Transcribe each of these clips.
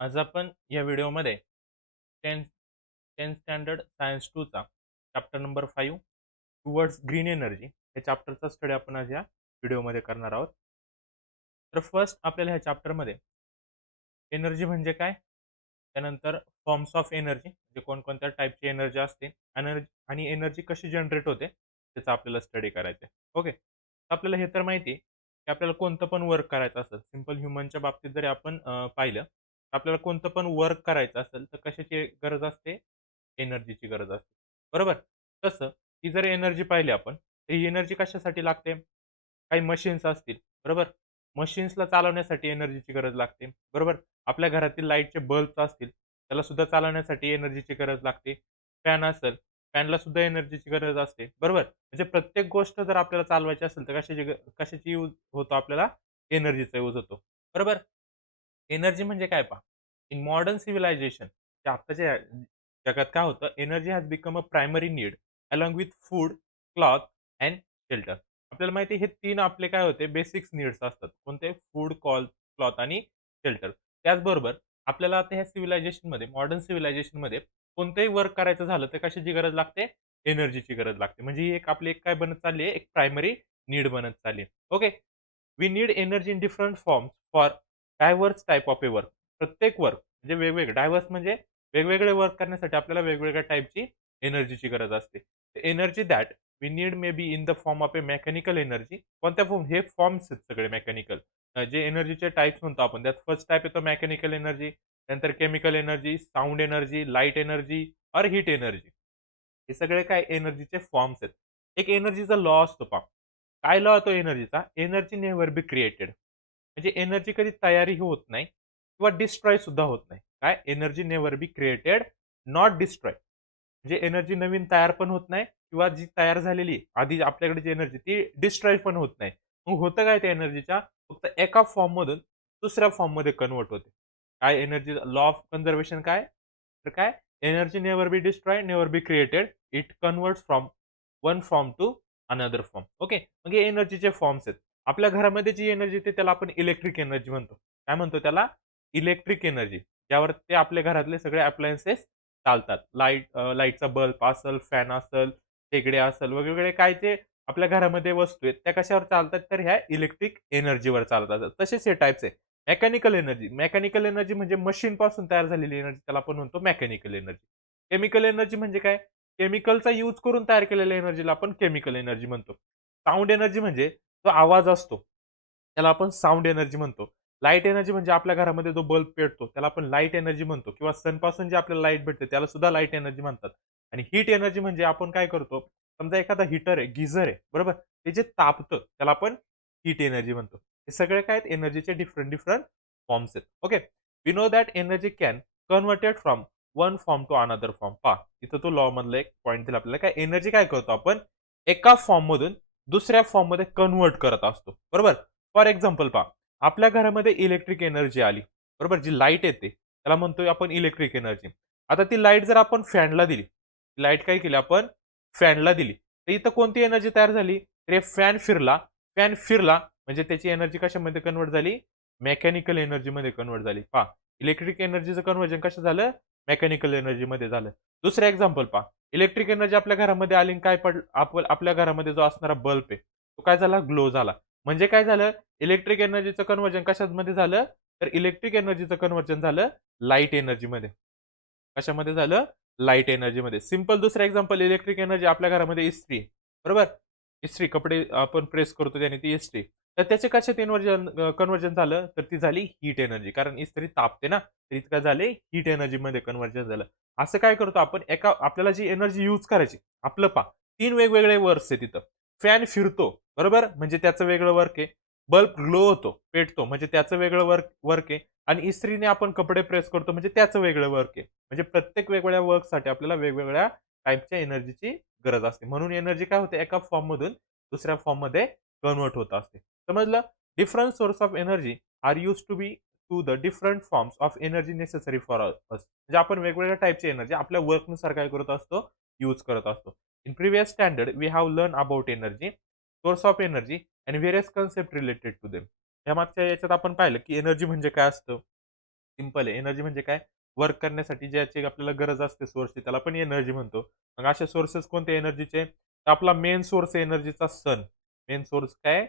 आज आपण या व्हिडिओमध्ये 10th 10th स्टँडर्ड सायन्स 2 चा chapter number 5 towards green energy या चॅप्टरचा स्टडी आपण आज या व्हिडिओमध्ये करणार आहोत. तर फर्स्ट आपल्याला ह्या चॅप्टरमध्ये एनर्जी म्हणजे काय? त्यानंतर फॉर्म्स ऑफ एनर्जी म्हणजे कोणकोणत्या टाइपची एनर्जी असते आणि एनर्जी कशी जनरेट होते त्याचा आपल्याला स्टडी करायचं आहे. ओके. आपल्याला हे तर माहिती आहे, की आपल्याला कोणतं पण वर्क करायचं असेल, सिंपल ह्युमनच्या बाबतीत जरी आपण पाहिलं, तर आपल्याला कोणतं पण वर्क करायचं असेल, तर कशाची गरज असते? एनर्जीची गरज असते. बरोबर? तसं ही जर एनर्जी पाहिली आपण, तर ही एनर्जी कशासाठी लागते? काही मशीन्स असतील, बरोबर? मशीन्सला चालवण्यासाठी एनर्जीची गरज लागते, बरोबर? आपल्या घरातील लाईटचे बल्ब्स असतील, त्याला सुद्धा चालवण्यासाठी एनर्जीची गरज लागते. फॅन असेल, फॅनला सुद्धा एनर्जीची गरज असते, बरोबर? म्हणजे प्रत्येक गोष्ट जर आपल्याला चालवायची असेल, तर कशाची यूज होतो आपल्याला? एनर्जीचा यूज होतो, बरोबर? एनर्जी म्हणजे काय पहा? इन मॉडर्न सिव्हिलायझेशन आत्ताच्या जगात काय होतं? Energy has become a primary need along with food, cloth and shelter. आपल्याला माहिती आहे हे 3 आपले काय होते? बेसिक्स नीड्स असतात. कोणते? फूड, क्लॉथ आणि शेल्टर. त्याचबरोबर आपल्याला आता ह्या सिव्हिलायझेशनमध्ये, मॉडर्न सिव्हिलायझेशनमध्ये कोणतंही वर्क करायचं झालं, तर कशाची गरज लागते? एनर्जीची गरज लागते. म्हणजे ही एक आपली एक काय बनत चालली आहे? एक प्रायमरी नीड बनत चालली आहे. Okay. We need energy in different forms for diverse type of a work. प्रत्येक वर्क म्हणजे वेगवेगळे डायव्हर्स म्हणजे वेगवेगळे वर्क करण्यासाठी आपल्याला वेगवेगळ्या टाइपची एनर्जीची गरज असते. Energy that we need may be in the form of a mechanical energy. कोणत्या फॉर्म? हे फॉर्म्स आहेत सगळे मेकॅनिकल. जे एनर्जीचे टाइप्स म्हणतो आपण, त्यात फर्स्ट टाइप येतो मेकॅनिकल एनर्जी, नंतर chemical energy, sound energy, light energy और हीट एनर्जी. हे सगळे काय एनर्जीचे फॉर्म्स आहेत. एक एनर्जीचा लॉ असतो पहा. काय लॉ तो एनर्जीचा? Energy never be created. म्हणजे एनर्जी कधी तयारी होत नाही किंवा डिस्ट्रॉय सुद्धा होत नाही. काय? Energy never be created, not destroy. म्हणजे एनर्जी नवीन तयार पण होत नाही किंवा जी तयार झालेली आधी आपल्याकडे जी एनर्जी ती डिस्ट्रॉय पण होत नाही. मग होतं काय त्या एनर्जीच्या? फक्त एका फॉर्ममधून दुसऱ्या फॉर्ममध्ये कन्व्हर्ट होते. काय एनर्जी लॉ ऑफ कन्झर्वेशन काय? तर काय? Energy never be destroy, never be created. It converts from one form to another form. Okay. मग हे एनर्जीचे फॉर्म्स आहेत. आपल्या घरामध्ये जी एनर्जी येते त्याला आपण इलेक्ट्रिक एनर्जी म्हणतो. काय म्हणतो त्याला? Electric energy. ज्यावर ते आपल्या घरातले सगळे अप्लायन्सेस चालतात. लाईटचा बल्ब असेल, फॅन असेल, शेगड्या असेल, वेगवेगळे काय ते आपल्या घरामध्ये वस्तू आहेत, त्या कशावर चालतात? तर ह्या इलेक्ट्रिक एनर्जीवर चालतात. तसेच हे टाइप्स आहे. Mechanical energy. मेकॅनिकल एनर्जी म्हणजे मशीनपासून तयार झालेली एनर्जी त्याला आपण म्हणतो मेकॅनिकल एनर्जी. केमिकल एनर्जी म्हणजे काय? केमिकलचा यूज करून तयार केलेल्या एनर्जीला आपण केमिकल एनर्जी म्हणतो. साउंड एनर्जी म्हणजे जो आवाज असतो, त्याला आपण साउंड एनर्जी म्हणतो. लाईट एनर्जी म्हणजे आपल्या घरामध्ये जो बल्ब पेटतो, त्याला आपण लाईट एनर्जी म्हणतो किंवा सनपासून जे आपल्याला लाईट भेटते, त्याला सुद्धा लाईट एनर्जी म्हणतात. आणि हीट एनर्जी म्हणजे आपण काय करतो, समजा एखादा हीटर आहे, गीझर आहे, बरोबर? ते जे तापतं, त्याला आपण हीट एनर्जी म्हणतो. हे सगळे काय आहेत? एनर्जीचे डिफरंट डिफरंट फॉर्म्स आहेत. Okay. We know that energy can converted from one form to another form. पहा, इथं तो लॉ मधला एक पॉईंट दिला आपल्याला. काय एनर्जी काय करतो आपण? एका फॉर्म मधून दुसऱ्या फॉर्म मध्ये कन्व्हर्ट करत असतो, बरोबर? फॉर एक्झाम्पल पहा, आपल्या घरामध्ये इलेक्ट्रिक एनर्जी आली, बरोबर? जी लाईट येते त्याला म्हणतोय आपण इलेक्ट्रिक एनर्जी. आता ती लाईट जर आपण फॅनला दिली, लाईट काय केली आपण? फॅनला दिली, तर इथं कोणती एनर्जी तयार झाली? रे फॅन फिरला म्हणजे त्याची एनर्जी कशामध्ये कन्वर्ट झाली? मेकॅनिकल एनर्जी मध्ये कन्वर्ट झाली. पहा, इलेक्ट्रिक एनर्जीचं कन्व्हर्जन कसं झालं? मेकॅनिकल एनर्जी मध्ये झालं. दुसरं एक्झाम्पल पहा, इलेक्ट्रिक एनर्जी आपल्या घरामध्ये आली आणि काय पडलं? आपल्या घरामध्ये जो असणारा बल्ब आहे तो काय झाला? ग्लो झाला. म्हणजे काय झालं? इलेक्ट्रिक एनर्जीचं कन्व्हर्जन कशामध्ये झालं? तर इलेक्ट्रिक एनर्जीचं कन्व्हर्जन झालं लाईट एनर्जीमध्ये. कशामध्ये झालं? लाईट एनर्जीमध्ये. सिंपल दुसरं एक्झाम्पल, इलेक्ट्रिक एनर्जी आपल्या घरामध्ये इस्त्री आहे, बरोबर? इस्त्री, कपडे आपण प्रेस करतो त्याने ती इस्त्री. तर त्याचे कशात कन्व्हर्जन झालं? तर ती झाली हीट एनर्जी. कारण इस्त्री तापते ना, तर इतकं काय झाले? हीट एनर्जीमध्ये कन्व्हर्जन झालं. असं काय करतो आपण? आपल्याला जी एनर्जी यूज करायची, आपलं पहा 3 वेगवेगळे वर्क्स आहे तिथं. फॅन फिरतो, बरोबर? म्हणजे त्याचं वेगळं वर्क आहे. बल्ब ग्लो होतो, पेटतो म्हणजे त्याचं वेगळं वर्क वर्क आहे. आणि इस्त्रीने आपण कपडे प्रेस करतो म्हणजे त्याचं वेगळं वर्क आहे. म्हणजे प्रत्येक वेगवेगळ्या वर्कसाठी आपल्याला वेगवेगळ्या टाइपच्या एनर्जीची गरज असते. म्हणून एनर्जी काय होते? एका फॉर्ममधून दुसऱ्या फॉर्ममध्ये कन्व्हर्ट होत असते. समजलं? Different source of energy are used to the different forms of energy necessary for us. म्हणजे आपण वेगवेगळ्या टाइपची एनर्जी आपल्या वर्कनुसार काय करत असतो? यूज करत असतो. In previous standard we have learn about energy, source of energy and various concept related to them. या मागच्या याच्यात आपण पाहिलं की एनर्जी म्हणजे काय असतं? सिंपल आहे. एनर्जी म्हणजे काय? वर्क करण्यासाठी ज्याची आपल्याला गरज असते सोर्सची त्याला आपण एनर्जी म्हणतो. मग असे सोर्सेस कोणते एनर्जीचे? तर आपला मेन सोर्स आहे एनर्जीचा सन. मेन सोर्स काय?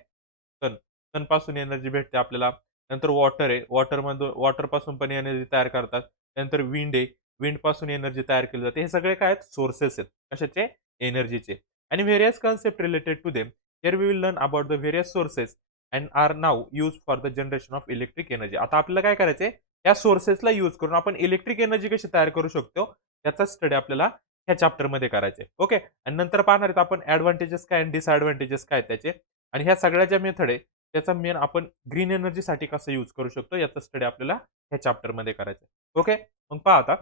सन. सनपासून एनर्जी भेटते आपल्याला. नंतर वॉटर आहे. वॉटरपासून पण एनर्जी तयार करतात. त्यानंतर विंड आहे. विंडपासून एनर्जी तयार केली जाते. हे सगळे काय आहेत? सोर्सेस आहेत. कशाचे? एनर्जीचे. आणि various concept related to them. Here we will learn about the various sources and are now used for the generation of electric energy. आता आपल्याला काय करायचंय? या सोर्सेसला यूज करून आपण इलेक्ट्रिक एनर्जी कशी तयार करू शकतो, त्याचा स्टडी आपल्याला ह्या चॅप्टरमध्ये करायचा आहे. ओके. आणि नंतर पाहणार आहेत आपण ॲडव्हांटेजेस काय आणि डिसएडव्हांटेजेस काय त्याचे. आणि ह्या सगळ्या ज्या मेथड आहे, त्याचा मेन आपण ग्रीन एनर्जीसाठी कसं यूज करू शकतो, याचा स्टडी आपल्याला ह्या चॅप्टरमध्ये करायचा आहे. ओके. मग पहा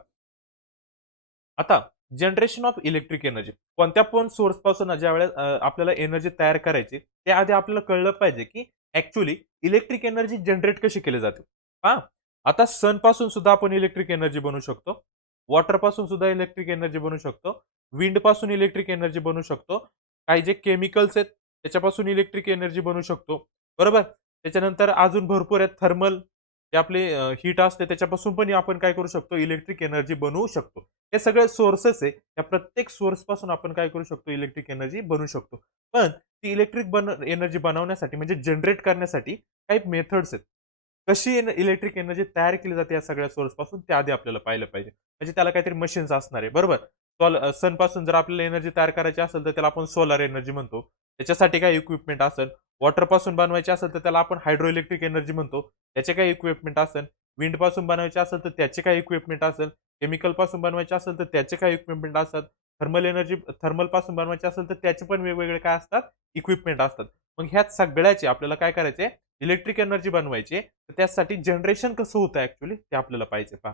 आता जनरेशन ऑफ इलेक्ट्रिक एनर्जी कोणत्या पण सोर्स पासून ज्यावेळेस आपल्याला एनर्जी तयार करायची त्याआधी आपल्याला कळलं पाहिजे की ऍक्च्युली इलेक्ट्रिक एनर्जी जनरेट कशी केली जाते. हा, आता सन पासून सुद्धा आपण इलेक्ट्रिक एनर्जी बनवू शकतो. वॉटर पासून सुद्धा इलेक्ट्रिक एनर्जी बनवू शकतो. विंड पासून इलेक्ट्रिक एनर्जी बनवू शकतो. काही जे केमिकल्स आहेत त्याच्यापासून इलेक्ट्रिक एनर्जी बनवू शकतो. बरोबर. त्याच्यानंतर अजून भरपूर आहेत थर्मल जे आपले हीट असते त्याच्यापासून पण आपण काय करू शकतो? इलेक्ट्रिक एनर्जी बनवू शकतो. हे सगळे सोर्सेस आहे. या प्रत्येक सोर्स पासून आपण काय करू शकतो? इलेक्ट्रिक एनर्जी बनवू शकतो. पण ती एनर्जी बनवण्यासाठी म्हणजे जनरेट करण्यासाठी काही मेथड्स आहेत. कशी इलेक्ट्रिक एनर्जी तयार केली जाते या सगळ्या सोर्स पासून ते आधी आपल्याला पाहिलं पाहिजे. म्हणजे त्याला काहीतरी मशीन्स असणार आहे. बरोबर. सन पासून जर आपल्याला एनर्जी तयार करायची असेल तर त्याला आपण सोलर एनर्जी म्हणतो. त्याच्यासाठी काय इक्विपमेंट असेल. वॉटर पासून बनवायची असेल तर त्याला आपण हायड्रो इलेक्ट्रिक एनर्जी म्हणतो. त्याचे काही इक्विपमेंट असेल. विंड पासून बनवायचे असेल तर त्याचे काही इक्विपमेंट असेल. केमिकल पासून बनवायचे असेल तर त्याचे काही इक्विपमेंट असतात. थर्मल पासून बनवायचे असेल तर त्याचे पण वेगवेगळे काय असतात? इक्विपमेंट असतात. मग ह्या सगळ्याचे आपल्याला काय करायचे? इलेक्ट्रिक एनर्जी बनवायची. तर त्यासाठी जनरेशन कसं होतं ऍक्च्युली ते आपल्याला पाहिजे. पहा,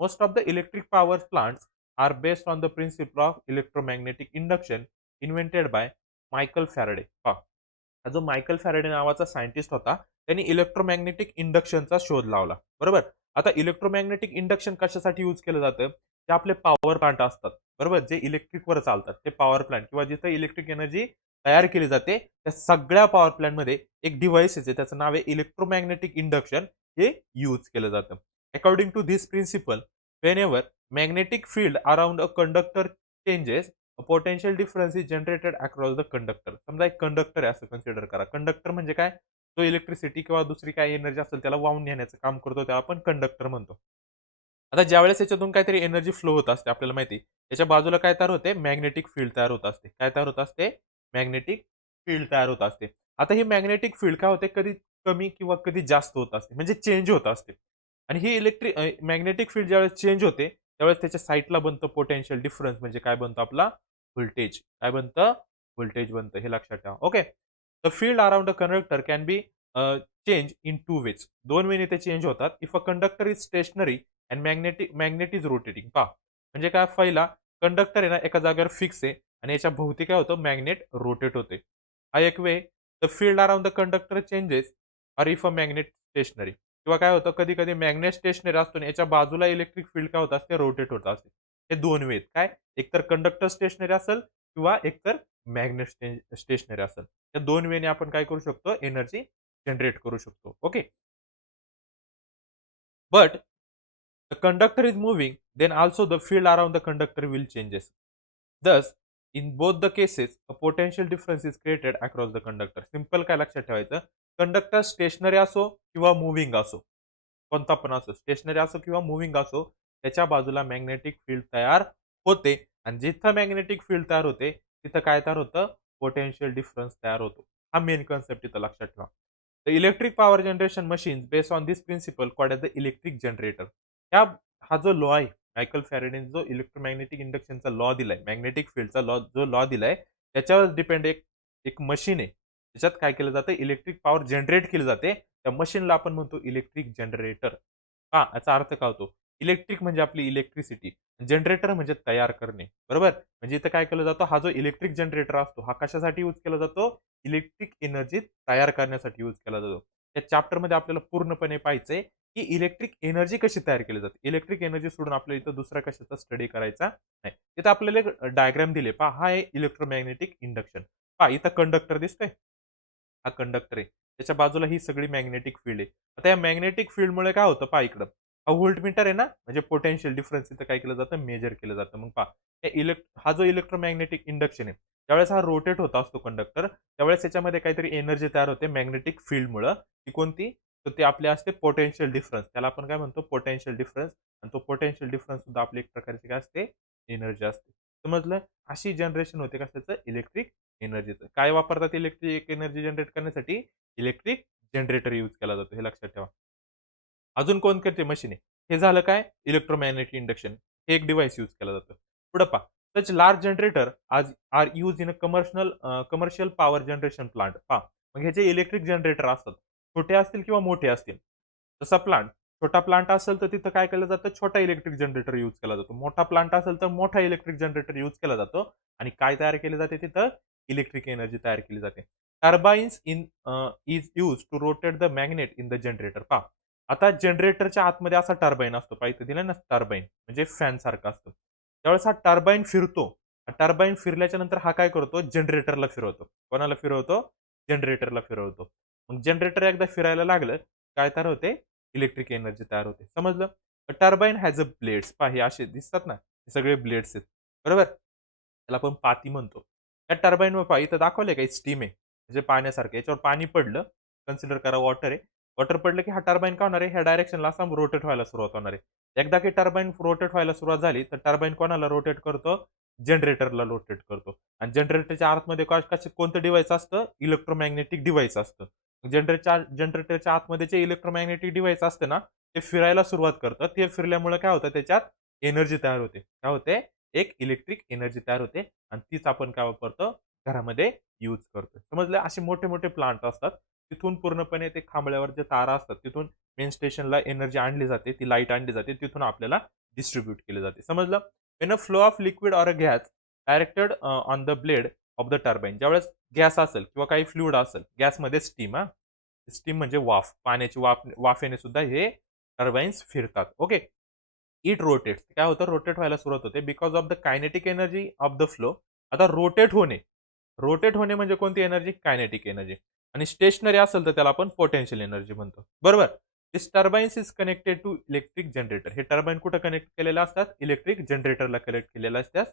most of the electric power plants are based on the principle of electromagnetic induction invented by Michael Faraday. पहा, हा जो मायकल फॅरेडे नावाचा सायंटिस्ट होता त्यांनी इलेक्ट्रोमॅग्नेटिक इंडक्शनचा शोध लावला. बरोबर. आता इलेक्ट्रोमॅग्नेटिक इंडक्शन कशासाठी यूज केलं जातं? जे आपले पॉवर प्लांट असतात. बरोबर. जे इलेक्ट्रिकवर चालतात ते पॉवर प्लांट किंवा जिथे इलेक्ट्रिक एनर्जी तयार केली जाते त्या सगळ्या पॉवर प्लांटमध्ये एक डिव्हाइस आहे त्याचं नाव आहे इलेक्ट्रोमॅग्नेटिक इंडक्शन. हे यूज केलं जातं. According to this principle whenever magnetic field around a conductor changes potential difference is generated across the conductor. समजा एक कंडक्टर आहे असं कन्सिडर करा. कंडक्टर म्हणजे काय? जो इलेक्ट्रिसिटी किंवा दुसरी काही एनर्जी असेल त्याला वाहून नेण्याचं काम करतो त्याला आपण कंडक्टर म्हणतो. आता ज्यावेळेस याच्यातून काहीतरी एनर्जी फ्लो होत असते आपल्याला माहिती त्याच्या बाजूला काय तयार होते? मॅग्नेटिक फील्ड तयार होत असते. काय तयार होत असते? मॅग्नेटिक फील्ड तयार होत असते. आता ही मॅग्नेटिक फील्ड काय होते? कधी कमी किंवा कधी जास्त होत असते म्हणजे चेंज होत असते. आणि ही मॅग्नेटिक फील्ड ज्यावेळेस चेंज होते त्यावेळेस त्याच्या साईडला बनतं पोटेन्शियल डिफरन्स म्हणजे काय बनतो आपला? व्होल्टेज. काय बनतं? व्होल्टेज बनतं. हे लक्षात ठेवा. Okay. The field around a conductor can be change in two ways. दोन वेने ते चेंज होतात. If a conductor is stationary and magnet is rotating. पहा, म्हणजे काय? पहिला कंडक्टर आहे ना एका जागेवर फिक्स आहे आणि याच्या भोवती काय होतं? मॅग्नेट रोटेट होते. हा एक way. The field around the conductor changes or if a magnet stationary. किंवा काय होतं? कधी कधी मॅग्नेट स्टेशनरी असतो आणि याच्या बाजूला इलेक्ट्रिक फील्ड काय होत असते? रोटेट होत असते. हे दोन वेत काय? एकतर कंडक्टर स्टेशनरी असेल किंवा एकतर मॅग्नेट स्टेशनरी असेल. या दोन वेने आपण काय करू शकतो? एनर्जी जनरेट करू शकतो. Okay. But the conductor is moving, then also the field around the conductor will changes. Thus, in both the cases, a potential difference is created across the conductor. Simple काय लक्षात ठेवायचं? Conductor stationery असो किंवा moving असो, कोणता पण असो, stationery असो किंवा मुव्हिंग असो, त्याच्या बाजूला मॅग्नेटिक फील्ड तयार होते आणि जिथं मॅग्नेटिक फील्ड तयार होते तिथं काय तयार होतं? पोटेन्शियल डिफरन्स तयार होतो. हा मेन कन्सेप्ट इथं लक्षात ठेवा. The electric power generation machines based on this principle called as the electric generator. ह्या हा जो लॉ आहे मायकल फॅरेडेने जो इलेक्ट्रोमॅग्नेटिक इंडक्शनचा लॉ दिलाय, मॅग्नेटिक फील्डचा लॉ दिलाय, त्याच्यावर डिपेंड एक एक मशीन आहे. त्याच्यात काय केलं जातं? इलेक्ट्रिक पॉवर जनरेट केली जाते. त्या मशीनला आपण म्हणतो इलेक्ट्रिक जनरेटर. हा, याचा अर्थ काय होतो? इलेक्ट्रिक म्हणजे आपली इलेक्ट्रिसिटी. जनरेटर म्हणजे तयार करणे. बरोबर. म्हणजे इथं काय केलं जातं? हा जो इलेक्ट्रिक जनरेटर असतो हा कशासाठी यूज केला जातो? इलेक्ट्रिक एनर्जी तयार करण्यासाठी यूज केला जातो. या चॅप्टरमध्ये आपल्याला पूर्णपणे पाहायचंय की इलेक्ट्रिक एनर्जी कशी तयार केली जाते. इलेक्ट्रिक एनर्जी सोडून आपल्याला इथं दुसरा कशाचा स्टडी करायचा नाही. इथं आपल्याला एक डायग्राम दिले. पहा, हा आहे इलेक्ट्रोमॅग्नेटिक इंडक्शन. पहा, इथं कंडक्टर दिसतोय. हा कंडक्टर आहे. त्याच्या बाजूला ही सगळी मॅग्नेटिक फील्ड आहे. आता या मॅग्नेटिक फील्डमुळे काय होतं? पहा इकडं. हा व्होल्टमीटर आहे ना, म्हणजे पोटेन्शियल डिफरन्स इथं काय केलं जातं, मेजर केलं जातं. मग पहा, हा जो इलेक्ट्रोमॅग्नेटिक इंडक्शन आहे, त्यावेळेस हा रोटेट होत असतो कंडक्टर, त्यावेळेस त्याच्यामध्ये काहीतरी एनर्जी तयार होते मॅग्नेटिक फील्डमुळं. ती कोणती? तर ते आपले असते पोटेन्शियल डिफरन्स. त्याला आपण काय म्हणतो, पोटेन्शियल डिफरन्स. आणि तो पोटेन्शियल डिफरन्स सुद्धा आपली एक प्रकारची काय असते, एनर्जी असते. समजलं? अशी जनरेशन होते कशाचं, इलेक्ट्रिक एनर्जीचं. काय वापरतात इलेक्ट्रिक एनर्जी जनरेट करण्यासाठी? इलेक्ट्रिक जनरेटर यूज केला जातो, हे लक्षात ठेवा. अजून कोणते मशीन आहे? हे झालं काय? Electromagnetic induction. हे एक डिव्हाइस यूज केलं जातं. पुढे पहा. Such large generator are use in a commercial power generation plant. पहा, मग हे जे इलेक्ट्रिक जनरेटर असतात, छोटे असतील किंवा मोठे असतील. जसा प्लांट, छोटा प्लांट असेल तर तिथं काय केलं जातं? छोटा इलेक्ट्रिक जनरेटर यूज केला जातो. मोठा प्लांट असेल तर मोठा इलेक्ट्रिक जनरेटर यूज केला जातो. आणि काय तयार केले जाते तिथं? इलेक्ट्रिक एनर्जी तयार केली जाते. Turbines is used to rotate the magnet in the generator. पहा, आता जनरेटरच्या आतमध्ये असा टर्बाईन असतो. पहा इथे दिलं ना टर्बाईन, म्हणजे फॅन सारखा असतो. त्यावेळेस हा टर्बाईन फिरतो. टर्बाईन फिरल्याच्या नंतर हा काय करतो? जनरेटरला फिरवतो. कोणाला फिरवतो? जनरेटरला फिरवतो. मग जनरेटर एकदा फिरायला लागलं, काय तयार होते? इलेक्ट्रिक एनर्जी तयार होते. समजलं? Turbine has a blades. पहा हे असे दिसतात ना, हे सगळे ब्लेड्स आहेत. बरोबर? त्याला आपण पाती म्हणतो. त्या टर्बाईनवर पहा इथं दाखवलंय का स्टीम आहे. म्हणजे पाण्यासारखं. याच्यावर पाणी पडलं, कन्सिडर करा वॉटर आहे. वॉटर पडलं की हा टर्बाईन काय होणार आहे? ह्या डायरेक्शनला असा रोटेट व्हायला सुरुवात होणार आहे. एकदा की टर्बाईन रोटेट व्हायला सुरुवात झाली, तर टर्बाईन कोणाला रोटेट करतो? जनरेटरला रोटेट करतो. आणि जनरेटरच्या आतमध्ये कोणतं डिव्हाइस असतं? इलेक्ट्रोमॅग्नेटिक डिव्हाइस असतं. जनरेटरच्या आतमध्ये जे इलेक्ट्रोमॅग्नेटिक डिव्हाइस असतं ना, ते फिरायला सुरुवात करतं. ते फिरल्यामुळे काय होतं? त्याच्यात एनर्जी तयार होते. काय होते? एक इलेक्ट्रिक एनर्जी तयार होते आणि तीच आपण काय वापरतो? घरामध्ये यूज करतो. समजलं? असे मोठे-मोठे प्लांट असतात. तिथून पूर्णपणे ते खांबळ्यावर जे तारा असतात, तिथून मेन स्टेशनला एनर्जी आणली जाते, ती लाईट आणली जाते, तिथून आपल्याला डिस्ट्रिब्यूट केली जाते. समजलं? When a flow of liquid or a gas directed on the blade of the turbine. ज्यावेळेस गॅस असेल किंवा काही फ्लुइड असेल, गॅसमध्ये स्टीम स्टीम म्हणजे वाफ, पाण्याची वाफेने सुद्धा हे टर्बाइन्स फिरतात. ओके. It rotates. काय होतं? रोटेट व्हायला सुरुवात होते because of the kinetic energy of the flow. आता रोटेट होणे म्हणजे कोणती एनर्जी? Kinetic energy. आणि स्टेशनरी असेल तर त्याला आपण पोटेन्शियल एनर्जी म्हणतो. बरोबर? This turbines is connected to electric generator. हे टर्बाइन कुठे कनेक्ट केलेले असतात? इलेक्ट्रिक जनरेटरला कनेक्ट केलेले असतात.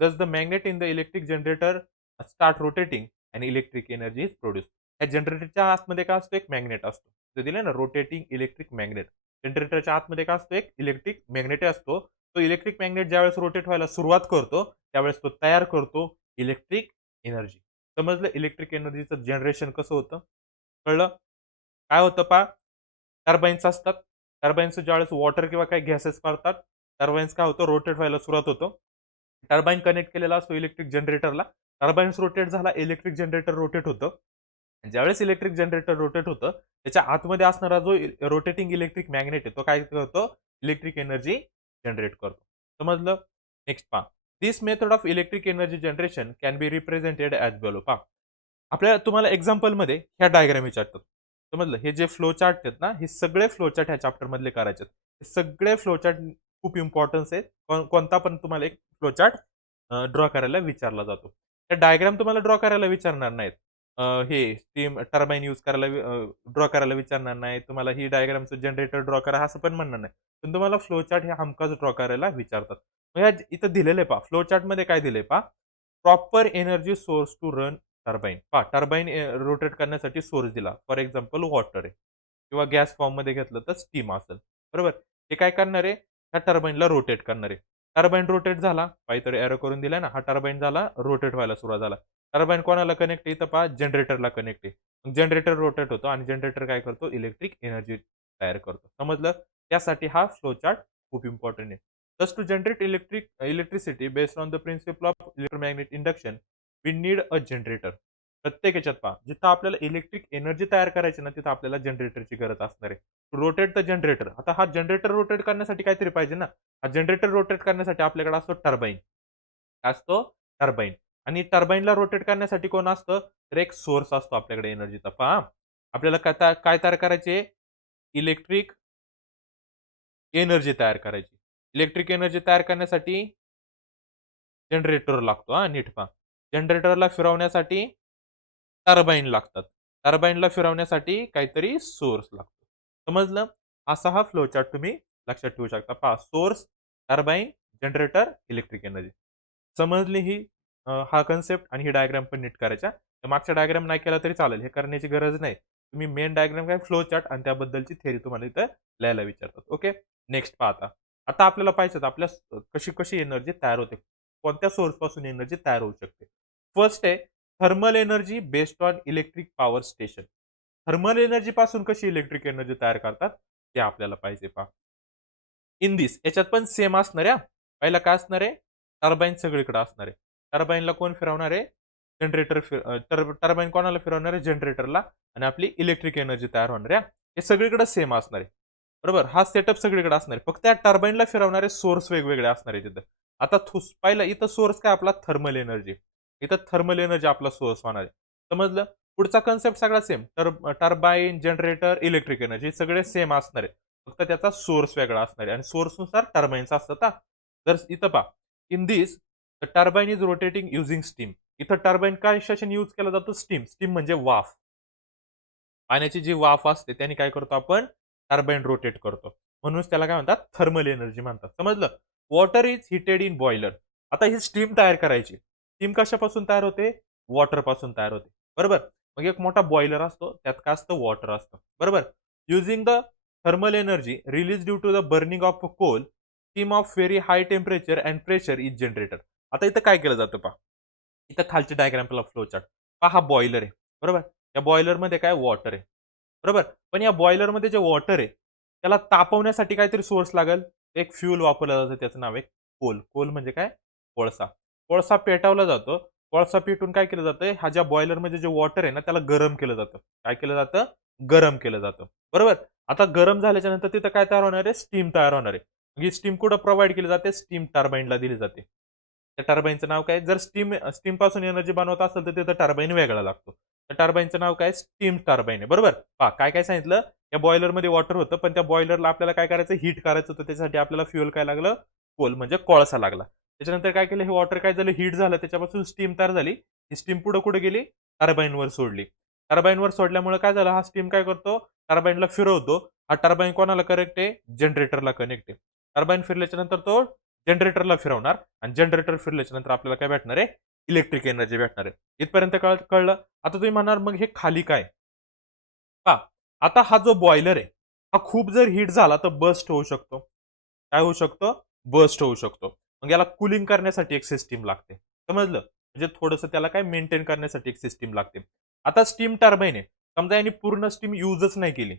Thus the magnet in the electric generator start rotating आणि इलेक्ट्रिक एनर्जी इज प्रोड्यूस. या जनरेटरच्या आतमध्ये काय असतो? एक मॅग्नेट असतो. ते दिले ना, रोटेटिंग इलेक्ट्रिक मॅग्नेट. जनरेटरच्या आतमध्ये काय असतो? एक इलेक्ट्रिक मॅग्नेट असतो. तो इलेक्ट्रिक मॅग्नेट ज्यावेळेस रोटेट व्हायला सुरुवात करतो, त्यावेळेस तो तयार करतो इलेक्ट्रिक एनर्जी. समजलं इलेक्ट्रिक एनर्जीचं जनरेशन कसं होतं? कळलं? काय होतं पहा, टर्बाइन्स असतात. टर्बाइन्सचं ज्यावेळेस वॉटर किंवा काही गॅसेस पडतात, टर्बाइन्स काय होतं? रोटेट व्हायला सुरुवात होतो. टर्बाइन कनेक्ट केलेला असतो इलेक्ट्रिक जनरेटरला. टर्बाइन्स रोटेट झाला, इलेक्ट्रिक जनरेटर रोटेट होतं. ज्यावेळेस इलेक्ट्रिक जनरेटर रोटेट होतं, त्याच्या आतमध्ये असणारा जो रोटेटिंग इलेक्ट्रिक मॅग्नेट आहे, तो काय करतो? इलेक्ट्रिक एनर्जी जनरेट करतो. समजलं? नेक्स्ट पहा. This method of electric energy generation can be represented as below. पहा, आपल्या तुम्हाला एक्झाम्पलमध्ये ह्या डायग्राम विचारतात. समजलं? हे जे फ्लो चार्ट आहेत ना, हे सगळे फ्लो चार्ट ह्या चॅप्टरमधले करायचे आहेत. हे सगळे फ्लो चार्ट खूप इम्पॉर्टन्स आहे. कोणता पण तुम्हाला एक फ्लो चार्ट ड्रॉ करायला विचारला जातो. त्या डायग्राम तुम्हाला ड्रॉ करायला विचारणार नाहीत. हे स्टीम टर्बाइन यूज करायला ड्रॉ करायला विचारणार नाही. तुम्हाला ही डायग्रामचं जनरेटर ड्रॉ करा असं पण म्हणणार नाही. पण तुम्हाला फ्लो चार्ट हे हमखास ड्रॉ करायला विचारतात. मग इथं दिलेलं आहे पहा. फ्लो चार्टमध्ये काय दिलंय पहा. Proper energy source to run turbine. पहा, टर्बाइन रोटेट करण्यासाठी सोर्स दिला. फॉर एक्झाम्पल वॉटर आहे किंवा गॅस फॉर्ममध्ये घेतलं तर स्टीम असेल. बरोबर? हे काय करणार आहे? ह्या टर्बाइनला रोटेट करणार आहे. टर्बाइन रोटेट झाला, काहीतरी एरो करून दिलाय ना, हा टर्बाइन झाला, रोटेट व्हायला सुरुवात झाला. टर्बाइन कोणाला कनेक्ट आहे? इथं पहा, जनरेटरला कनेक्ट आहे. मग जनरेटर रोटेट होतो आणि जनरेटर काय करतो? इलेक्ट्रिक एनर्जी तयार करतो. समजलं? त्यासाठी हा फ्लो चार्ट खूप इम्पॉर्टंट आहे. Thus to generate electricity based on the principle of electromagnetic induction, we need a generator. प्रत्येक ह्याच्यात पहा, जिथं आपल्याला इलेक्ट्रिक एनर्जी तयार करायची ना, तिथं आपल्याला जनरेटरची गरज असणार आहे. Rotate the generator. आता हा जनरेटर रोटेट करण्यासाठी काहीतरी पाहिजे ना. हा जनरेटर रोटेट करण्यासाठी आपल्याकडे असतो टर्बाइन. काय असतो? टर्बाइन. आणि टर्बाइनला रोटेट करण्यासाठी कोण असतं? तर एक सोर्स असतो आपल्याकडे एनर्जीचा. पहा, आपल्याला काय तयार करायचे? इलेक्ट्रिक एनर्जी तयार करायची. इलेक्ट्रिक एनर्जी तयार करण्यासाठी जनरेटर लागतो हां, नीट पहा. जनरेटरला फिरवण्यासाठी टर्बाइन लागतात. टर्बाइनला फिरवण्यासाठी काहीतरी सोर्स लागतो. समजलं? असा हा फ्लो चार्ट तुम्ही लक्षात ठेवू शकता. पहा, source, turbine, generator, electric energy. समजली ही हा कन्सेप्ट आणि ही डायग्राम पण नीट करायच्या. तर मागचा डायग्राम नाही केला तरी चालेल, हे करण्याची गरज नाही. तुम्ही मेन डायग्राम काय फ्लो चार्ट आणि त्याबद्दलची थेअरी तुम्हाला इथं लिहायला विचारतात. ओके. नेक्स्ट पहा आता. आता आपल्याला पाहिजे आपल्या कशी कशी एनर्जी तयार होते, कोणत्या सोर्स पासून एनर्जी तयार होऊ शकते. फर्स्ट आहे thermal energy based on electric power station. Thermal energy पासून कशी इलेक्ट्रिक एनर्जी तयार करतात ते आपल्याला पाहिजे. पहा, इन दिस याच्यात पण सेम असणार आहे. पहिला काय असणार आहे, टर्बाईन सगळीकडे असणार आहे. टर्बाईनला कोण फिरवणार आहे, जनरेटर. टर्बाईन कोणाला फिरवणार आहे, जनरेटरला. आणि आपली इलेक्ट्रिक एनर्जी तयार होणार आहे. हे सगळीकडे सेम असणार आहे. बरोबर, हा सेटअप सगळीकडे असणार आहे. फक्त या टर्बाईनला फिरवणारे सोर्स वेगवेगळे असणार आहे तिथं. आता पहिला इथं सोर्स काय आपला थर्मल एनर्जी. इथं थर्मल एनर्जी आपला सोर्स होणार आहे. समजलं. पुढचा कन्सेप्ट सगळा same. Turbine, generator, electric energy सगळे सेम असणार आहे. फक्त त्याचा सोर्स वेगळा असणार आहे आणि सोर्सनुसार टर्बाईन्स असतात. जर इथं पहा, in this the turbine is rotating using steam. इथं टर्बाईन काय कशाने यूज केला जातो, स्टीम. स्टीम म्हणजे वाफ. पाण्याची जी वाफ असते त्याने काय करतो आपण, टर्बाईन रोटेट करतो. म्हणूनच त्याला काय म्हणतात, थर्मल एनर्जी म्हणतात. समजलं. Water is heated in boiler. आता ही स्टीम तयार करायची. स्टीम कशापासून तयार होते, वॉटर पासून तयार होते. बरोबर. मग एक मोठा बॉयलर असतो, त्यात काय असतं, वॉटर असतं. बरोबर. Using the thermal energy release due to the burning of coal, steam of very high temperature and pressure is generator. आता इथं काय केलं जातं पहा, इथं खालची डायग्राम फ्लो चार्ट पहा. हा बॉयलर आहे. बरोबर. या बॉयलरमध्ये काय, वॉटर आहे. बरोबर. पण या बॉयलरमध्ये जे वॉटर आहे त्याला तापवण्यासाठी काहीतरी सोर्स लागेल. एक फ्यूल वापरलं जातं, त्याचं नाव आहे कोल. कोल म्हणजे काय, कोळसा. कोळसा पेटवला जातो. कोळसा पेटून काय केलं जातं, हा ज्या बॉयलरमध्ये जे वॉटर आहे ना त्याला गरम केलं जातं. काय केलं जातं, गरम केलं जातं. बरोबर. आता गरम झाल्याच्या नंतर तिथं काय तयार होणार आहे, स्टीम तयार होणार आहे. ही स्टीम कुठं प्रोव्हाइड केली जाते, स्टीम टर्बाईनला दिली जाते. त्या टर्बाईनचं नाव काय, जर स्टीम स्टीम पासून एनर्जी बनवत असेल तर तिथं टर्बाईन वेगळा लागतो. त्या टर्बाईनचं नाव काय, स्टीम टर्बाईन आहे. बरोबर. पहा, काय काय सांगितलं, या बॉयलरमध्ये वॉटर होतं, पण त्या बॉयलरला आपल्याला काय करायचं, हीट करायचं होतं. त्याच्यासाठी आपल्याला फ्युअल काय लागलं, कोल म्हणजे कोळसा लागला. त्याच्यानंतर काय केलं, हे वॉटर काय झालं, हीट झालं, त्याच्यापासून स्टीम तयार झाली. ही स्टीम पुढे कुठे गेली, टर्बाईनवर सोडली. टर्बाईनवर सोडल्यामुळे काय झालं, हा स्टीम काय करतो, टर्बाईनला फिरवतो. हा टर्बाईन कोणाला कनेक्ट आहे, जनरेटरला कनेक्ट आहे. टर्बाईन फिरल्याच्या नंतर तो जनरेटरला फिरवणार आणि जनरेटर फिरल्याच्या नंतर आपल्याला काय भेटणार आहे, इलेक्ट्रिक एनर्जी भेटणार आहे. इथपर्यंत कळलं. आता तुम्ही म्हणणार मग हे खाली काय, पहा, आता हा जो बॉयलर आहे हा खूप जर हीट झाला तर बस्ट होऊ शकतो. काय होऊ शकतो, बस्ट होऊ शकतो. मग याला कुलिंग करण्यासाठी एक सिस्टीम लागते. समजलं. म्हणजे थोडंसं त्याला काय मेंटेन करण्यासाठी एक सिस्टीम लागते. आता स्टीम टर्बाईन आहे, समजा यांनी पूर्ण स्टीम युजच नाही केली,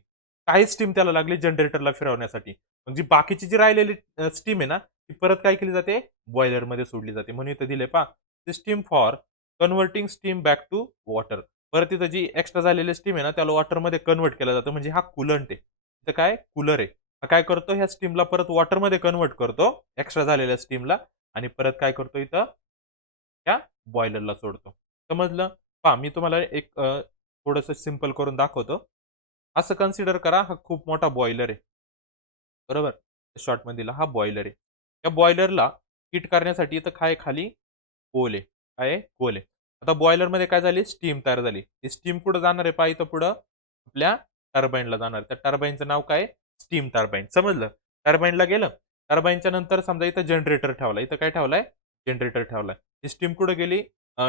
काही स्टीम त्याला लागली जनरेटरला फिरवण्यासाठी. म्हणजे बाकीची जी राहिलेली स्टीम आहे ना ती परत काय केली जाते, बॉयलरमध्ये सोडली जाते. म्हणून इथं दिले पहा, system for converting steam back to water. परत तिथं जी एक्स्ट्रा झालेली स्टीम आहे ना त्याला वॉटरमध्ये कन्व्हर्ट केलं जातं. म्हणजे हा कूलंट आहे. इथं काय, कूलर आहे. हा काय करतो, ह्या स्टीमला परत वॉटरमध्ये कन्व्हर्ट करतो, एक्स्ट्रा झालेल्या स्टीमला. आणि परत काय करतो, इथं त्या बॉयलरला सोडतो. समजलं. पहा, मी तुम्हाला एक थोडंसं सिंपल करून दाखवतो. असं कन्सिडर करा, हा खूप मोठा बॉयलर आहे. बरोबर. शॉर्टमध्ये दिला हा बॉयलर आहे. या बॉयलरला हीट करण्यासाठी इथं काय, खाली कोल आहे. काय आहे, कोल आहे. आता बॉयलरमध्ये काय झाली, स्टीम तयार झाली. ती स्टीम कुठं जाणार आहे, पहा इथं पुढं आपल्या टर्बाईनला जाणार. त्या टर्बाईनचं नाव काय, स्टीम टर्बाईन. समजलं. टर्बाईनला गेलं. टर्बाईनच्या नंतर समजा इथं जनरेटर ठेवला. इथं काय ठेवलाय, जनरेटर ठेवलाय. ही स्टीम कुठं गेली,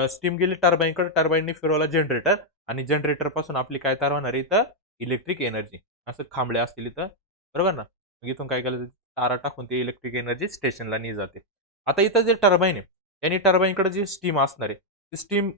स्टीम गेली टर्बाईनकडे. टर्बाईनने फिरवला जनरेटर आणि जनरेटर पासून आपली काय तयार होणार आहे, इथं इलेक्ट्रिक एनर्जी. असं खांबळे असतील इथं. बरोबर ना. मग इथून काय केलं, तारा टाकून ती इलेक्ट्रिक एनर्जी स्टेशनला नेली जाते. आता इथं जे टर्बाईन आहे त्यांनी टर्बाईनकडे जी स्टीम असणार आहे ती स्टीम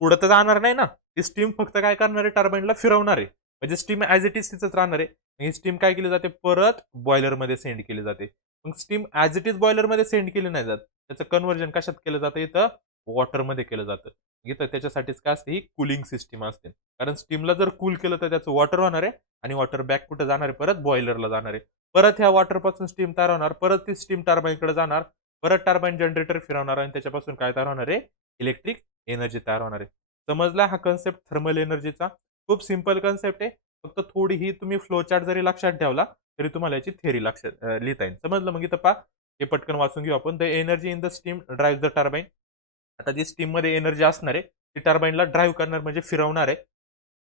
पुढे तर जाणार नाही ना. ती स्टीम फक्त काय करणार आहे, टर्बाईनला फिरवणार आहे. म्हणजे स्टीम ऍज इट इज तिथंच राहणार आहे. ही स्टीम काय केली जाते, परत बॉयलरमध्ये सेंड केली जाते. मग स्टीम ऍज इट इज बॉयलरमध्ये सेंड केली नाही जात. त्याचं कन्व्हर्जन कशात केलं जातं, इथं वॉटरमध्ये केलं जातं. इथं त्याच्यासाठीच काय असते, ही कुलिंग सिस्टीम असते. कारण स्टीमला जर कूल केलं तर त्याचं वॉटर होणार आहे आणि वॉटर बॅक कुठे जाणार आहे, परत बॉयलरला जाणार आहे. परत ह्या वॉटर पासून स्टीम तयार होणार, परत ती स्टीम टर्बाईनकडे जाणार, परत टर्बाईन जनरेटर फिरवणार आणि त्याच्यापासून काय तयार होणार आहे, इलेक्ट्रिक एनर्जी तयार होणार आहे. समजला हा कन्सेप्ट थर्मल एनर्जीचा. खूप सिंपल कन्सेप्ट आहे. फक्त थोडी ही तुम्ही फ्लो चार्ट जरी लक्षात ठेवला तरी तुम्हाला याची थेअरी लक्षात लिहिता येईल. समजलं. मग इथं पहा, हे पटकन वाचून घेऊ आपण. The energy in the steam drive the turbine. आता जी स्टीम मध्ये एनर्जी असणार आहे ती टर्बाईनला ड्राईव्ह करणार म्हणजे फिरवणार आहे.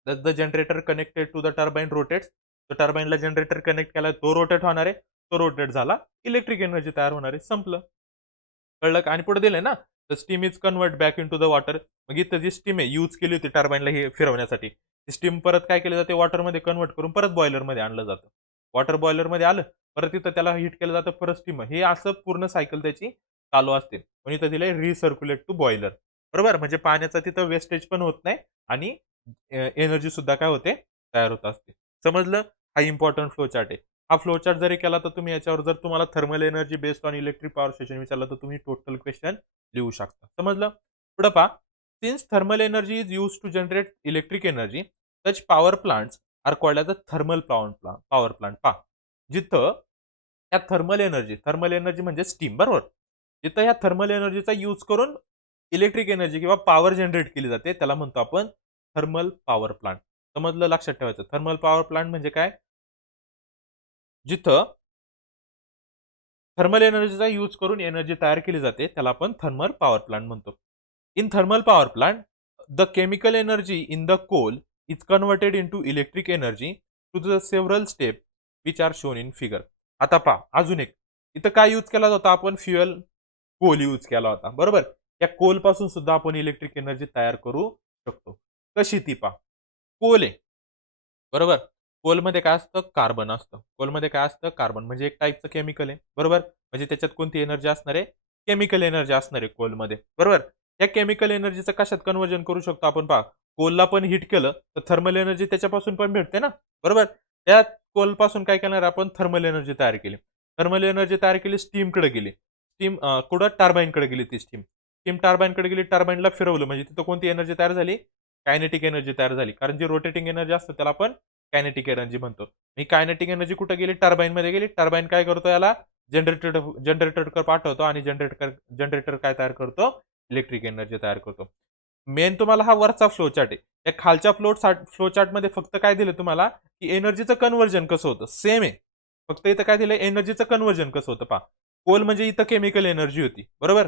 The generator connected to the turbine rotates. तर टर्बाईनला जनरेटर कनेक्ट केला तो रोटेट होणार आहे. तो रोटेट झाला, इलेक्ट्रिक एनर्जी तयार होणार आहे, संपलं. कळलं का? आणि पुढे दिलंय ना, the steam is convert back into the water. मग इथं जी स्टीम आहे यूज केली होती टर्बाईनला हे फिरवण्यासाठी, ती स्टीम परत काय केली जाते, वॉटरमध्ये कन्वर्ट करून परत बॉयलरमध्ये आणलं जातं. वॉटर बॉयलरमध्ये आलं, परत तिथं त्याला हीट केलं जातं, परत स्टीम. हे असं पूर्ण सायकल त्याची चालू असते. पण इथं दिलंय रिसर्क्युलेट टू बॉयलर. बरोबर? म्हणजे पाण्याचा तिथं वेस्टेज पण होत नाही आणि एनर्जी सुद्धा काय होते, तयार होत असते. समजलं? हा इम्पॉर्टंट फ्लो चार्ट आहे. हा फ्लो चार्ट जरी केला तर तुम्ही याच्यावर जर तुम्हाला thermal energy based on electric power station विचारलं तर तुम्ही टोटल क्वेश्चन लिहू शकता. समजलं? पुढे पहा. Since thermal energy is used to generate electric energy, such power plants are called as a thermal power plant. पहा, जिथं त्या थर्मल एनर्जी म्हणजे स्टीम, बरोबर? जिथं ह्या थर्मल एनर्जीचा यूज करून इलेक्ट्रिक एनर्जी किंवा पॉवर जनरेट केली जाते, त्याला म्हणतो आपण थर्मल पॉवर प्लांट. समजलं? लक्षात ठेवायचं. थर्मल पॉवर प्लांट म्हणजे काय? जिथं थर्मल एनर्जीचा यूज करून एनर्जी तयार केली जाते, त्याला आपण थर्मल पॉवर प्लांट म्हणतो. In thermal power plant, the chemical energy in the coal is converted into electric energy to the several step which are shown in figure. आता पहा, अजून एक. इथं काय यूज केला होता आपण? फ्युएल कोल यूज केला होता, बरोबर? या कोल पासून सुद्धा आपण इलेक्ट्रिक एनर्जी तयार करू शकतो. कशी ती पहा. कोल आहे, बरोबर? कोलमध्ये काय असतं? कार्बन असतं. कोलमध्ये काय असतं? कार्बन म्हणजे एक टाईपचं केमिकल आहे, बरोबर? म्हणजे त्याच्यात कोणती एनर्जी असणार आहे? केमिकल एनर्जी असणार आहे कोलमध्ये, बरोबर? या केमिकल एनर्जीचं कशात कन्व्हर्जन करू शकतो आपण? पहा, कोलला पण हिट केलं तर थर्मल एनर्जी त्याच्यापासून पण भेटते ना, बरोबर? त्या कोलपासून काय करणार आपण? थर्मल एनर्जी तयार केली. थर्मल एनर्जी तयार केली, स्टीमकडे गेली. स्टीम कुठं? टर्बाईनकडे गेली ती स्टीम. स्टीम टर्बाईनकडे गेली, टर्बाईनला फिरवलं म्हणजे तिथं कोणती एनर्जी तयार झाली? कायनेटिक एनर्जी तयार झाली. कारण जी रोटेटिंग एनर्जी असते त्याला आपण कायनेटिक एनर्जी म्हणतो. ही कायनेटिक एनर्जी कुठे गेली? टर्बाईनमध्ये गेली. टर्बाईन काय करतो? याला जनरेटरकडे पाठवतो आणि जनरेटर काय तयार करतो? इलेक्ट्रिक एनर्जी तयार करतो. मेन तुम्हाला हा वरचा फ्लो चार्ट आहे. या खालच्या फ्लो चार्टमध्ये फक्त काय दिलं तुम्हाला, की एनर्जीचं कन्व्हर्जन कसं होतं? सेम आहे. फक्त इथं काय दिलं? एनर्जीचं कन्व्हर्जन कसं होतं पहा. कोल म्हणजे इथं केमिकल एनर्जी होती, बरोबर?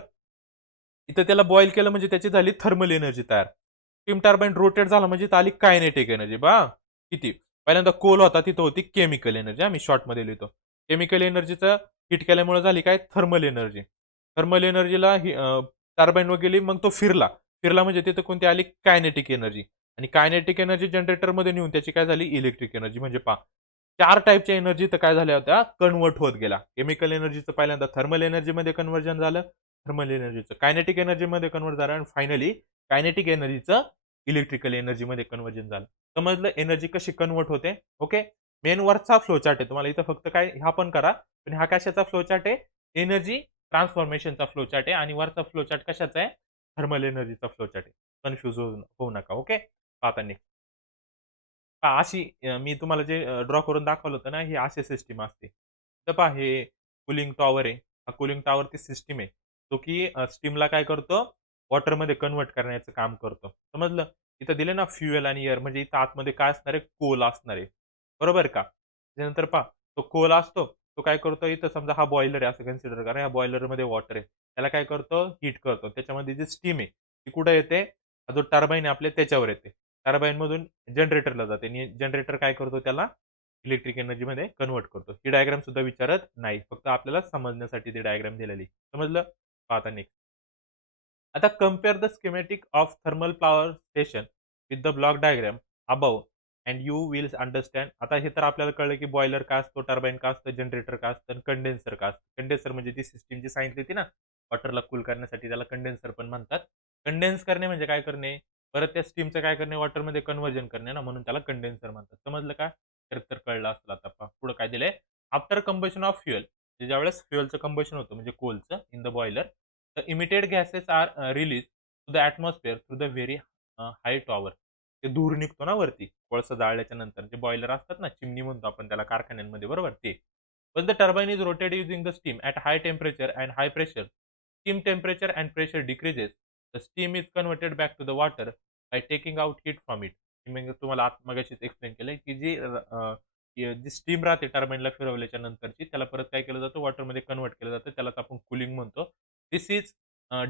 इथं त्याला बॉईल केलं म्हणजे त्याची झाली थर्मल एनर्जी तयार. स्टीम टर्बाईन रोटेट झाला म्हणजे इथं आली कायनेटिक एनर्जी. पहा किती. पहिल्यांदा कोल होता, तिथं होती केमिकल एनर्जी. आम्ही शॉर्टमध्ये लिहितो. केमिकल एनर्जीचं हिट केल्यामुळे झाली काय? Thermal energy. थर्मल एनर्जीला टर्बाईनवर गेली, मग तो फिरला. फिरला म्हणजे तिथं कोणती आली? Kinetic energy. आणि कायनेटिक एनर्जी जनरेटरमध्ये नेऊन त्याची काय झाली? Electric energy. म्हणजे पहा, 4 टाइपच्या एनर्जी तर काय झाल्या होत्या? कन्व्हर्ट होत गेल्या. केमिकल एनर्जीचं पहिल्यांदा थर्मल एनर्जीमध्ये कन्व्हर्जन झालं. थर्मल एनर्जीचं कायनेटिक एनर्जीमध्ये कन्व्हर्ट झालं आणि फायनली कायनेटिक एनर्जीचं इलेक्ट्रिकल एनर्जीमध्ये कन्व्हर्जन झालं. समजलं एनर्जी कशी कन्व्हर्ट होते? ओके. मेन वरचा फ्लो चार्ट आहे. तुम्हाला इथं फक्त काय हा पण करा. पण हा कशाचा फ्लो चार्ट आहे? एनर्जी ट्रान्सफॉर्मेशनचा फ्लो चार्ट आहे आणि वरचा फ्लो चार्ट कशाचा आहे? थर्मल एनर्जीचा फ्लो चार्ट आहे. कन्फ्यूज होऊ नका. ओके. पाहताना. अशी मी तुम्हाला जे ड्रॉ करून दाखवलं होतं ना, ही अशी सिस्टम असते. तर पहा हे कूलिंग टॉवर आहे. हा कूलिंग टॉवरची सिस्टम आहे. तो की स्टीमला काय करतो? वॉटरमध्ये कन्व्हर्ट करण्याचं काम करतो. समजलं? इथं दिले ना फ्युएल आणि एअर म्हणजे इथं आतमध्ये काय असणार आहे? कोल असणार आहे. बरोबर का? त्यानंतर पहा तो कोल असतो. तो काय करतो? इथं समजा हा बॉयलर आहे असं कन्सिडर करा. या बॉयलरमध्ये वॉटर आहे. त्याला काय करतो? हीट करतो. त्याच्यामध्ये जी स्टीम आहे, ती कुठे येते? हा जो टर्बाईन आहे आपल्या त्याच्यावर येते. टर्बाईनमधून जनरेटरला जाते आणि जनरेटर काय करतो? त्याला इलेक्ट्रिक एनर्जीमध्ये कन्व्हर्ट करतो. ही डायग्राम सुद्धा विचारत नाही. फक्त आपल्याला समजण्यासाठी ती डायग्राम दिलेली. समजलं? पहा नेक्स्ट. आता compare the schematic of thermal power station with the block diagram above and you will understand. आता हे तर आपल्याला कळलं की बॉयलर का असतो, टर्बाईन का असतं, जनरेटर का असतं आणि कंडेन्सर का असतं. कंडेन्सर म्हणजे ती सिस्टीम जी सांगितली होती ना, वॉटरला कूल करण्यासाठी त्याला कंडेन्सर पण म्हणतात. कंडेन्स करणे म्हणजे काय करणे? परत त्या स्टीमचं काय करणे? वॉटरमध्ये कन्व्हर्जन करणे ना, म्हणून त्याला कंडेन्सर म्हणतात. समजलं का? तर कळलं असेल आता पहा. पुढे काय दिलंय? आफ्टर कंबशन ऑफ फ्युएल, ज्यावेळेस फ्युएलचं कंबशन होतं म्हणजे कोलचं in the boiler, the emitted gases are release to the atmosphere through the very high tower. ते धूर निघतो ना वरती कोळसा जाळल्याच्या नंतर जे बॉयलर असतात ना, चिमनी म्हणतो आपण त्याला कारखान्यांमध्ये, बरोबर ते. पण the turbine is rotated using the steam at high temperature and high pressure. Steam temperature and pressure decreases. The steam is converted back to the water by taking out heat from it. मी तुम्हाला मगाशीच explain केलंय की जी steam राहते टर्बाइनला फिरवल्याच्या नंतरची त्याला परत काय केलं जातं? वॉटरमध्ये कन्व्हर्ट केलं जातं. त्यालाच आपण कूलिंग म्हणतो. This is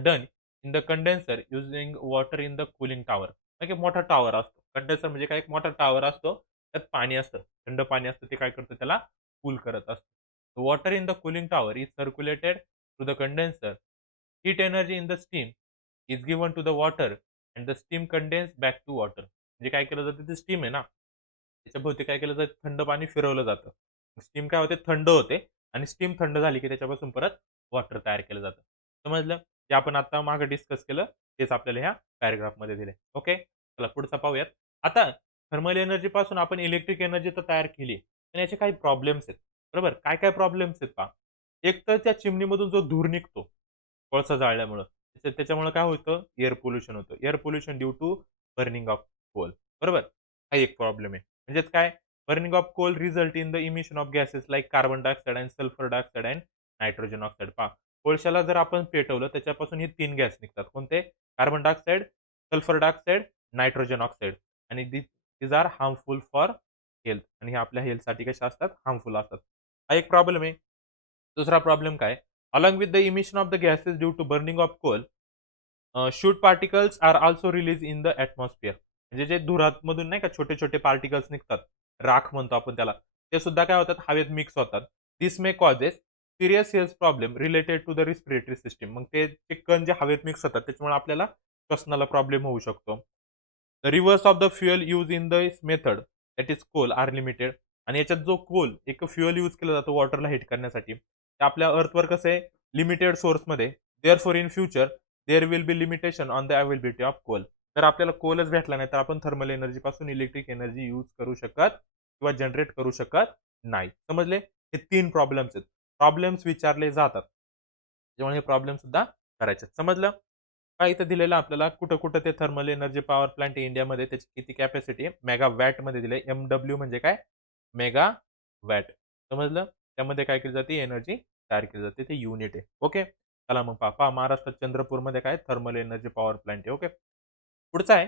done in the condenser using water in the cooling tower. एक मोठा टॉवर असतो. कंडेन्सर म्हणजे काय? एक मोठा टॉवर असतो. त्यात पाणी असतं. थंड पाणी असतं. ते काय करतं? त्याला कूल करत असतं. The water in the cooling tower is circulated to the condenser. Heat energy in the steam is given to the water and the steam condensed back to water. म्हणजे काय केलं जातं, ते स्टीम आहे ना, त्याच्याभोवती काय केलं जातं, थंड पाणी फिरवलं जातं. स्टीम काय होते, थंड होते आणि स्टीम थंड झाली की त्याच्यापासून परत वॉटर तयार केलं जातं. समजलं? जे आपण आता मागे डिस्कस केलं तेच आपल्याला ह्या पॅराग्राफमध्ये दिले. ओके. चला पुढचा पाहूयात. आता थर्मल एनर्जी पासून आपण इलेक्ट्रिक एनर्जी तर तयार केली, पण याचे काही प्रॉब्लेम्स आहेत. बरोबर? काय-काय प्रॉब्लेम्स आहेत पहा. एक तर त्या चिमनीमधून जो धूर निघतो, कोळसा जाळल्यामुळं, त्याच्यामुळं काय होतं? एअर पोल्युशन होतं. Air pollution due to burning of coal. बरोबर? हा एक प्रॉब्लेम आहे. म्हणजेच काय? Burning of coal result in the emission of gases like carbon dioxide and sulphur dioxide and nitrogen oxide. पहा, कोळशाला जर आपण पेटवलं त्याच्यापासून हे 3 गॅस निघतात. कोणते? Carbon dioxide, sulphur dioxide, nitrogen oxide आणि these are harmful for health आणि हे आपल्या हेल्थसाठी कशा असतात? हार्मफुल असतात. हा एक प्रॉब्लेम आहे. दुसरा प्रॉब्लेम काय? Along with the emission of the gases due to burning of coal, soot particles are also release in the atmosphere. म्हणजे जे धुरामधून नाही का छोटे-छोटे पार्टिकल्स निघतात, राख म्हणतो आपण त्याला, ते सुद्धा काय होतात? हवेत मिक्स होतात. This may causes serious health problem related to the respiratory system. मग ते कण जे हवेत मिक्स होतात त्याच्यामुळे आपल्याला श्वसनाला प्रॉब्लेम होऊ शकतो. The reverse of the fuel use in this method that is coal are limited. आणि याच्यात जो कोल एक फ्युअल यूज केला जातो वॉटरला हीट करण्यासाठी, ते आपल्या अर्थवर कसं आहे? लिमिटेड सोर्समध्ये. Therefore in future there will be limitation on the availability of coal. तर आपल्याला कोलच भेटला नाही तर आपण थर्मल एनर्जी पासून इलेक्ट्रिक एनर्जी यूज करू शकत किंवा जनरेट करू शकत नाही. समजले? हे 3 प्रॉब्लेम्स आहेत. प्रॉब्लेम्स विचारले जातात. त्यामुळे हे प्रॉब्लेम सुद्धा करायचे. समजलं? काय इथं दिलेलं आपल्याला कुठं-कुठं ते थर्मल एनर्जी पॉवर प्लांट इंडियामध्ये त्याची किती कॅपॅसिटी आहे? मेगावॅटमध्ये दिले. एम-डब्ल्यू म्हणजे काय? मेगावॅट. समजलं? त्यामध्ये काय केली जाते? एनर्जी तयार केली जाते. ते युनिट आहे. ओके. चला मग पहा. महाराष्ट्रात चंद्रपूरमध्ये काय थर्मल एनर्जी पॉवर प्लांट आहे. ओके. पुढचा आहे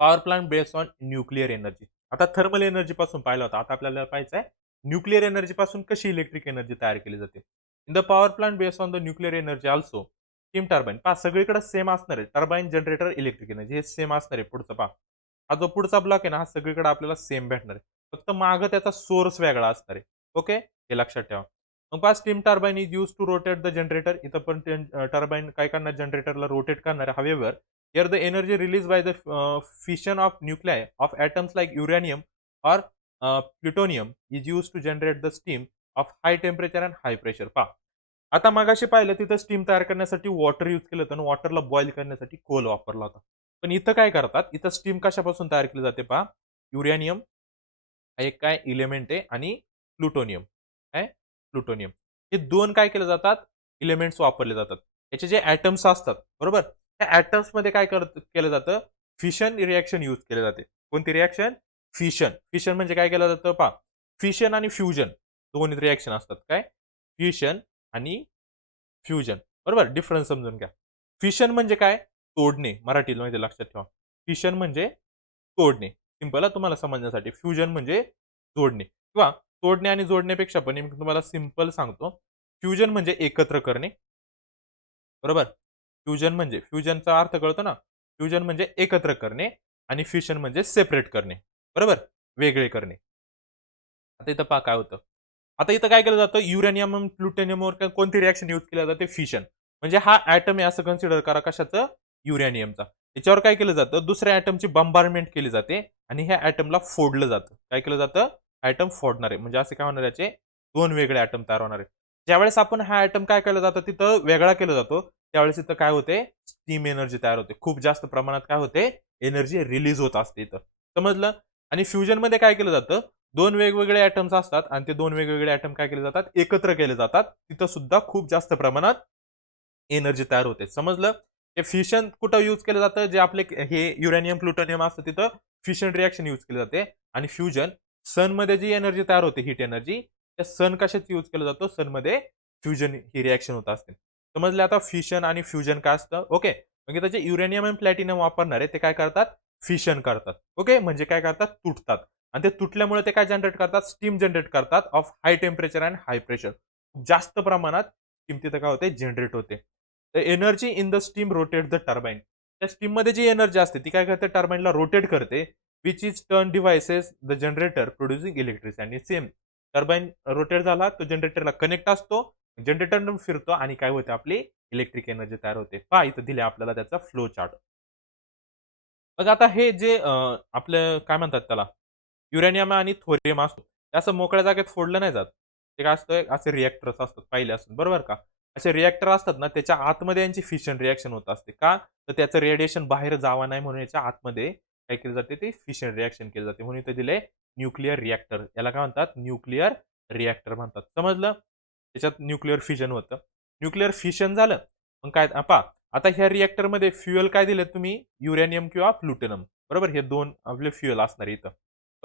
power plant based on nuclear energy. आता थर्मल एनर्जी पासून पाहिलं होतं. आता आपल्याला पाहायचं आहे न्यूक्लिअर एनर्जी पासून कशी इलेक्ट्रिक एनर्जी तयार केली जाते. In the power plant based on the nuclear energy also steam turbine. पहा सगळीकडे सेम असणार आहे. टर्बाइन, जनरेटर, इलेक्ट्रिक एनर्जी हे सेम असणार आहे. पुढचं पहा. हा जो पुढचा ब्लॉक आहे ना, हा सगळीकडे आपल्याला सेम भेटणार आहे. फक्त मागं त्याचा सोर्स वेगळा असणार आहे. ओके. हे लक्षात ठेवा. मग पहा steam turbine is use to rotate the generator. इथं पण टर्बाइन काय करणार? जनरेटरला रोटेट करणार आहे हवेवर. Here the energy released by the fission of nuclei of atoms like uranium or plutonium is used to generate the steam of high temperature and high pressure. पहा आता मगाशी पाहिलं तिथं स्टीम तयार करण्यासाठी वॉटर यूज केलं होतं आणि वॉटरला बॉईल करण्यासाठी कोल वापरला होता. पण इथं काय करतात? इथं स्टीम कशापासून तयार केली जाते पहा. युरेनियम हा एक काय एलिमेंट आहे आणि प्लुटोनियम. काय? प्लुटोनियम. हे 2 काय केले जातात? एलिमेंट्स वापरले जातात. याचे जे ॲटम्स असतात, बरोबर? त्या ॲटम्समध्ये काय केलं जातं? फिशन रिएक्शन यूज केले जाते. कोणती रिएक्शन? फिशन. फिशन म्हणजे काय केलं जातं पहा. फिशन आणि फ्युजन 2 रिएक्शन असतात. काय? फिशन आणि फ्युजन. बरोबर? डिफरन्स समजून घ्या. फिशन म्हणजे काय? तोडणे. मराठीमध्ये लक्षात ठेवा. फिशन म्हणजे तोडणे. सिंपल आहे तुम्हाला समजण्यासाठी. फ्युजन म्हणजे जोडणे किंवा तोडणे आणि जोडण्यापेक्षा पण मी तुम्हाला सिंपल सांगतो. फ्युजन म्हणजे एकत्र करणे. बरोबर? फ्युजन म्हणजे फ्युजनचा अर्थ कळतो ना? फ्युजन म्हणजे एकत्र करणे आणि फिशन म्हणजे सेपरेट करणे. बरोबर? वेगळे करणे. आता इथं पहा काय होतं. आता इथं काय केलं जातं? युरेनियम आणि प्लुटोनियमवर कोणती रिएक्शन यूज केली जाते? फिशन. म्हणजे हा ॲटम आहे असं कन्सिडर करा कशाचं? युरेनियमचा. याच्यावर काय केलं जातं? दुसऱ्या ॲटमची बंबारमेंट केली जाते आणि ह्या ॲटमला फोडलं जातं. काय केलं जातं? ॲटम फोडणार आहे. म्हणजे असे काय होणार याचे 2 वेगळे ॲटम तयार होणार आहेत. ज्यावेळेस आपण हा ॲटम काय केलं जातं तिथं वेगळा केला जातो, त्यावेळेस इथं काय होते? स्टीम एनर्जी तयार होते. खूप जास्त प्रमाणात काय होते? एनर्जी रिलीज होत असते इथं. समजलं? आणि फ्युजनमध्ये काय केलं जातं? 2 वेगवेगळे ॲटम्स असतात आणि ते 2 वेगवेगळे ॲटम काय केले जातात? एकत्र केले जातात. तिथं सुद्धा खूप जास्त प्रमाणात एनर्जी तयार होते. समजलं? हे फिशन कुठं यूज केलं जातं? जे आपले हे युरेनियम, प्लुटोनियम असतं तिथं फिशन रिएक्शन यूज केली जाते आणि फ्युजन सनमध्ये जी एनर्जी तयार होते, हीट एनर्जी, त्या सन कशात यूज केलं जातं? सनमध्ये फ्युजन ही रिएक्शन होत असते. समजलं आता फिशन आणि फ्युजन काय असतं? ओके. म्हणजे त्याचे युरेनियम आणि प्लॅटिनम वापरणार आहे ते काय करतात? फिशन करतात. ओके. म्हणजे काय करतात? तुटतात. आणि ते तुटल्यामुळे ते काय जनरेट करतात? स्टीम जनरेट करतात of high temperature and high pressure. जास्त प्रमाणात स्टीम तिथं काय होते? जनरेट होते. The energy in the steam rotate the turbine. त्या स्टीममध्ये जी एनर्जी असते ती काय करते? टर्बाइनला रोटेट करते. Which is turn devices the generator producing electricity. आणि सेम टर्बाईन रोटेट झाला तो जनरेटरला कनेक्ट असतो, जनरेटर फिरतो आणि काय होते आपली इलेक्ट्रिक एनर्जी तयार होते. पहा इथं दिले आपल्याला त्याचा फ्लो चार्ट. मग आता हे जे आपलं काय म्हणतात त्याला, युरेनियम आणि थोरियम असतो. ते असं मोकळ्या जागेत फोडलं नाही जात. ते काय असतं, असे रिएक्टर्स असतात पाहिले असेल, बरोबर का? असे रिएक्टर असतात ना, त्याच्या आतमध्ये यांची फिशन रिएक्शन होत असते. का? तर त्याचं रेडिएशन बाहेर जावं नाही म्हणून याच्या आतमध्ये काय केलं जाते, ते फिशन रिएक्शन केलं जाते. म्हणून इथे दिलंय न्यूक्लिअर रिएक्टर. याला काय म्हणतात? न्यूक्लिअर रिएक्टर म्हणतात. समजलं? त्याच्यात न्यूक्लिअर फिजन होतं. न्यूक्लिअर फिशन झालं, मग काय पहा आता ह्या रिएक्टरमध्ये फ्युअल काय दिलेत तुम्ही? युरेनियम किंवा प्लुटोनियम. बरोबर? हे 2 आपले फ्युअल असणार इथं.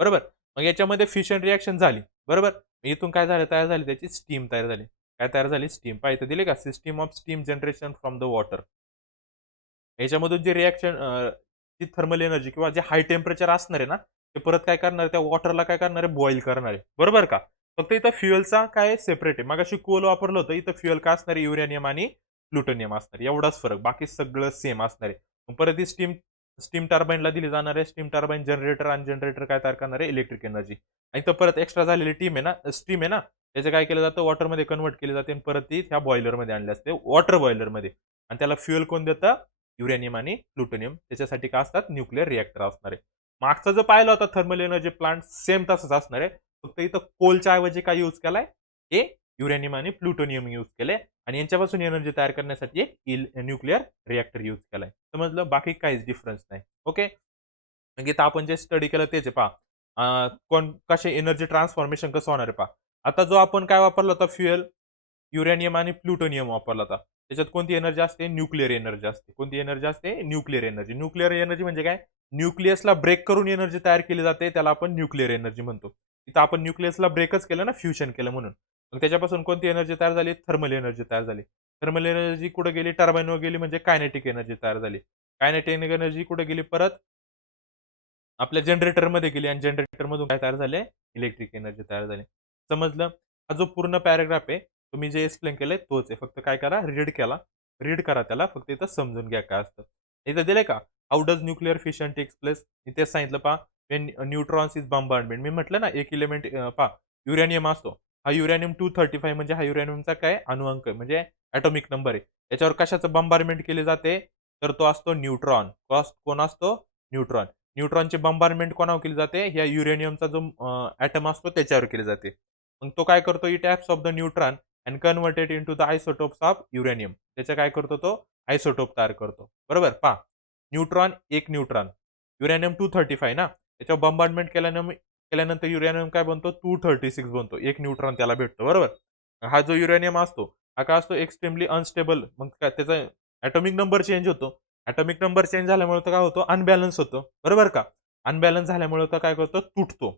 बरोबर? मग याच्यामध्ये फिशन रिएक्शन झाली. बरोबर? मग इथून काय झालं? तयार झाली त्याची स्टीम तयार झाली. काय तयार झाली? स्टीम. पहा इथे दिले का? System of steam generation from the water. याच्यामधून जे रिएक्शन जी थर्मल एनर्जी किंवा जे हाय टेम्परेचर असणार आहे ना, ते परत काय करणार आहे? त्या वॉटरला काय करणार आहे? बॉईल करणार आहे. बरोबर का? फक्त इथं फ्युअलचा काय सेपरेट आहे. मगाशी कोल वापरलं होतं. इथं फ्युअल काय असणार आहे? युरेनियम आणि प्लुटोनियम असणार आहे. एवढाच फरक. बाकी सगळं सेम असणार आहे. मग परत ही स्टीम स्टीम टर्बाईनला दिली जाणार आहे. स्टीम टर्बाईन जनरेटर आणि जनरेटर काय तयार करणार आहे? Electric energy. आणि इथं परत एक्स्ट्रा झालेली स्टीम आहे ना, त्याचं काय केलं जातं? वॉटरमध्ये कन्व्हर्ट केली जाते आणि परत ती ह्या बॉयलरमध्ये आणली असते. वॉटर बॉयलरमध्ये. आणि त्याला फ्युअल कोण देतं? युरेनियम आणि प्लुटोनियम. त्याच्यासाठी काय असतात? न्यूक्लिअर रिएक्टर असणार आहे. मागचा जो पाहिला होता थर्मल एनर्जी प्लांट सेम तसंच असणार आहे. फक्त इथं कोलच्या ऐवजी काय यूज केलाय? हे युरेनियम आणि प्लुटोनियम यूज केले आणि यांच्यापासून एनर्जी तयार करण्यासाठी एक न्यूक्लिअर रिएक्टर यूज केलाय. समजलं? बाकी काहीच डिफरन्स नाही. ओके. मग इथं आपण जे स्टडी केलं तेच आहे पहा. कोण कसे एनर्जी ट्रान्सफॉर्मेशन कसं होणार आहे पहा. आता जो आपण काय वापरला होता फ्युएल, युरेनियम आणि प्लुटोनियम वापरला होता. त्याच्यात कोणती एनर्जी असते? न्यूक्लिअर एनर्जी असते. कोणती एनर्जी असते? Nuclear energy. न्यूक्लिअर एनर्जी म्हणजे काय? न्यूक्लियसला ब्रेक करून एनर्जी तयार केली जाते. त्याला आपण न्यूक्लिअर एनर्जी म्हणतो. इथं आपण न्यूक्लियसला ब्रेकच केलं ना, फ्युजन केलं म्हणून. मग त्याच्यापासून कोणती एनर्जी तयार झाली? थर्मल एनर्जी तयार झाली. थर्मल एनर्जी कुठे गेली? टर्बाईनवर गेली म्हणजे कायनेटिक एनर्जी तयार झाली. कायनेटिक एनर्जी कुठे गेली? परत आपल्या जनरेटरमध्ये गेली आणि जनरेटरमधून काय तयार झाले? इलेक्ट्रिक एनर्जी तयार झाली. समजलं? हा जो पूर्ण पॅराग्राफ आहे, तुम्ही जे एक्सप्लेन केलंय तोच आहे. फक्त काय करा? रीड करा त्याला. फक्त इथं समजून घ्या काय असतं. इथं दिलंय का? How does nuclear fission takes place? इथेच सांगितलं पहा. When neutrons is bombardment. मी म्हटलं ना, एक एलिमेंट पहा युरेनियम असतो. हा युरेनियम 235 म्हणजे हा युरेनियमचा काय अणुअंक म्हणजे ॲटॉमिक नंबर आहे. याच्यावर कशाचं बॉम्बार्डमेंट केले जाते? तर तो असतो न्यूट्रॉन. कोण असतो? न्यूट्रॉन. न्यूट्रॉनची बंबारमेंट कोणावर केली जाते? ह्या युरेनियमचा जो ॲटम असतो त्याच्यावर केली जाते. मग तो काय करतो? It acts of the neutron and converted into the isotopes of uranium. त्याचं काय करतो तो? आयसोटोप तयार करतो. बरोबर? पहा एक न्यूट्रॉन. युरेनियम 235 ना, त्याच्यावर बंबार्डमेंट केल्यानंतर युरेनियम काय बनतो? 236 बनतो. एक न्यूट्रॉन त्याला भेटतो. बरोबर? हा जो युरेनियम असतो, हा काय असतो? Extremely unstable. मग काय त्याचा ॲटॉमिक नंबर चेंज होतो. ॲटॉमिक नंबर चेंज झाल्यामुळे तो काय होतो? अनबॅलन्स होतो. बरोबर का? अनबॅलन्स झाल्यामुळे तो काय करतो? तुटतो.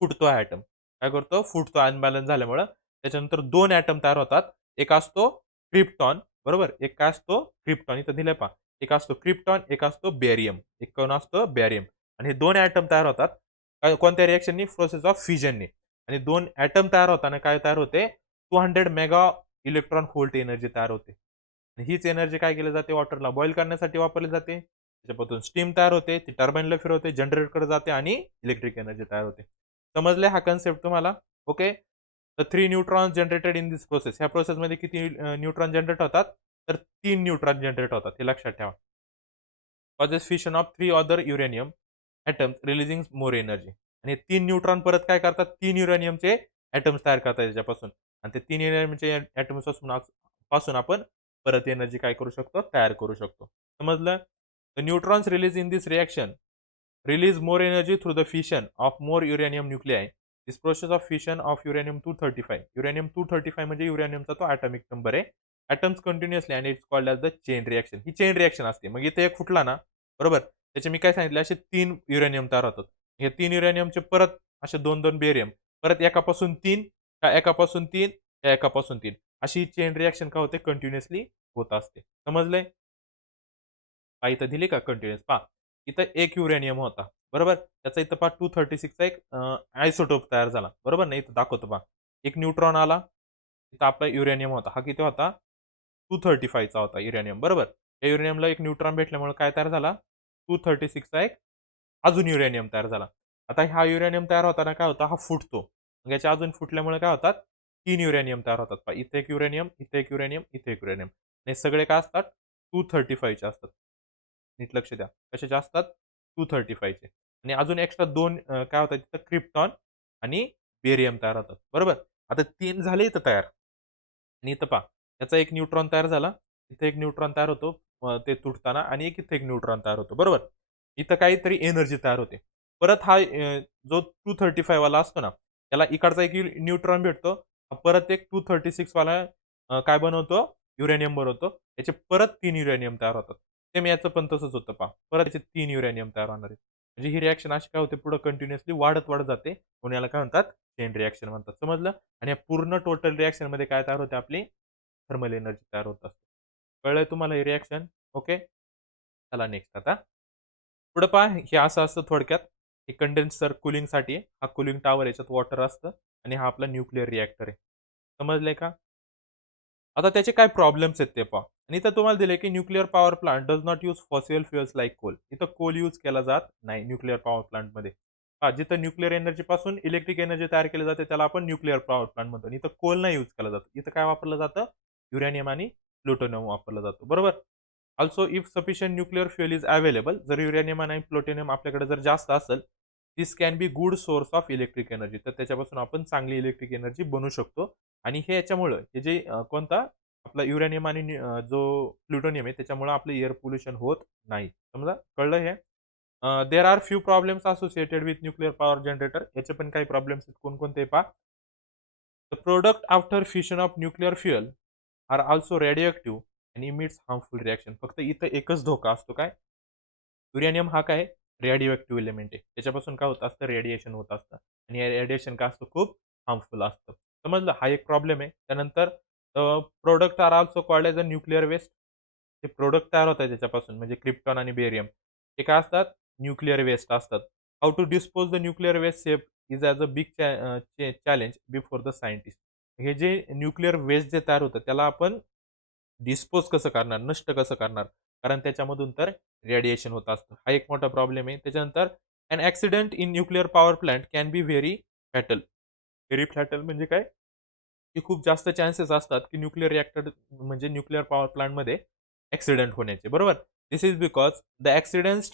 फुटतो हा ॲटम. काय करतो? फुटतो अनबॅलन्स झाल्यामुळं. त्याच्यानंतर 2 ॲटम तयार होतात. एक असतो क्रिप्टॉन, बरोबर? एक काय असतो? क्रिप्टॉन. इथं दिलंय पहा. एक असतो क्रिप्टॉन, एक असतो बेरियम. एक कोण असतो? बेरियम. आणि हे 2 ॲटम तयार होतात. कोणत्या रिएक्शननी? Process of फिजननी. आणि 2 ॲटम तयार होताना काय तयार होते? 200 मेगा इलेक्ट्रॉन व्होल्ट एनर्जी तयार होते. आणि हीच एनर्जी काय केली जाते? वॉटरला बॉईल करण्यासाठी वापरली जाते. त्याच्यापासून स्टीम तयार होते. ती टर्बाईनला फिरवते, जनरेटरकडे जाते आणि इलेक्ट्रिक एनर्जी तयार होते. समजले हा कन्सेप्ट तुम्हाला? ओके. तर 3 neutrons generated in this process. ह्या प्रोसेसमध्ये किती न्यूट्रॉन जनरेट होतात? तर 3 न्यूट्रॉन जनरेट होतात. हे लक्षात ठेवा. Causes fission of 3 other uranium atoms releasing more energy. आणि 3 न्यूट्रॉन परत काय करतात? 3 युरेनियमचे ॲटम्स तयार करतात याच्यापासून. आणि ते 3 युरेनियमचे ॲटम्स पासून आपण परत एनर्जी काय करू शकतो? तयार करू शकतो. समजलं? The neutrons release in this reaction release more energy through the fission of more uranium nuclei. This process of fission of uranium 235. Uranium 235 म्हणजे युरेनियमचा तो ॲटॉमिक नंबर आहे. Atoms continuously and it's called as the chain reaction. ही chain reaction असते. मग इथे एक फुटला ना, बरोबर? त्याचे मी काय सांगितले? असे 3 युरेनियम तयार होतात. हे 3 युरेनियमचे परत असे 2-2 बेरियम. परत एकापासून 3, त्या एकापासून 3, त्या एकापासून 3. अशी चेन रिएक्शन काय होते? कंटिन्युअसली होत असते. समजलंय? पहा इथं दिली का कंटिन्युअस पहा. इथं एक युरेनियम होता. बरोबर? त्याचा इथं पहा 236 चा एक आयसोटोप तयार झाला. बरोबर ना? इथं दाखवतो पहा. एक न्यूट्रॉन आला. इथं आपला युरेनियम होता. हा किती होता? 235 चा होता युरेनियम. बरोबर? या युरेनियमला एक न्यूट्रॉन भेटल्यामुळे काय तयार झाला? 236 चा एक अजून युरेनियम तयार झाला. आता हा युरेनियम तयार होताना काय होता? हा फुटतो. मग याच्या अजून फुटल्यामुळे काय होतात 3 युरेनियम तयार होतात. पहा इथे एक युरेनियम, इथे एक युरेनियम, इथे एक युरेनियम. हे सगळे काय असतात 235 चे असतात. नीट लक्ष द्या. कशाचे असतात 235 चे. आणि अजून एक्स्ट्रा 2 काय होतात तिथं क्रिप्टॉन आणि बेरियम तयार होतात. बरोबर? आता 3 झाले इथं तयार. आणि इथं पहा याचा एक न्यूट्रॉन तयार झाला. इथे एक न्यूट्रॉन तयार होतो ते तुटताना आणि एक इथे एक न्यूट्रॉन तयार होतो. बरोबर? इथं काहीतरी एनर्जी तयार होते. परत हा जो 235 वाला असतो ना, त्याला इकडचा एक न्यूट्रॉन भेटतो. परत एक 236 वाला काय बनवतो? युरेनियम बनवतो. याचे परत 3 युरेनियम तयार होतात. सेम याचं पण तसंच होतं पहा. परत याचे 3 युरेनियम तयार होणार आहेत. म्हणजे ही रिएक्शन अशी काय होते पुढे कंटिन्युअसली वाढत जाते. म्हणून याला काय म्हणतात? चेन रिएक्शन म्हणतात. समजलं? आणि या पूर्ण टोटल रिएक्शनमध्ये काय तयार होते आपली? थर्मल एनर्जी तयार होत असते. कळलंय तुम्हाला ही रिएक्शन? ओके. चला नेक्स्ट आता. पुढे पहा हे असं असतं थोडक्यात. हे कंडेन्सर कूलिंगसाठी आहे. हा कूलिंग टॉवर याच्यात वॉटर असतं आणि हा आपला न्यूक्लिअर रिएक्टर आहे. समजलंय का? आता त्याचे काय प्रॉब्लेम्स आहेत ते पहा. आणि इथं तुम्हाला दिले की nuclear power plant does not use fossil fuels like coal. इथं कोल यूज केला जात नाही न्यूक्लिअर पॉवर प्लांटमध्ये. पहा जिथं न्यूक्लिअर एनर्जी पासून इलेक्ट्रिक एनर्जी तयार केली जाते त्याला आपण न्यूक्लिअर पॉवर प्लांट म्हणतो. आणि इथं कोल नाही यूज केला जात. इथं काय वापरलं जातं? युरेनियम आणि प्लुटोनियम वापरला जातो. बरोबर? Also if sufficient nuclear fuel is available जर युरेनियम आणि प्लुटोनियम आपल्याकडे जर जास्त असेल this can be good source of electric energy. तर त्याच्यापासून आपण चांगली इलेक्ट्रिक एनर्जी बनवू शकतो. आणि हे याच्यामुळं हे जे कोणता आपला युरेनियम आणि जो प्लुटोनियम आहे त्याच्यामुळे आपलं एअर पोल्युशन होत नाही. समजा कळलं हे? There are few problems associated with nuclear power generator. याचे पण काही प्रॉब्लेम्स आहेत कोणकोणते पहा. The product after fission of nuclear fuel are also radioactive आणि इमिट्स हार्मफुल रिएक्शन. फक्त इथं एकच धोका असतो काय? युरेनियम हा काय रेडिओएक्टिव्ह एलिमेंट आहे. त्याच्यापासून काय होत असतं रेडिएशन होत असतं. आणि हे रेडिएशन काय असतं खूप हार्मफुल असतं. समजलं? हा एक प्रॉब्लेम आहे. त्यानंतर product are also called as a nuclear waste. ते प्रोडक्ट तयार होत आहे त्याच्यापासून म्हणजे क्रिप्टॉन आणि बेरियम. ते काय असतात? न्यूक्लिअर वेस्ट असतात. How to dispose the nuclear waste safe is as a big challenge before the scientist. हे जे न्यूक्लिअर वेस्ट जे तयार होतं त्याला आपण डिस्पोज कसं करणार? नष्ट कसं करणार? कारण त्याच्यामधून तर रेडिएशन होत असतं. हा एक मोठा प्रॉब्लेम आहे. त्याच्यानंतर an accident in nuclear power plant can be very fatal. Very fatal म्हणजे काय? की खूप जास्त चान्सेस असतात की न्यूक्लिअर रिएक्टर म्हणजे न्यूक्लिअर पॉवर प्लांटमध्ये ॲक्सिडेंट होण्याचे. बरोबर? This is because the accidents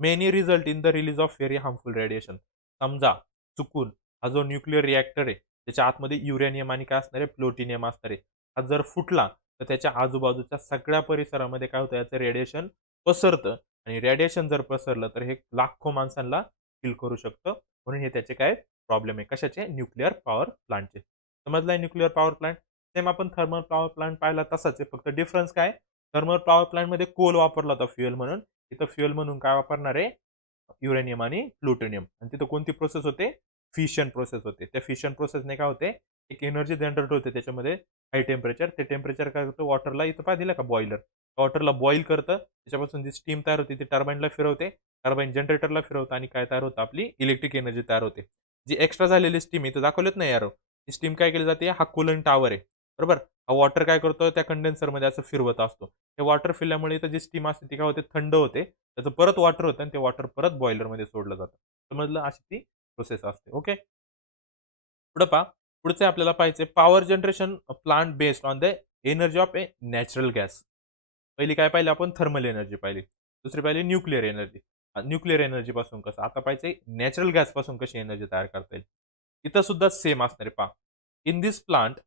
many result in the release of very harmful radiation. समजा चुकून हा जो न्यूक्लिअर रिएक्टर आहे त्याच्या आतमध्ये युरेनियम आणि काय असणार आहे? प्लुटोनियम असणार आहे. हा जर फुटला तर त्याच्या आजूबाजूच्या सगळ्या परिसरामध्ये काय होतं याचं रेडिएशन पसरतं आणि रेडिएशन जर पसरलं तर हे लाखो माणसांना किल करू शकतं. म्हणून हे त्याचे काय प्रॉब्लेम आहे. कशाचे? न्यूक्लिअर पॉवर प्लांटचे. समजलाय न्यूक्लिअर पॉवर प्लांट? सेम आपण थर्मल पॉवर प्लांट पाहिला तसाच आहे. फक्त डिफरन्स काय? थर्मल पॉवर प्लांटमध्ये कोल वापरला होता फ्युएल म्हणून. इथं फ्युएल म्हणून काय वापरणार आहे? युरेनियम आणि प्लुटोनियम. आणि तिथं कोणती प्रोसेस होते? फिशन प्रोसेस होते. त्या फिशन प्रोसेसने काय होते? एक एनर्जी जनरेट होते त्याच्यामध्ये हाय टेम्परेचर. ते टेम्परेचर काय करतं? वॉटरला इथं पहा दिलं का बॉइलर. वॉटरला बॉईल करतं. त्याच्यापासून जी स्टीम तयार होते ती टर्बाइनला फिरवते. टर्बाइन जनरेटरला फिरवतं आणि काय तयार होतं? आपली इलेक्ट्रिक एनर्जी तयार होते. जी एक्स्ट्रा झालेली स्टीम इथं दाखवलेत ना एरो. ती स्टीम काय केली जाते? हा कूलंट टॉवर आहे. बरोबर? हा वॉटर काय करतो? त्या कंडेन्सरमध्ये असं फिरवत असतो. हे वॉटर फिरल्यामुळे इथं जी स्टीम असते ती काय होते? थंड होते. त्याचं परत वॉटर होतं आणि ते वॉटर परत बॉयलरमध्ये सोडलं जातं. समजलं? अशी ती प्रोसेस असते. ओके. पुढे पहा. पुढचे आपल्याला पाहायचे power generation plant based on the energy of A natural gas. पहिली काय पाहिली आपण? थर्मल एनर्जी पाहिली. दुसरी पाहिली न्यूक्लिअर एनर्जी. न्यूक्लिअर एनर्जी पासून कसं? आता पाहायचंय नॅचरल गॅस पासून कशी एनर्जी तयार करता येईल. इथं सुद्धा सेम असणार आहे पहा. In this plant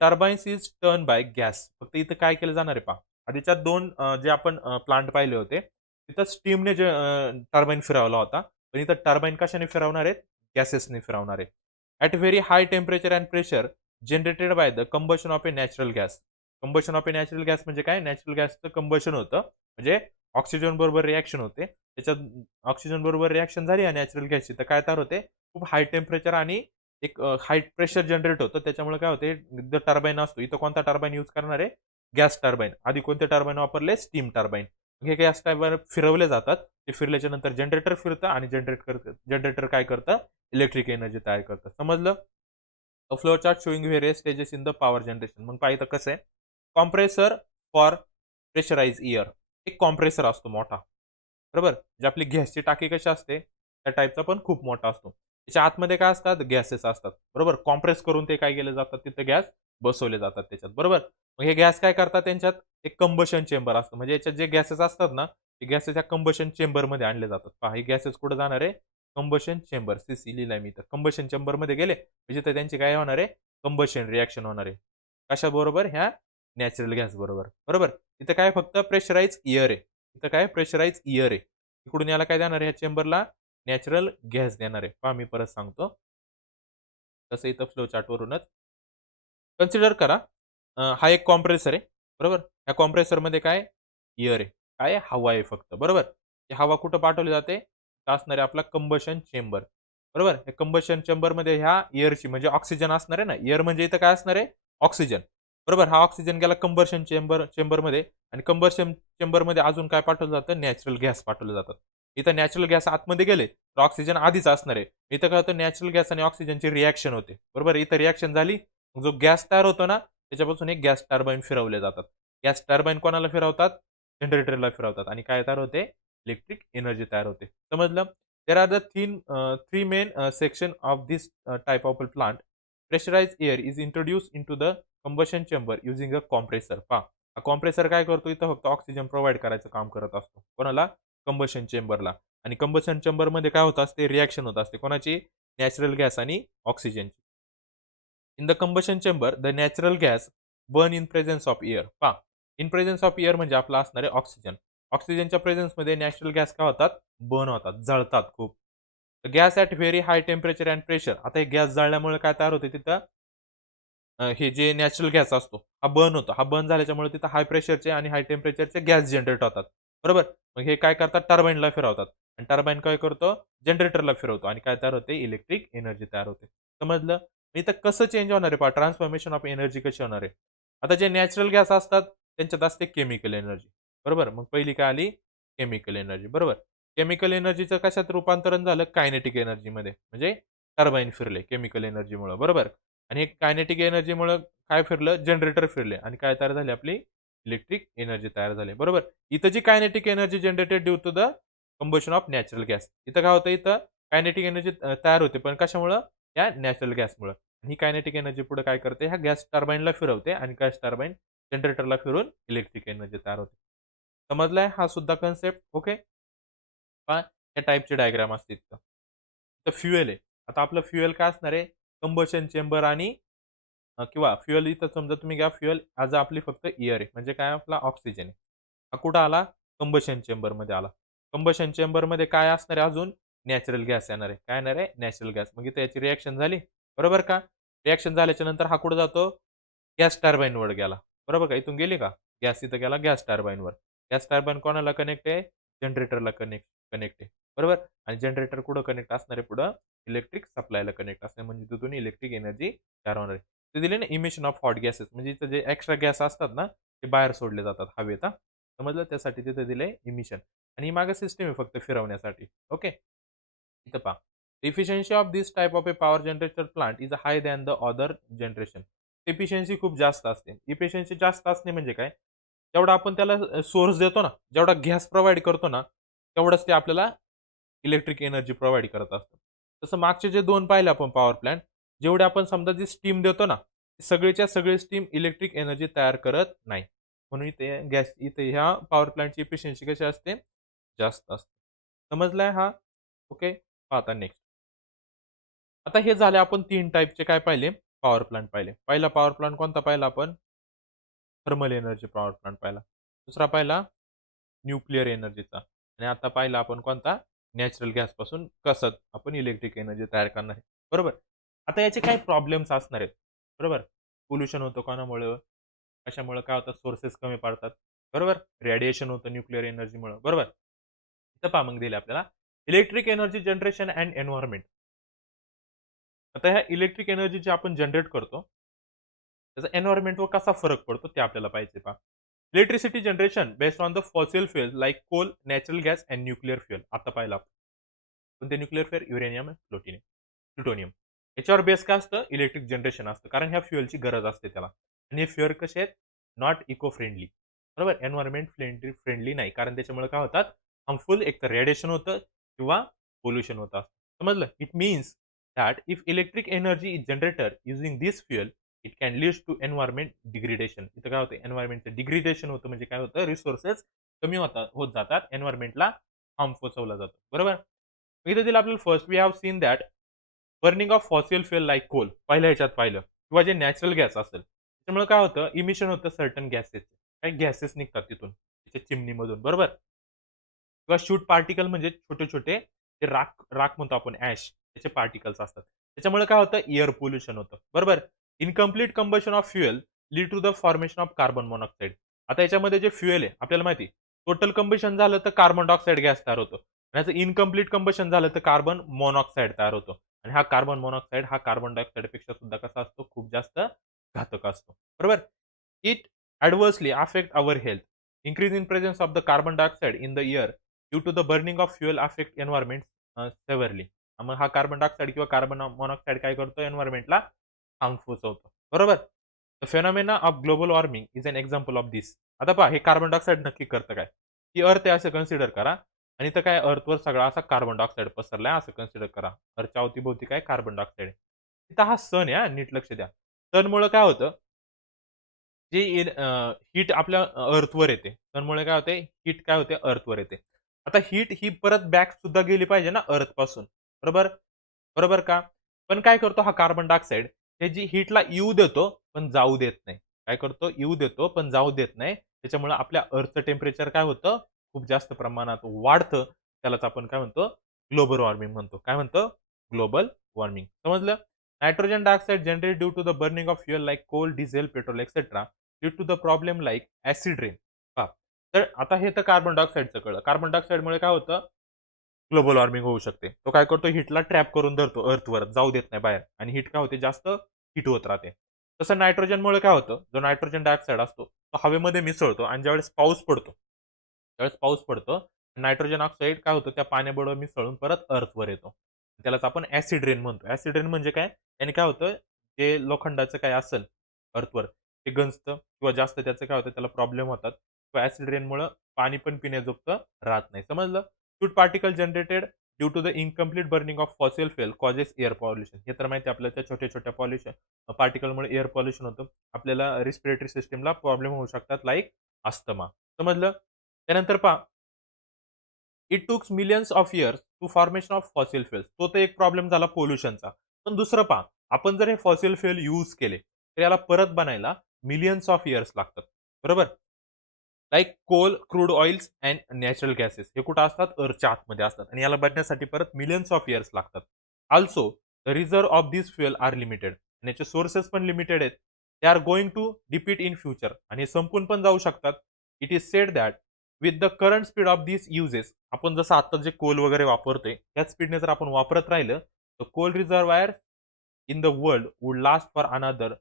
turbines is turn by gas. फक्त इथं काय केलं जाणार आहे पहा. आधीच्या 2 जे आपण प्लांट पाहिले होते, तिथं स्टीमने जे टर्बाइन फिरवला होता. पण इथं टर्बाइन कशाने फिरवणार आहेत? गॅसेसने फिरवणार आहे. At very high temperature and pressure generated by the combustion of A natural gas. Combustion of A natural gas म्हणजे काय? नॅचरल गॅसचं कंबशन होतं. म्हणजे ऑक्सिजन बरोबर रिएक्शन होते. त्याच्यात ऑक्सिजन बरोबर रिएक्शन झाली आणि नॅचरल गॅसची तर काय तयार होते? खूप हाय टेम्परेचर आणि एक हाय प्रेशर जनरेट होतं. त्याच्यामुळे काय होते? जो टर्बाइन असतो, इथं कोणता टर्बाइन यूज करणार आहे? Gas turbine. आधी कोणते टर्बाइन वापरले? Steam turbine. हे गॅस टर्बाइन फिरवले जातात. ते फिरल्याच्या नंतर जनरेटर फिरतं आणि जनरेटर काय करतं? इलेक्ट्रिक एनर्जी तयार करतं. समजलं? A flow chart showing various stages in the power generation. मग पाहिलं कसं आहे? Compressor for pressurise air. एक कॉम्प्रेसर असतो मोठा. बरोबर? जे आपली गॅसची टाकी कशी असते? त्या टाईपचा पण खूप मोठा असतो. त्याच्या आतमध्ये काय असतात? गॅसेस असतात. बरोबर? कॉम्प्रेस करून ते काय केले जातात? तिथे गॅस बसवले जातात त्याच्यात. बरोबर? मग हे गॅस काय करतात त्यांच्यात? एक कंबशन चेंबर असतं. म्हणजे याच्यात जे गॅसेस असतात ना, ते गॅसेस या कंबशन चेंबरमध्ये आणले जातात. पहा हे गॅसेस कुठे जाणार आहे? Combustion chamber. सी लिहिलंय मी इथं. कंबशन चेंबरमध्ये गेले, म्हणजे तर त्यांची काय होणार आहे? कंबशन रिएक्शन होणार आहे. कशाबरोबर? ह्या नॅचरल गॅस बरोबर. बरोबर? इथं काय फक्त प्रेशराइज एअर आहे. इथं काय प्रेशराइज एअर आहे. इकडून याला काय देणार आहे ह्या चेंबरला? नॅचरल गॅस देणार आहे. पहा मी परत सांगतो. तसं इथं फ्लो चार्टवरूनच कन्सिडर करा हा एक कॉम्प्रेसर आहे. बरोबर? या कॉम्प्रेसरमध्ये काय? एअर आहे. काय आहे? हवा आहे फक्त. बरोबर? ही हवा कुठं पाठवली जाते? तर असणार आहे आपला कंबशन चेंबर. बरोबर? या कंबशन चेंबरमध्ये ह्या एअरची म्हणजे ऑक्सिजन असणार आहे ना, एअर म्हणजे इथं काय असणार आहे? ऑक्सिजन. बरोबर? हा ऑक्सिजन गेला कंबशन चेंबरमध्ये आणि कंबशन चेंबरमध्ये अजून काय पाठवलं जातं? नॅचरल गॅस पाठवले जातात. इथं नॅचरल गॅस आतमध्ये गेले, तर ऑक्सिजन आधीच असणार आहे. इथं काय होतं? नॅचरल गॅस आणि ऑक्सिजनची रिएक्शन होते. बरोबर? इथं रिएक्शन झाली, जो गॅस तयार होतो ना, त्याच्यापासून एक गॅस टर्बाइन फिरवले जातात. गॅस टर्बाइन कोणाला फिरवतात? जनरेटरला फिरवतात आणि काय तयार होते? इलेक्ट्रिक एनर्जी तयार होते. समजलं? There are the three main section of this type of plant. Pressurised air is introduced into the combustion chamber using a compressor. पहा, हा कॉम्प्रेसर काय करतो? इथं फक्त ऑक्सिजन प्रोव्हाईड करायचं काम करत असतो. कोणाला? कंबशन चेंबरला. आणि कंबशन चेंबरमध्ये काय होत असते? रिएक्शन होत असते. कोणाची? नॅचरल गॅस आणि ऑक्सिजनची. In the combustion chamber the natural gas burn in presence of air. पहा, इन प्रेझेन्स ऑफ एअर म्हणजे आपला असणारे ऑक्सिजन. ऑक्सिजनच्या प्रेझेन्समध्ये नॅचरल गॅस काय होतात? बर्न होतात, जळतात खूप. Gas at very high temperature and pressure. आता हे गॅस जळल्यामुळे काय तयार होते तिथं? हे जे नॅचरल गॅस असतो, हा बर्न होतो. हा बर्न झाल्याच्यामुळे तिथं हाय प्रेशरचे आणि हाय टेम्परेचरचे गॅस जनरेट होतात. बरोबर? मग हे काय करतात? टर्बाइनला फिरवतात आणि टर्बाइन काय करतो? जनरेटरला फिरवतो आणि काय तयार होते? इलेक्ट्रिक एनर्जी तयार होते. समजलं? मग इथं कसं चेंज होणार आहे पहा, ट्रान्सफॉर्मेशन ऑफ एनर्जी कशी होणार आहे? आता जे नॅचरल गॅस असतात, त्यांच्यात असते केमिकल एनर्जी. बरोबर? मग पहिली काय आली? Chemical energy. बरोबर? केमिकल एनर्जीचं कशात रूपांतरण झालं? कायनेटिक एनर्जीमध्ये. म्हणजे टर्बाइन फिरले केमिकल एनर्जीमुळं. बरोबर? आणि कायनेटिक एनर्जीमुळं काय फिरलं? जनरेटर फिरले आणि काय तयार झाली आपली? इलेक्ट्रिक एनर्जी तयार झाली. बरोबर? इथं जी kinetic energy generated due to the combustion of natural gas. इथं काय होतं? इथं कायनेटिक एनर्जी तयार होते. पण कशामुळं? या नॅचरल गॅसमुळं. ही कायनेटिक एनर्जी पुढे काय करते? ह्या गॅस टर्बाइनला फिरवते आणि गॅस टर्बाइन जनरेटरला फिरून इलेक्ट्रिक एनर्जी तयार होते. समजलाय हा सुद्धा कन्सेप्ट? ओके. पहा या टाइपचे डायग्राम असते तिथं. तर फ्युएल आहे. आता आपलं फ्युएल काय असणार आहे? कंबशन चेंबर आणि किंवा फ्युएल इथं समजा तुम्ही घ्या फ्युएल आज आपली फक्त एअर आहे. म्हणजे काय आपला ऑक्सिजन आहे. हा कुठं आला? कंबशन चेंबरमध्ये आला. कंबशन चेंबरमध्ये काय असणार आहे अजून? नॅचरल गॅस येणार आहे. काय येणार आहे? Natural gas. मग इथे याची रिएक्शन झाली. बरोबर का? रिएक्शन झाल्याच्या नंतर हा कुठे जातो? गॅस टर्बाइनवर गेला. बरोबर का? इथून गेली का? गॅस इथं गेला गॅस टर्बाइनवर. गॅस टर्बाइन कोणाला कनेक्ट आहे? जनरेटरला कनेक्ट कनेक्ट आहे. बरोबर? आणि जनरेटर कुठं कनेक्ट असणार आहे पुढं? इलेक्ट्रिक सप्लायला कनेक्ट असणार म्हणजे तिथून इलेक्ट्रिक एनर्जी तयार होणार आहे. ते दिले ना इमिशन ऑफ हॉट गॅसेस म्हणजे इथं जे एक्स्ट्रा गॅस असतात ना, ते बाहेर सोडले जातात हवेत हां. समजलं? त्यासाठी तिथे दिलंय इमिशन आणि ही मागे सिस्टम आहे फक्त फिरवण्यासाठी. ओके. इथं पहा. Efficiency of this type of a power generator plant is hi than the other generation. Efficiency खूप जास्त असते. एफिशियन्सी जास्त असणे म्हणजे काय? जेवढा आपण त्याला सोर्स देतो ना, जेवढा गॅस प्रोव्हाईड करतो ना, तेवढंच ते आपल्याला इलेक्ट्रिक एनर्जी प्रोव्हाईड करत असतं. तसं मागचे जे 2 पाहिले आपण पॉवर प्लांट, जेवढे आपण समजा जी स्टीम देतो ना, सगळीच्या सगळी स्टीम इलेक्ट्रिक एनर्जी तयार करत नाही. म्हणून इथे गॅस इथे ह्या पॉवर प्लांटची एफिशियन्सी कशी असते? जास्त असते. समजलाय हा? ओके. आता नेक्स्ट. आता हे झाले आपण 3 टाइपचे काय पाहिले? पॉवर प्लांट पाहिले. पहिला पॉवर प्लांट कोणता पाहिला आपण? थर्मल एनर्जी पॉवर प्लांट पाहिला. दुसरा पाहिला न्यूक्लिअर एनर्जीचा आणि आता पाहिला आपण कोणता? नॅचरल गॅसपासून कसं आपण इलेक्ट्रिक एनर्जी तयार करणार आहे. बरोबर? आता याचे काही प्रॉब्लेम्स असणार आहेत. बरोबर? पोल्युशन होतं कोणामुळं? कशामुळं काय होतं? सोर्सेस कमी पडतात. बरोबर? रेडिएशन होतं न्यूक्लिअर एनर्जीमुळं. बरोबर? इथं पहा मग दिले आपल्याला electric energy generation and environment. आता ह्या इलेक्ट्रिक एनर्जी जे आपण जनरेट करतो, त्याचा एन्व्हायर्नमेंटवर कसा फरक पडतो ते आपल्याला पाहिजे पहा. Electricity generation based on the fossil fuel like coal, natural gas and nuclear fuel. आता पाहिलं आपण. कोणते न्यूक्लिअर फ्युएल? Uranium, plutonium. याच्यावर बेस काय असतं? इलेक्ट्रिक जनरेशन असतं. कारण ह्या फ्युएलची गरज असते त्याला. आणि हे फ्युएल कसे आहेत? Not eco friendly. बरोबर? एन्व्हायर्नमेंट फ्रेंडली नाही. कारण त्याच्यामुळे काय होतात? हार्मफुल एकतर रेडिएशन होतं किंवा पोल्युशन होतं. समजलं? It means that if electric energy is generated using this fuel, it can lead to environment degradation. इथं काय होतं, एन्व्हायरमेंटचं डिग्रेडेशन होतं, म्हणजे काय होतं, रिसोर्सेस कमी होत जातात, एन्व्हायरमेंटला हार्म पोहोचवला जातो. बरोबर. इथे दिलं आपल्याला first we have seen that burning of fossil fuel like coal, पहिल्या ह्याच्यात पाहिलं, किंवा जे नॅचरल गॅस असेल त्यामुळे काय होतं, इमिशन होतं सर्टन गॅसेस, काही गॅसेस निघतात तिथून त्याच्या चिमणीमधून. बरोबर. किंवा शूट पार्टिकल म्हणजे छोटे छोटे ते राख राख म्हणतो आपण, ॲश, त्याचे पार्टिकल्स असतात. त्याच्यामुळे काय होतं, एअर पोल्युशन होतं. बरोबर. Incomplete combustion of fuel lead to the formation of carbon monoxide. आता याच्यामध्ये जे फ्युएल आहे आपल्याला माहिती, टोटल कंबशन झालं तर कार्बन डायऑक्साईड गॅस तयार होतो. आणि याचं इनकम्प्लीट कंबशन झालं तर कार्बन मोनॉक्साईड तयार होतो. आणि हा कार्बन मोनॉक्साईड हा कार्बन डायऑक्साईड पेक्षा सुद्धा कसा असतो, खूप जास्त घातक असतो. बरोबर. It adversely affect our health. Increase in presence of the carbon dioxide in the air due to the burning of fuel affect environment severely. मग हा कार्बन डायऑक्साईड किंवा कार्बन मोनॉक्साईड काय करतो, एन्व्हायरमेंटला हार्म पोहोचवतो. बरोबर. The phenomena of global warming is an example of this. आता पहा, हे कार्बन डायऑक्साईड नक्की करतं काय, की अर्थ आहे असं कन्सिडर करा, आणि इथं काय, अर्थवर सगळा असा कार्बन डायऑक्साईड पसरलाय असं कन्सिडर करा. अर्थच्या अवतीभोवती काय, कार्बन डायऑक्साईड आहे. इथं हा सन आहे, नीट लक्ष द्या. सनमुळे काय होतं, जे हीट आपल्या अर्थवर येते. त्यामुळे काय होते, हीट काय होते, अर्थवर येते. आता हीट ही परत बॅक सुद्धा गेली पाहिजे ना अर्थपासून. बरोबर? बरोबर का? पण काय करतो हा कार्बन डायऑक्साईड, हे जी हीटला येऊ देतो, पण जाऊ देत नाही. काय करतो? येऊ देतो, पण जाऊ देत नाही. त्याच्यामुळे आपल्या अर्थचं टेम्परेचर काय होतं, खूप जास्त प्रमाणात वाढतं. त्यालाच आपण काय म्हणतो, ग्लोबल वॉर्मिंग म्हणतो. काय म्हणतो? Global warming. समजलं? Nitrogen dioxide generate due to the burning of fuel like coal, diesel, petrol etcetera due to the problem like acid rain. पहा, तर आता हे तर कार्बन डायऑक्साईडचं कळलं. कार्बन डायऑक्साईडमुळे काय होतं, ग्लोबल वॉर्मिंग होऊ शकते. तो काय करतो, हिटला ट्रॅप करून धरतो अर्थवर, जाऊ देत नाही बाहेर, आणि हिट काय होते, जास्त हिट होत राहते. तसं नायट्रोजनमुळे काय होतं, जो नायट्रोजन डायऑक्साईड असतो तो हवेमध्ये मिसळतो, आणि ज्यावेळेस पाऊस पडतो, त्यावेळेस पाऊस पडतो, नायट्रोजन ऑक्साईड काय होतं, त्या पाण्याबरोबर मिसळून परत अर्थवर येतो. त्यालाच आपण ॲसिड रेन म्हणतो. ॲसिड रेन म्हणजे काय, त्याने काय होतं, जे लोखंडाचं काय असेल अर्थवर ते गंजतं, किंवा जास्त त्याचं काय होतं, त्याला प्रॉब्लेम होतात, किंवा ॲसिड रेनमुळं पाणी पण पिण्याजोगतं राहत नाही. समजलं? Soot particle generated due to the incomplete burning of fossil fuel causes air pollution. हे तर माहिती आहे आपल्याला, त्या छोट्या-छोट्या पार्टिकलमुळे एअर पॉल्युशन होतं. आपल्याला रिस्पिरेटरी सिस्टमला प्रॉब्लेम होऊ शकतात, लाइक अस्थमा. समजलं? त्यानंतर पहा, it tooks millions of years to formation of fossil fuels. तो तर एक प्रॉब्लेम झाला पोल्युशनचा. पण दुसरं पहा, आपण जर हे फॉसिल फ्युएल यूज केले, तर याला परत बनायला मिलियन्स ऑफ इयर्स लागतात. बरोबर? Like coal, crude oils and natural gases हे कुठं असतात? अर्थच्या आतमध्ये असतात, आणि याला बनण्यासाठी परत मिलियन्स ऑफ इयर्स लागतात. Also the reserve of this fuel are limited, आणि याचे सोर्सेस पण लिमिटेड आहेत. They are going to deplete in future, आणि हे संपून पण जाऊ शकतात. It is said that with the current speed of this uses, आपण जसं आता जे कोल वगैरे वापरतोय त्याच स्पीडने जर आपण वापरत राहिलं, तर coal reservoir in the world would last for another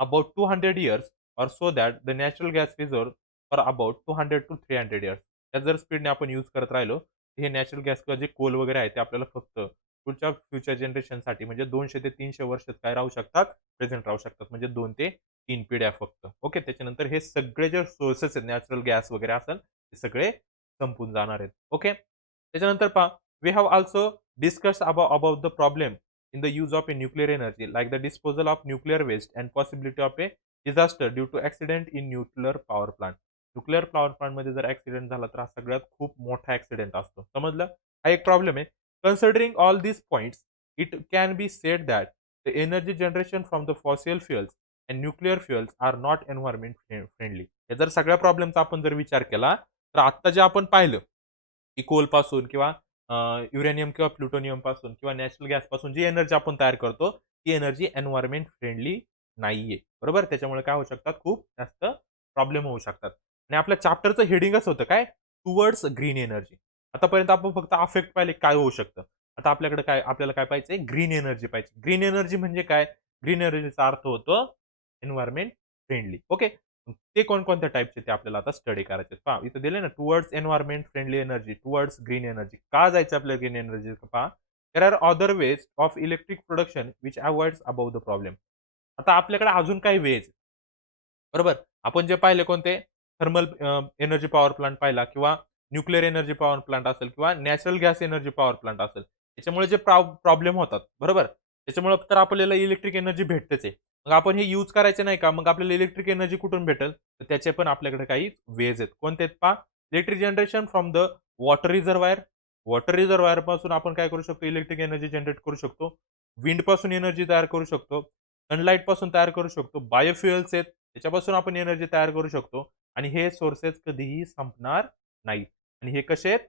about 200 years, or so that the natural gas reserve for about 200 to 300 years. त्या जर स्पीडने आपण यूज करत राहिलो, हे नॅचरल गॅस किंवा जे कोल वगैरे आहे ते आपल्याला फक्त पुढच्या फ्युचर जनरेशनसाठी म्हणजे 200 ते 300 वर्ष काय राहू शकतात, प्रेझेंट राहू शकतात. म्हणजे 2 ते 3 पिढ्या फक्त. ओके. त्याच्यानंतर हे सगळे जे सोर्सेस आहेत नॅचरल गॅस वगैरे असेल, ते सगळे संपून जाणार आहेत. ओके. त्याच्यानंतर पहा, we have also discuss about the problem in the use of a nuclear energy, like the disposal of nuclear waste and possibility of a disaster due to accident in nuclear power plant. Nuclear power plant मध्ये जर accident झाला तर हा सगळ्यात खूप मोठा accident असतो. समजलं? हा एक प्रॉब्लेम आहे. Considering all this points, it can be said that the energy generation from the fossil fuels and nuclear fuels are not environment friendly. हे जर सगळ्या प्रॉब्लेमचा आपण जर विचार केला, तर आता जे आपण पाहिलं, की कोलपासून किंवा युरेनियम किंवा प्लुटोनियम पासून किंवा नॅचरल गॅस पासून जी एनर्जी आपण तयार करतो, ती एनर्जी एन्व्हायरमेंट फ्रेंडली नाहीये. बरोबर? त्याच्यामुळे काय होऊ शकतात, खूप जास्त प्रॉब्लेम होऊ शकतात. आणि आपल्या चॅप्टरचं हेडिंगच होतं काय? Towards green energy. आतापर्यंत आपण फक्त अफेक्ट पाहिले काय होऊ शकतं. आता आपल्याकडे काय, आपल्याला काय पाहिजे? ग्रीन एनर्जी पाहिजे. ग्रीन एनर्जी म्हणजे काय? ग्रीन एनर्जीचा अर्थ होतो एन्व्हायरमेंट फ्रेंडली. ओके. ते कोणकोणत्या टाइपचे ते आपल्याला आता स्टडी करायचे. पहा इथे दिले ना, towards environment friendly energy, towards green energy. का जायचं आपल्याला ग्रीन एनर्जी? पहा, there are other ways of electric production which avoids about the problem. आता आपल्याकडे अजून काही वेज, बरोबर. आपण जे पाहिले कोणते, थर्मल एनर्जी पॉवर प्लांट पाहिला, किंवा न्यूक्लिअर एनर्जी पॉवर प्लांट असेल, किंवा natural gas energy power plant असेल. त्याच्यामुळे जे प्रॉब्लेम होतात, बरोबर. त्याच्यामुळे तर आपल्याला इलेक्ट्रिक एनर्जी भेटतेच आहे. मग आपण हे यूज करायचे नाही का? मग आपल्याला इलेक्ट्रिक एनर्जी कुठून भेटेल? तर त्याचे पण आपल्याकडे काही वेज आहेत. कोणते आहेत पहा? Electric generation from the water reservoir. Water reservoir पासून आपण काय करू शकतो? इलेक्ट्रिक एनर्जी जनरेट करू शकतो. विंड पासून एनर्जी तयार करू शकतो. सनलाईट पासून तयार करू शकतो. बायोफ्युएल्स आहेत, त्याच्यापासून आपण एनर्जी तयार करू शकतो. आणि हे सोर्सेस कधीही संपणार नाहीत. आणि हे कसे आहेत?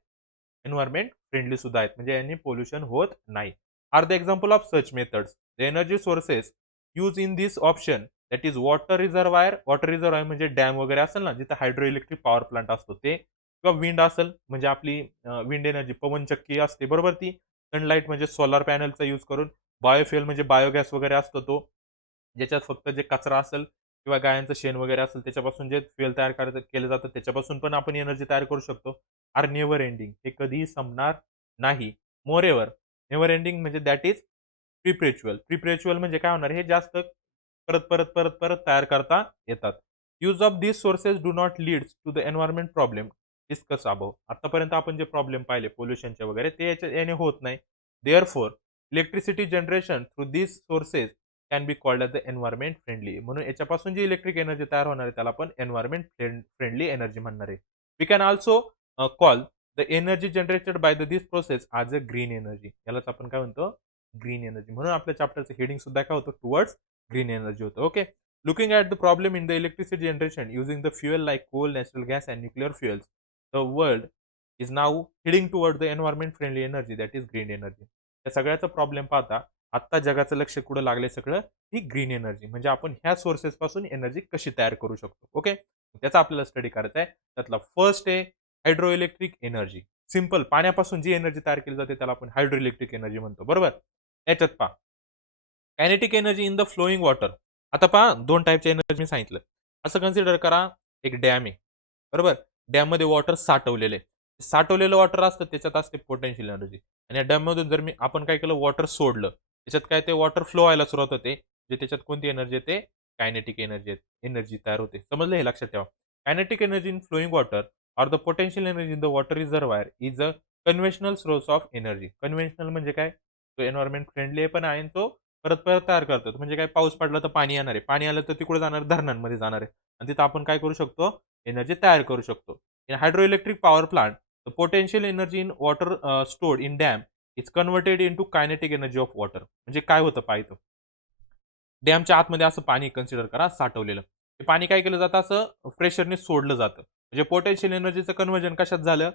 एन्व्हायर्नमेंट फ्रेंडली सुद्धा आहेत. म्हणजे यांनी पोल्युशन होत नाही. Are the example of such methods. The energy sources use in this option that is water reservoir. Water reservoir म्हणजे डॅम वगैरे असेल ना, जिथे हायड्रो इलेक्ट्रिक पॉवर प्लांट असतो ते, किंवा विंड असेल म्हणजे आपली विंड एनर्जी पवनचक्की असते बरोबर ती. सनलाईट म्हणजे सोलार पॅनलचा यूज करून. बायोफ्युएल म्हणजे बायोगॅस वगैरे असतो तो, ज्याच्यात फक्त जे कचरा असेल किंवा गायांचं शेण वगैरे असेल त्याच्यापासून जे फ्युएल तयार केलं जातं त्याच्यापासून पण आपण एनर्जी तयार करू शकतो. Are never ending. हे कधीही संपणार नाही. मोर एव्हर नेव्हर एंडिंग म्हणजे दॅट इज प्रिपेच्युअल. प्रिपेच्युअल म्हणजे काय होणार? हे जास्त परत, परत, परत, परत तयार करता येतात. Use of these sources do not leads to the environment problem discuss above. आतापर्यंत आपण जे प्रॉब्लेम पाहिले पोल्युशनचे वगैरे ते याने होत नाही. Therefore electricity generation through these sources can be called as the environment friendly. म्हणून याच्यापासून जी इलेक्ट्रिक एनर्जी तयार होणार आहे त्याला आपण एन्व्हायर्नमेंट फ्रेंडली एनर्जी म्हणणार आहे. We can also call the energy generated by this process as a green energy. यालाच आपण काय म्हणतो? Green energy. म्हणून आपल्या चॅप्टरचं हेडिंग सुद्धा काय होतं? टुवर्ड्स ग्रीन एनर्जी होतं. Okay. Looking at the problem in the electricity generation using the fuel like coal, natural gas, and nuclear fuels, the world is now heading toward the environment friendly energy that is green energy. या सगळ्याचा problem पाहता आत्ता जगाचं लक्ष कुठं लागले सगळं? ही green energy. म्हणजे आपण ह्या सोर्सेस पासून एनर्जी कशी तयार करू शकतो. ओके. त्याचा आपल्याला स्टडी करायचा आहे. त्यातला फर्स्ट आहे हायड्रो इलेक्ट्रिक एनर्जी. सिंपल पाण्यापासून जी एनर्जी तयार केली जाते त्याला आपण हायड्रो इलेक्ट्रिक एनर्जी म्हणतो. बरोबर? याच्यात पहा kinetic energy in the flowing water. आता पहा 2 टाइपची एनर्जी मी सांगितलं. असं कन्सिडर करा एक डॅम आहे. बरोबर? डॅममध्ये वॉटर साठवलेलं आहे. साठवलेलं वॉटर असतं त्याच्यात असते पोटेन्शियल एनर्जी. आणि या डॅममधून जर आपण काय केलं वॉटर सोडलं, त्याच्यात काय ते वॉटर फ्लो व्हायला सुरुवात होते. जे त्याच्यात कोणती एनर्जी येते? कायनेटिक एनर्जी एनर्जी तयार होते. समजलं हे लक्षात ठेवा. Kinetic energy in flowing water or the potential energy in the water reservoir is a conventional source of energy. Conventional म्हणजे काय? तो एन्व्हायर्नमेंट फ्रेंडली पण आहे आणि तो परत परत तयार करतात. म्हणजे काय पाऊस पडला तर पाणी येणार आहे. पाणी आलं तर तिकडे जाणार धरणांमध्ये जाणार आहे. आणि तिथं आपण काय करू शकतो? एनर्जी तयार करू शकतो. In hydro electric power plant the potential energy in water stored in dam is converted into kinetic energy of water. म्हणजे काय होतं पाहिजे डॅमच्या आतमध्ये असं पाणी कन्सिडर करा साठवलेलं. ते पाणी काय केलं जातं असं प्रेशरने सोडलं जातं. म्हणजे पोटेन्शियल एनर्जीचं कन्व्हर्जन कशात झालं?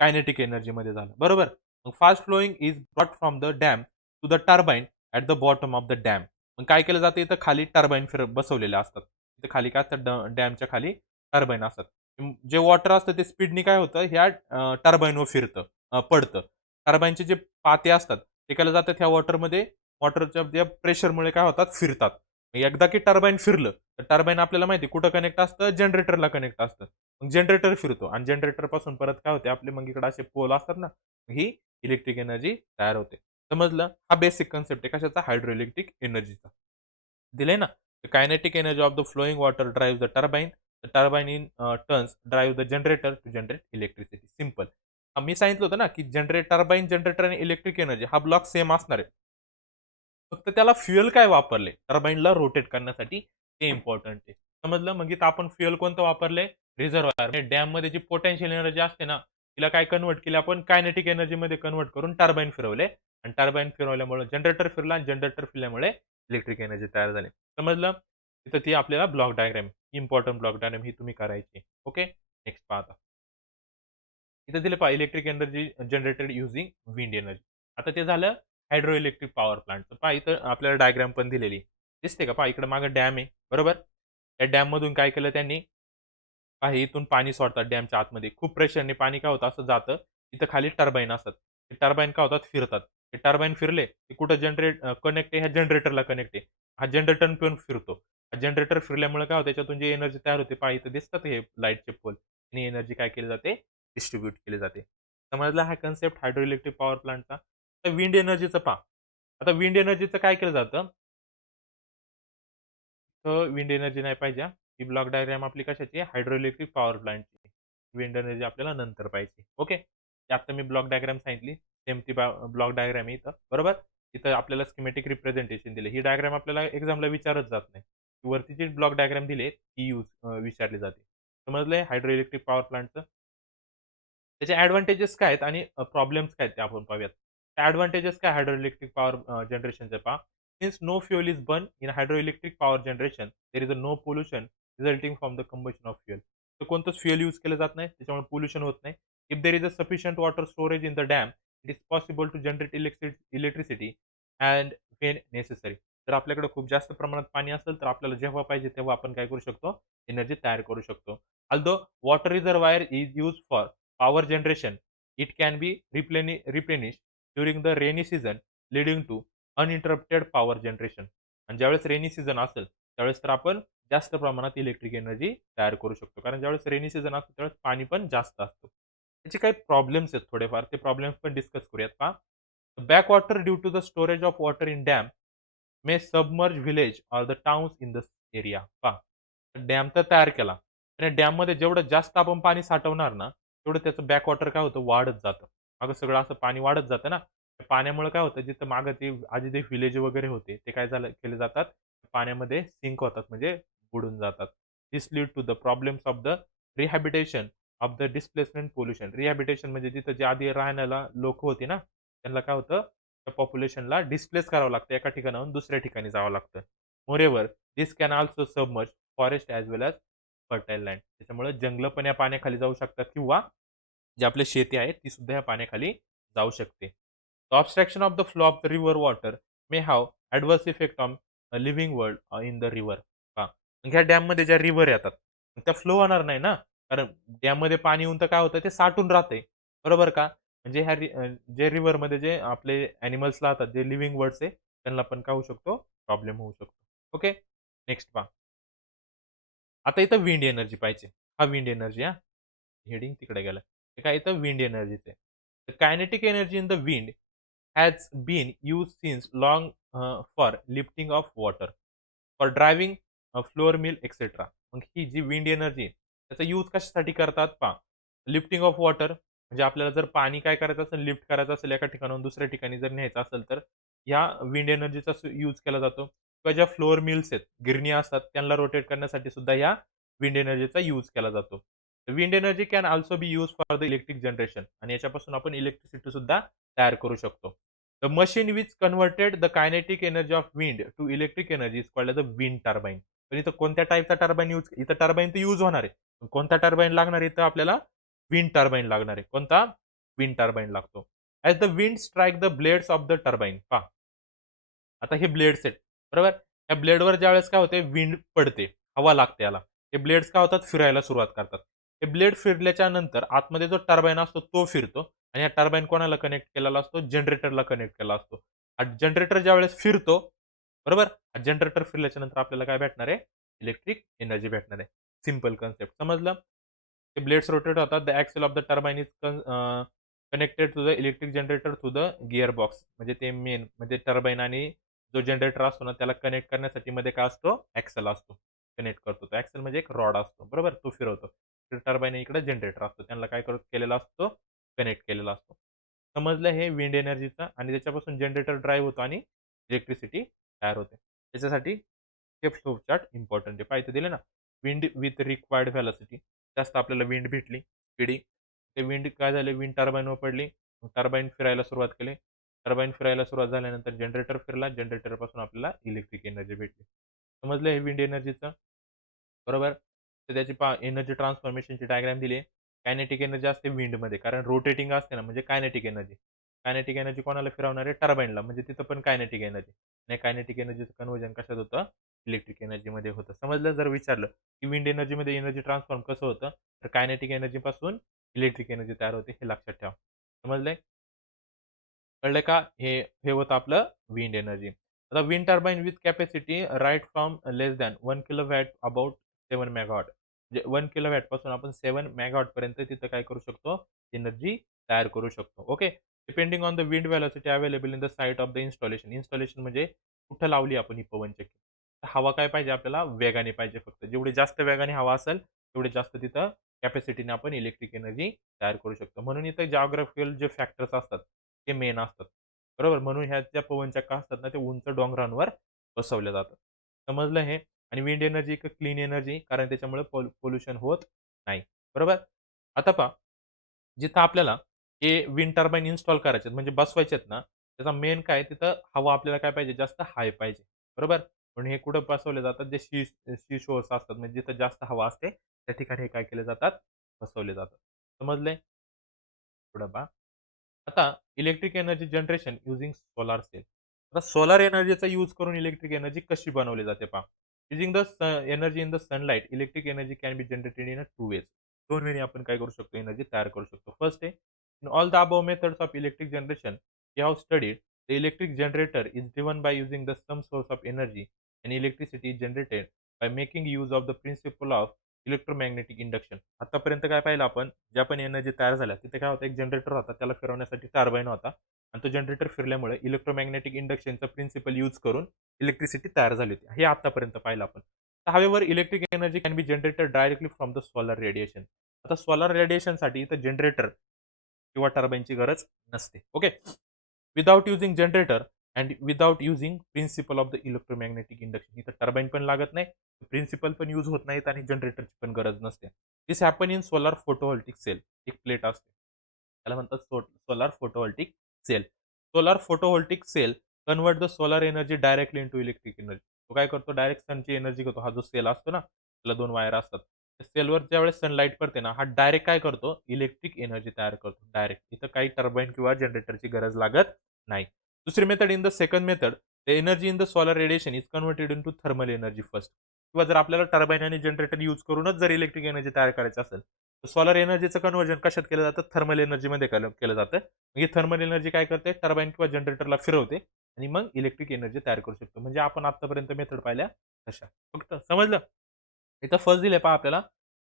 कायनेटिक एनर्जीमध्ये झालं. बरोबर? मग fast flowing is brought from the dam to the turbine at the bottom of the dam. मग काय केलं जातं इथं खाली टर्बाइन बसवलेले असतात. इथे खाली काय असतं डॅमच्या खाली टर्बाइन असतात. जे वॉटर असतं ते स्पीडनी काय होतं ह्या टर्बाइनवर फिरतं पडतं. टर्बाइनचे जे पाते असतात ते केलं जातात ह्या वॉटरमध्ये वॉटरच्या त्या प्रेशरमुळे काय होतात फिरतात. एकदा की टर्बाइन फिरलं तर टर्बाइन आपल्याला माहिती कुठं कनेक्ट असतं जनरेटरला कनेक्ट असतं. मग जनरेटर फिरतो आणि जनरेटर पासून परत काय होते आपले मग इकडे असे पोल असतात ना ही इलेक्ट्रिक एनर्जी तयार होते. समजलं? हा बेसिक कन्सेप्ट आहे कशाचा? हायड्रो इलेक्ट्रिक एनर्जीचा. दिले ना? Kinetic energy of the flowing water drive the turbine. The turbine in turns drive the generator to generate electricity. Simple. मी सांगितलं होतं ना की टर्बाइन जनरेटर आणि इलेक्ट्रिक एनर्जी हा ब्लॉक सेम असणार आहे. फक्त त्याला फ्युएल काय वापरले टर्बाइनला रोटेट करण्यासाठी ते इम्पॉर्टंट आहे. समजलं? मग इथं आपण फ्युएल कोणतं वापरले? रिझर्व्हायर. म्हणजे डॅममध्ये जी पोटेन्शियल एनर्जी असते ना, तिला काय कन्व्हर्ट केली आपण कायनेटिक एनर्जीमध्ये कन्व्हर्ट करून टर्बाइन फिरवले आणि टर्बाइन फिरवल्यामुळे जनरेटर फिरला आणि जनरेटर फिरल्यामुळे इलेक्ट्रिक एनर्जी तयार झाली. समजलं? तिथं ती आपल्याला block diagram important block diagram ही तुम्ही करायची. ओके. नेक्स्ट पहा आता. इथे दिले पहा electric energy generated using wind energy. आता ते झालं हायड्रो इलेक्ट्रिक पॉवर प्लांट. तर पहा इथं आपल्याला डायग्राम पण दिलेली. दिसते का? पहा इकडे मागे डॅम आहे. बरोबर? त्या डॅममधून काय केलं त्यांनी? पहा इथून पाणी सोडतात डॅमच्या आतमध्ये. खूप प्रेशरने पाणी काय होतं असं जातं. तिथं खाली टर्बाइन असतात. ते टर्बाइन काय होतात? फिरतात. ते टर्बाइन फिरले की कुठं कनेक्ट आहे ह्या जनरेटरला कनेक्ट आहे. हा जनरेटर पण फिरतो. हा जनरेटर फिरल्यामुळे काय होतं त्याच्यातून जी एनर्जी तयार होते पहा इथं दिसतात हे लाईटचे पोल. आणि एनर्जी काय केली जाते? डिस्ट्रिब्यूट केली जाते. समजला हा कन्सेप्ट हायड्रो इलेक्ट्रिक पॉवर प्लांटचा. आता विंड एनर्जीचं पहा. आता विंड एनर्जीचं काय केलं जातं? तर विंड एनर्जी नाही पाहिजे हां. ही ब्लॉक डायग्राम आपली कशाची आहे? हायड्रो इलेक्ट्रिक पॉवर प्लांटची. विंड एनर्जी आपल्याला नंतर पाहिजे. ओके. ते आता मी ब्लॉक डायग्राम सांगितली. सेम ती ब्लॉक डायग्राम आहे इथं. बरोबर? इथं आपल्याला स्कीमॅटिक रिप्रेझेंटेशन दिले. ही डायग्राम आपल्याला एक्झामला विचारत जात नाही. वरती जी ब्लॉक डायग्राम दिली आहे, ती विचारली जाते. समजलंय हायड्रो इलेक्ट्रिक पॉवर प्लांटचं? त्याचे ॲडव्हांटेजेस काय आहेत आणि प्रॉब्लेम्स काय आहेत ते आपण पाहूयात. ॲडव्हांटेजेस काय हायड्रो इलेक्ट्रिक पॉवर जनरेशनचे पहा. Since no fuel is burn in hydro electric power generation, there is a no pollution resulting from the combustion of fuel. तर कोणतंच फ्युअल यूज केलं जात नाही, त्याच्यामुळे पोल्युशन होत नाही. If there is a sufficient water storage in the dam, it is possible to generate electricity and when necessary. जर आपल्याकडे खूप जास्त प्रमाणात पाणी असेल, तर आपल्याला जेव्हा पाहिजे तेव्हा आपण काय करू शकतो, एनर्जी तयार करू शकतो. Although water reservoir is used for power generation, it can be replenished during the rainy season, leading to uninterrupted power generation. आणि ज्यावेळेस रेनी सीझन असेल, त्यावेळेस तर आपण जास्त प्रमाणात इलेक्ट्रिक एनर्जी तयार करू शकतो. कारण ज्यावेळेस रेनी सीझन असतो, त्यावेळेस पाणी पण जास्त असतं. त्याचे काही प्रॉब्लेम्स आहेत थोडेफार, ते प्रॉब्लेम्स पण डिस्कस करूयात पहा. Backwater due to the storage of water in dam may submerge village or the towns in the area. पहा, डॅम तर तयार केला आणि डॅममध्ये जेवढं जास्त आपण पाणी साठवणार ना, तेवढं त्याचं बॅकवॉटर काय होतं, वाढत जातं. मागं सगळं असं पाणी वाढत जातं ना, पाण्यामुळे काय होतं, जिथं मागं ते आधी ते व्हिलेज वगैरे होते, ते काय केले जातात, पाण्यामध्ये सिंक होतात, म्हणजे बुडून जातात. This lead to the problems of the rehabilitation of the displacement pollution. Rehabilitation म्हणजे जिथं जे आधी राहण्याला लोक होती ना, त्यांना काय होतं, त्या पॉप्युलेशनला डिस्प्लेस करावं लागतं. एका ठिकाणाहून दुसऱ्या ठिकाणी जावं लागतं. Moreover, this can also submerge forest as well as fertile land. त्याच्यामुळे जंगलं पण या पाण्याखाली जाऊ शकतात किंवा जे आपली शेती आहे ती सुद्धा या पाण्याखाली जाऊ शकते. The obstruction of the flow of the river water may have adverse effect on living world in the river. हां, ह्या डॅममध्ये ज्या रिव्हर येतात, त्या फ्लो होणार नाही ना, कारण डॅममध्ये पाणी येऊन तर काय होतं, ते साठून राहतंय. बरोबर का? म्हणजे जे रिव्हरमध्ये जे आपले ॲनिमल्स राहतात, जे लिव्हिंग वर्ड्स आहे, त्यांना पण काय होऊ शकतो, प्रॉब्लेम होऊ शकतो. ओके, नेक्स्ट पहा. आता इथं विंड एनर्जी पाहिजे. हा विंड एनर्जी हां. हेडिंग तिकडे गेलं. हे काय येतं विंड एनर्जीचं आहे. The kinetic energy in the wind has been used since long for lifting of water, for driving a flour mill etc. मग ही जी विंड एनर्जी आहे, त्याचा यूज कशासाठी करतात पहा. लिफ्टिंग ऑफ वॉटर म्हणजे आपल्याला जर पाणी काय करायचं असेल, लिफ्ट करायचं असेल एका ठिकाणाहून दुसऱ्या ठिकाणी जर न्यायचं असेल, तर ह्या विंड एनर्जीचा यूज केला जातो. किंवा ज्या फ्लोअर मिल्स आहेत, गिरणी असतात, त्यांना रोटेट करण्यासाठी सुद्धा ह्या विंड एनर्जीचा यूज केला जातो. Wind energy can also be use for the electric generation आणि याच्यापासून आपण इलेक्ट्रिसिटी सुद्धा तयार करू शकतो. The machine which converted the kinetic energy of wind to electric energy is called the wind turbine. पण इथं कोणत्या टाईपचा टर्बाइन यूज, इथं टर्बाइन तर यूज होणार आहे. कोणता टर्बाइन लागणार आहे, इथं आपल्याला विंड टर्बाइन लागणार आहे. कोणता? विंड टर्बाइन लागतो. As the wind strike the blades of the turbine. पहा, आता हे ब्लेड्स आहेत, बरोबर? या ब्लेडवर ज्यावेळेस काय होते, विंड पडते, हवा लागते याला. हे ब्लेड्स काय होतात, फिरायला सुरुवात करतात. हे ब्लेड फिरल्याच्या नंतर आतमध्ये जो टर्बाइन असतो तो फिरतो आणि या टर्बाइन कोणाला कनेक्ट केलेला असतो, जनरेटरला कनेक्ट केला असतो. हा जनरेटर ज्यावेळेस फिरतो, बरोबर? हा जनरेटर फिरल्याच्या नंतर आपल्याला काय भेटणार आहे, इलेक्ट्रिक एनर्जी भेटणार आहे. सिंपल कन्सेप्ट समजलं? ते ब्लेड्स रोटेट होतात. The axle of the turbine is connected to the electric generator through the gear box. म्हणजे ते मेन म्हणजे टर्बाइन आणि जो जनरेटर असतो ना, त्याला कनेक्ट करण्यासाठी मध्ये काय असतो, ॲक्सेल असतो. कनेक्ट करतो. तो ॲक्सेल म्हणजे एक रॉड असतो, बरोबर? तो फिरवतो. टर्बाइन इकडे जनरेटर असतो. त्यांना काय केलेला असतो, कनेक्ट केलेला असतो. समजलं हे विंड एनर्जीचं आणि त्याच्यापासून जनरेटर ड्राईव्ह होतो आणि इलेक्ट्रिसिटी तयार होते. त्याच्यासाठी स्टेप फ्लो चार्ट इम्पॉर्टंट आहे. पाहिजे दिले ना, विंड विथ रिक्वायर्ड व्हेलॉसिटी. जास्त आपल्याला विंड भेटली, पिढी. ते विंड काय झाले, विंड टर्बाइनवर पडली. टर्बाइन फिरायला सुरुवात केली. टर्बाइन फिरायला सुरुवात झाल्यानंतर जनरेटर फिरला. जनरेटरपासून आपल्याला इलेक्ट्रिक एनर्जी भेटली. समजलं हे विंड एनर्जीचं? बरोबर? तर त्याची पहा एनर्जी ट्रान्सफॉर्मेशनची डायग्राम दिली आहे. कायनेटिक एनर्जी असते विंडमध्ये कारण रोटेटिंग असते ना, म्हणजे कायनेटिक एनर्जी. कायनेटिक एनर्जी कोणाला फिरवणार आहे? टर्बाइनला. म्हणजे तिथं पण कायनेटिक एनर्जी. आणि कायनेटिक एनर्जीचं कन्व्हर्जन कशात होतं? इलेक्ट्रिक एनर्जीमध्ये होतं. समजलं? जर विचारलं, की विंड एनर्जीमध्ये एनर्जी ट्रान्सफॉर्म कसं होतं? तर कायनेटिक एनर्जीपासून इलेक्ट्रिक एनर्जी तयार होते. हे लक्षात ठेवा. समजलंय? कळलं का? हे होतं आपलं विंड एनर्जी. आता wind turbine with capacity right from less than 1 kilowatt about 7 megawatt. म्हणजे 1 किलोवॅट पासून आपण 7 मेगावॉट पर्यंत तिथं काय करू शकतो? एनर्जी तयार करू शकतो. Okay. Depending on the wind velocity available in the site of the installation. Installation म्हणजे कुठं लावली आपण ही पवनचक्की. तर हवा काय पाहिजे आपल्याला? वेगाने पाहिजे फक्त. जेवढी जास्त वेगाने हवा असेल, तेवढे जास्त तिथं कॅपॅसिटीने आपण इलेक्ट्रिक एनर्जी तयार करू शकतो. म्हणून इथं जिओग्राफिकल जे फॅक्टर्स असतात, ते मेन असतात. बरोबर. म्हणून ह्या ज्या पवनचक्क्या असतात ना, ते उंच डोंगरांवर बसवल्या जातात. समजलं हे? आणि विंड एनर्जी एक क्लीन एनर्जी कारण त्याच्यामुळे पोल्युशन होत नाही. बरोबर. आता पहा, जिथं आपल्याला हे विंड टर्बाइन इन्स्टॉल करायचे आहेत, म्हणजे बसवायचे आहेत ना, त्याचा मेन काय तिथं हवा आपल्याला काय पाहिजे, जास्त हाय पाहिजे. बरोबर. म्हणून हे कुठं बसवले जातात, जे सी शोर्स असतात, म्हणजे जिथं जास्त हवा असते, त्या ठिकाणी हे काय केले जातात, बसवले जातात. समजले? पुढं पहा. आता electric energy generation using solar cell. आता सोलार एनर्जीचा यूज करून इलेक्ट्रिक एनर्जी कशी बनवली जाते पहा. Using the energy in the sunlight electric energy can be generated in a 2 ways. 2 वेने आपण काय करू शकतो, एनर्जी तयार करू शकतो. फर्स्ट आहे, in all the above methods of electric generation we have studied the electric generator is driven by using the some source of energy and electricity is generated by making use of the principle of electromagnetic induction. आतापर्यंत काय पाहिलं आपण, ज्या पण energy तयार झाल्या तिथे काय होतं, एक जनरेटर होता, त्याला फिरवण्यासाठी टर्बाइन होता आणि तो जनरेटर फिरल्यामुळे इलेक्ट्रोमॅग्नेटिक इंडक्शनचा प्रिन्सिपल यूज करून इलेक्ट्रिसिटी तयार झाली होती. हे आतापर्यंत पाहिलं आपण. However electric energy can be generated directly from the solar radiation. आता सोलर रेडिएशनसाठी इथं जनरेटर किंवा टर्बाइनची गरज नसते. Okay. Without using generator and without using principle of the electromagnetic induction. इथं टर्बाइन पण लागत नाही, प्रिन्सिपल पण यूज होत नाहीत आणि जनरेटरची पण गरज नसते. This happen in solar photovoltaic cell. एक प्लेट असते, त्याला म्हणतात solar photovoltaic cell. Solar photovoltaic cell convert the solar energy directly into electric energy. तो काय करतो, डायरेक्ट सनची एनर्जी घेतो. हा जो सेल असतो ना, त्याला 2 वायर असतात. त्या सेलवर ज्यावेळेस सनलाईट पडते ना, हा डायरेक्ट काय करतो, इलेक्ट्रिक एनर्जी तयार करतो डायरेक्ट. इथं काही टर्बाइन किंवा जनरेटरची गरज लागत नाही. दुसरी method, in the second method the energy in the solar radiation is converted into thermal energy first. किंवा जर आपल्याला टर्बाइन आणि जनरेटर यूज करूनच जर इलेक्ट्रिक एनर्जी तयार करायची असेल, तर सोलर एनर्जीचं कन्व्हर्जन कशात केलं जातं, थर्मल एनर्जीमध्ये केलं जातं. ही थर्मल एनर्जी काय करते, टर्बाइन किंवा जनरेटरला फिरवते आणि मग इलेक्ट्रिक एनर्जी तयार करू शकतो. म्हणजे आपण आतापर्यंत मेथड पाहिल्या तशा. फक्त समजलं? इथं फर्स्ट दिले पहा आपल्याला,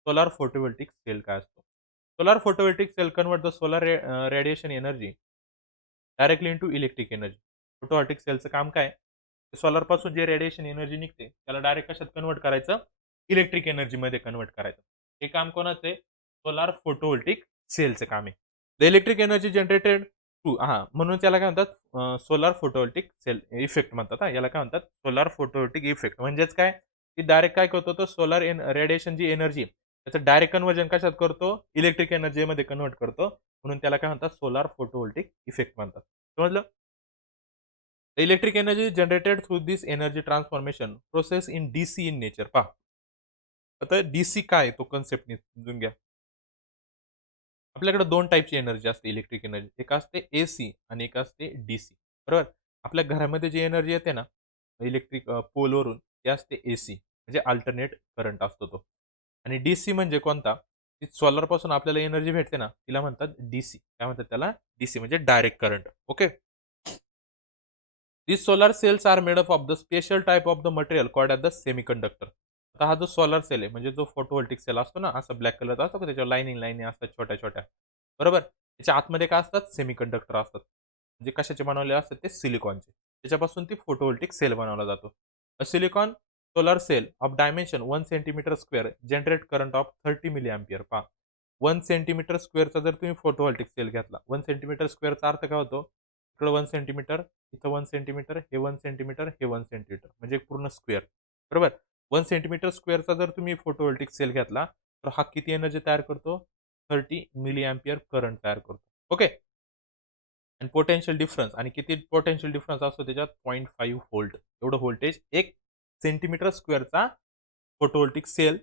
सोलार फोटोव्होल्टिक सेल काय असतो. Solar photovoltaic cell convert the solar radiation energy directly into electric energy. Photovoltaic सेलचं काम काय, सोलरपासून जे रेडिएशन एनर्जी निघते त्याला डायरेक्ट कशात कन्व्हर्ट करायचं, इलेक्ट्रिक एनर्जीमध्ये कन्व्हर्ट करायचं. हे काम कोणाचं आहे, सोलार फोटोव्होल्टिक सेलचं काम आहे. The electric energy generated to, म्हणून त्याला काय म्हणतात, सोलार फोटोव्होल्टिक सेल इफेक्ट म्हणतात. याला काय म्हणतात, सोलार फोटोव्होल्टिक इफेक्ट. म्हणजेच काय, की डायरेक्ट काय करतो, तो सोलार रेडिएशन जी एनर्जी त्याचं डायरेक्ट कन्व्हर्जन कशात करतो, इलेक्ट्रिक एनर्जीमध्ये कन्व्हर्ट करतो. म्हणून त्याला काय म्हणतात, सोलार फोटोव्होल्टिक इफेक्ट म्हणतात. समजलं? The electric energy generated through this energy transformation process in DC in nature. पहा, आता DC काय तो कन्सेप्ट समजून घ्या. आपल्याकडे 2 टाइपची एनर्जी असते इलेक्ट्रिक एनर्जी. एक असते एसी आणि एक असते डीसी. बरोबर? आपल्या घरामध्ये जी एनर्जी येते ना, इलेक्ट्रिक पोलवरून, ते असते एसी, म्हणजे अल्टरनेट करंट असतो तो. आणि डीसी म्हणजे कोणता? ती सोलरपासून आपल्याला एनर्जी भेटते ना, तिला म्हणतात डीसी. काय म्हणतात त्याला? डीसी म्हणजे direct current. Okay. These solar cells are made up of the special type of the material called as the semiconductor. आता हा जो सोलर सेल आहे, म्हणजे जो फोटोव्होल्टिक सेल असतो ना, असा ब्लॅक कलरचा असतो का, त्याच्यावर लाईनी असतात छोट्या-छोट्या. बरोबर? त्याच्या आतमध्ये काय असतात, सेमीकंडक्टर असतात. म्हणजे कशाचे बनवलेले असतात ते, सिलिकॉनचे. त्याच्यापासून ती फोटोव्होल्टिक सेल बनवला जातो. A silicon solar cell of dimension 1 centimetre square generate current of 30 milliampere. पहा, 1 सेंटीमीटर स्क्वेअरचा जर तुम्ही फोटोव्होल्टिक सेल घेतला, 1 सेंटीमीटर स्क्वेअरचा अर्थ काय होतो, इकडं 1 सेंटीमीटर, इथं 1 सेंटीमीटर, हे 1 सेंटीमीटर, हे 1 सेंटीमीटर, म्हणजे पूर्ण स्क्वेअर. बरोबर? 1 सेंटीमीटर स्क्वेअरचा जर तुम्ही फोटोव्होल्टिक सेल घेतला, तर हा किती एनर्जी तयार करतो, 30 मिली अँपिअर करंट तयार करतो. ओके. आणि पोटेन्शियल डिफरन्स, आणि किती पोटेन्शियल डिफरन्स असतो त्याच्यात, 0.5 व्होल्ट एवढं व्होल्टेज 1 सेंटीमीटर स्क्वेअरचा फोटोव्होल्टिक सेल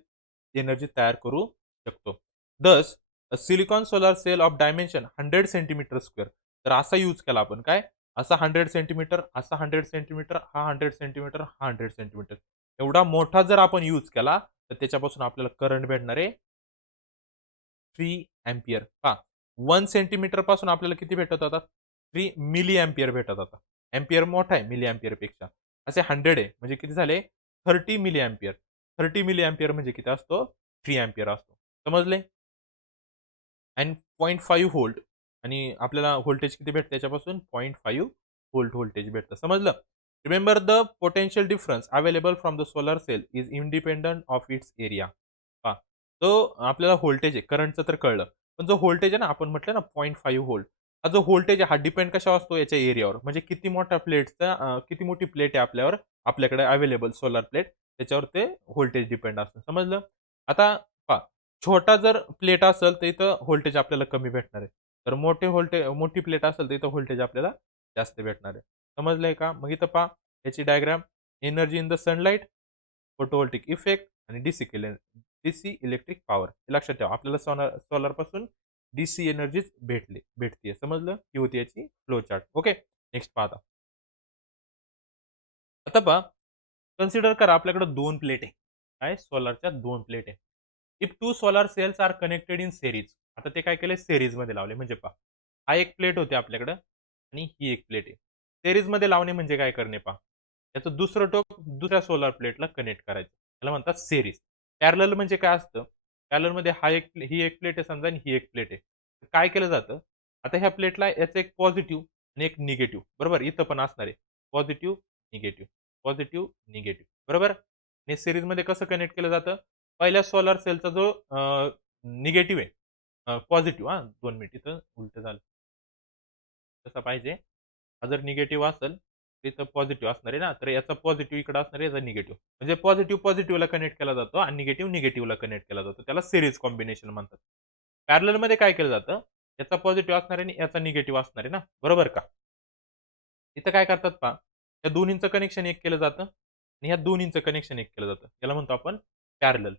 एनर्जी तयार करू शकतो. Thus silicon solar cell of dimension 100 centimetre square. तर असा यूज केला आपण, काय, असा 100 सेंटीमीटर, असा 100 सेंटीमीटर, हा 100 सेंटीमीटर, हा 100 सेंटीमीटर, एवढा मोठा जर आपण यूज केला, तर त्याच्यापासून आपल्याला करंट भेटणार आहे 3 अँपिअर. पहा, 1 सेंटीमीटर पासून आपल्याला किती भेटत होता, 3 मिली अँपिअर भेटत होता. अँपिअर मोठा आहे मिली अँपिअर पेक्षा. असे 100 आहे म्हणजे किती झाले, 30 मिली अँपिअर. 30 मिली अँपिअर म्हणजे किती असतो, 3 अँपिअर असतो. समजले? आणि 0.5 व्होल्ट, आणि आपल्याला व्होल्टेज किती भेटतं त्याच्यापासून, 0.5 व्होल्ट व्होल्टेज भेटतं. समजलं? Remember the potential difference available from the solar cell is independent of its area. पहा, तो आपल्याला व्होल्टेज आहे, करंटचं तर कळलं. पण जो व्होल्टेज आहे ना, आपण म्हटलं ना 0.5 व्होल्ट, हा जो व्होल्टेज आहे हा डिपेंड कशावर असतो याच्या एरियावर. म्हणजे किती मोठ्या प्लेटचा किती मोठी प्लेट आहे आपल्याकडे अवेलेबल सोलार प्लेट त्याच्यावर ते व्होल्टेज डिपेंड असतं. समजलं? आता पहा छोटा जर प्लेट असेल तर इथं व्होल्टेज आपल्याला कमी भेटणार आहे. तर मोठी प्लेट असेल तर इथं व्होल्टेज आपल्याला जास्त भेटणार आहे. समजलंय का? मग इथं पहा याची diagram energy in the sunlight, photovoltaic effect आणि डीसी इलेक्ट्रिक पॉवर. हे लक्षात ठेवा. आपल्याला सोलारपासून डीसी एनर्जीच भेटतीये. समजलं? ही होती याची फ्लो चार्ट. ओके. नेक्स्ट पहा आता. आता पहा, कन्सिडर करा आपल्याकडे 2 प्लेट आहे. काय? सोलारच्या 2 प्लेट आहे. If 2 solar cells are connected in series. आता ते काय केले सीरीजमध्ये लावले. म्हणजे पहा, हा एक प्लेट होती आपल्याकडे आणि ही एक प्लेट आहे. सीरीजमध्ये लावणे म्हणजे काय करणे पहा. त्याचं दुसरं टोक दुसऱ्या सोलार प्लेटला कनेक्ट करायचं. त्याला म्हणतात सीरीज. पॅरलल म्हणजे काय असतं? पॅरललमध्ये ही एक प्लेट आहे समजा आणि ही एक प्लेट आहे. तर काय केलं जातं? आता ह्या प्लेटला याचं एक पॉझिटिव्ह आणि एक निगेटिव्ह बरोबर? इथं पण असणार आहे. पॉझिटिव्ह, निगेटिव्ह, पॉझिटिव्ह, निगेटिव्ह बरोबर? आणि सीरीजमध्ये कसं कनेक्ट केलं जातं? पहिल्या सोलार सेलचा जो निगेटिव्ह आहे पॉझिटिव्ह 2 मिनिट इथं उलटं झालं. तसा पाहिजे. हा जर निगेटिव्ह असेल, तर इथं पॉझिटिव्ह असणार आहे ना, तर याचा पॉझिटिव्ह इकडे असणार आहे, याचा निगेटिव्ह. म्हणजे पॉझिटिव्ह पॉझिटिव्हला कनेक्ट केला जातो आणि निगेटिव्ह निगेटिव्हला कनेक्ट केला जातो. त्याला सीरीज कॉम्बिनेशन म्हणतात. पॅरललमध्ये काय केलं जातं? याचा पॉझिटिव्ह असणार आहे आणि याचा निगेटिव्ह असणार आहे ना, बरोबर का? इथं काय करतात पहा, या दोन्हींचं कनेक्शन एक केलं जातं आणि ह्या दोन्हींचं कनेक्शन एक केलं जातं. याला म्हणतो आपण पॅरलल.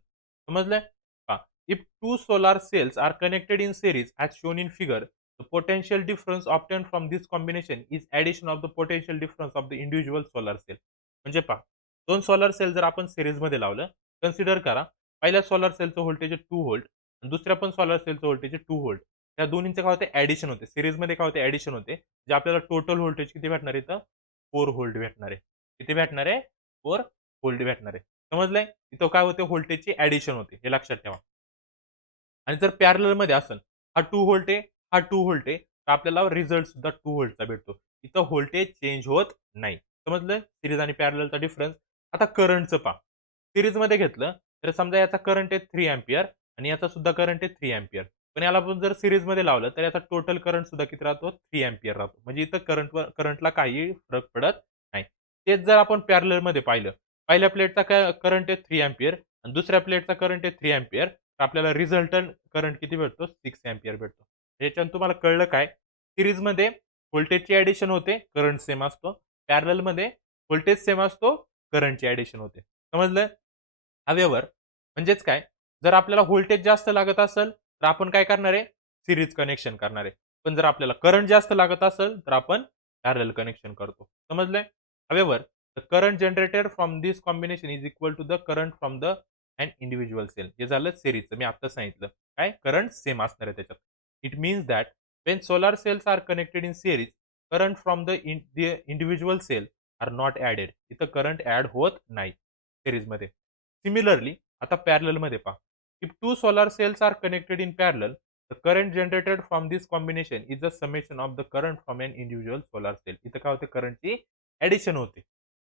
समजलंय? पहा, if 2 solar cells are connected in series as shown in figure, the potential difference obtained from this combination is addition of the potential difference of the individual solar cell. म्हणजे पहा, 2 solar sale जर आपण सीरीजमध्ये लावलं, consider करा, पहिल्या solar सेलचं voltage आहे 2 volt आणि दुसऱ्या पण सोलार सेलचं व्होल्टेज आहे 2 व्होल्ट. त्या दोन्हींचे काय होते ॲडिशन होते. सीरीजमध्ये काय होते ॲडिशन होते. जे आपल्याला टोटल व्होल्टेज किती भेटणार आहे इथं? 4 व्होल्ट भेटणार आहे. किती भेटणार आहे? 4 व्होल्ट भेटणार आहे. समजलंय? इथं काय होते व्होल्टेजची ॲडिशन होते. हे लक्षात ठेवा. आणि जर पॅरललमध्ये असेल, हा 2 व्होल्ट आहे, हा 2 व्होल्ट आहे, तर आपल्याला रिझल्ट सुद्धा 2 व्होल्टचा भेटतो. इथं व्होल्टेज चेंज होत नाही. समजलं? सीरीज आणि पॅरललचा डिफरन्स. आता करंटचं पहा. सीरीजमध्ये घेतलं, तर समजा याचा करंट आहे 3 अँपिअर आणि याचा सुद्धा करंट आहे 3 अँपिअर. पण याला आपण जर सीरीजमध्ये लावलं, तर याचा टोटल करंट सुद्धा किती राहतो? 3 अँपिअर राहतो. म्हणजे इथं करंटला काही फरक पडत नाही. तेच जर आपण पॅरललमध्ये पाहिलं, पहिल्या प्लेटचा करंट आहे 3 अँपिअर आणि दुसऱ्या प्लेटचा करंट आहे 3 अँपिअर. तर आपल्याला रिझल्टंट करंट किती भेटतो? 6 अँपिअर भेटतो. याच्यावरून तुम्हाला कळलं काय? सीरीजमध्ये व्होल्टेजची ॲडिशन होते, करंट सेम असतो. पॅरललमध्ये व्होल्टेज सेम असतो, करंटची ॲडिशन होते. समजलं? हावेवर म्हणजेच काय? जर आपल्याला व्होल्टेज जास्त लागत असेल, तर आपण काय करणार आहे? सीरीज कनेक्शन करणार आहे. पण जर आपल्याला करंट जास्त लागत असेल, तर आपण पॅरलल कनेक्शन करतो. समजलंय? However the current generated from this combination is equal to the current from the and individual cell. हे झालं सीरीजचं. मी आत्ता सांगितलं. काय? करंट सेम असणार आहे त्याच्यात. It means that when solar cells are connected in series, current from the individual cell are not added. इथं current add होत नाही सीरीजमध्ये. सिमिलरली आता पॅरललमध्ये पहा. If 2 solar cells are connected in parallel, the current generated from this combination is the summation of the current from an individual solar cell. इथं काय होते करंटची ॲडिशन होते.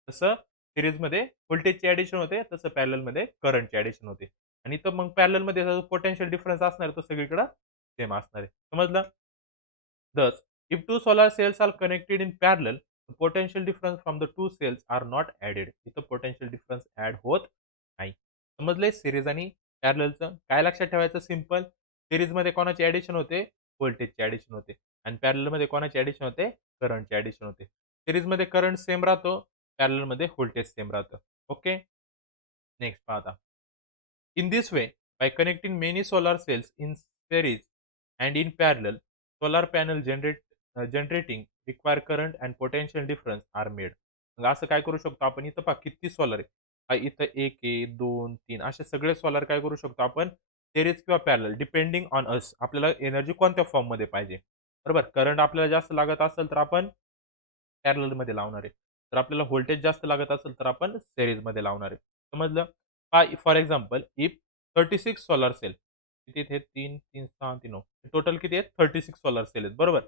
तसं सीरीजमध्ये व्होल्टेजची ॲडिशन होते, तसं पॅरललमध्ये करंटची ॲडिशन होते. आणि इथं मग पॅरललमध्ये जो पोटेन्शियल डिफरन्स असणार तो सगळीकडे सेम असणार आहे. समजलं? Thus, if two solar cells are connected in parallel, the potential difference from the two cells are not added. इथं potential difference add होत नाही. समजले सिरीज आणि पॅरललचं काय लक्षात ठेवायचं सिंपल सिरीजमध्ये कोणाची ॲडिशन होते व्होल्टेजची ॲडिशन होते आणि पॅरललमध्ये कोणाची ॲडिशन होते करंटची ॲडिशन होते सिरीजमध्ये करंट सेम राहतो पॅरललमध्ये व्होल्टेज सेम राहतं ओके नेक्स्ट पाहता in this way, by connecting many solar cells in series and in parallel, solar panel generating require current and potential difference are made. मग असं काय करू शकतो आपण इथं पहा किती सोलर आहे. इथं 1 आहे, 2, 3 असे सगळे सोलर काय करू शकतो आपण सिरीज किंवा पॅरलल डिपेंडिंग ऑन अस. आपल्याला एनर्जी कोणत्या फॉर्ममध्ये पाहिजे. बरोबर. करंट आपल्याला जास्त लागत असेल तर आपण पॅरललमध्ये लावणार आहे. जर आपल्याला व्होल्टेज जास्त लागत असेल तर आपण सीरीजमध्ये लावणार आहे. समजलं? For example if 36 solar cell किती आहेत 3, 3, 6, 3, 9 टोटल किती आहेत 36 सोलार सेल आहेत बरोबर.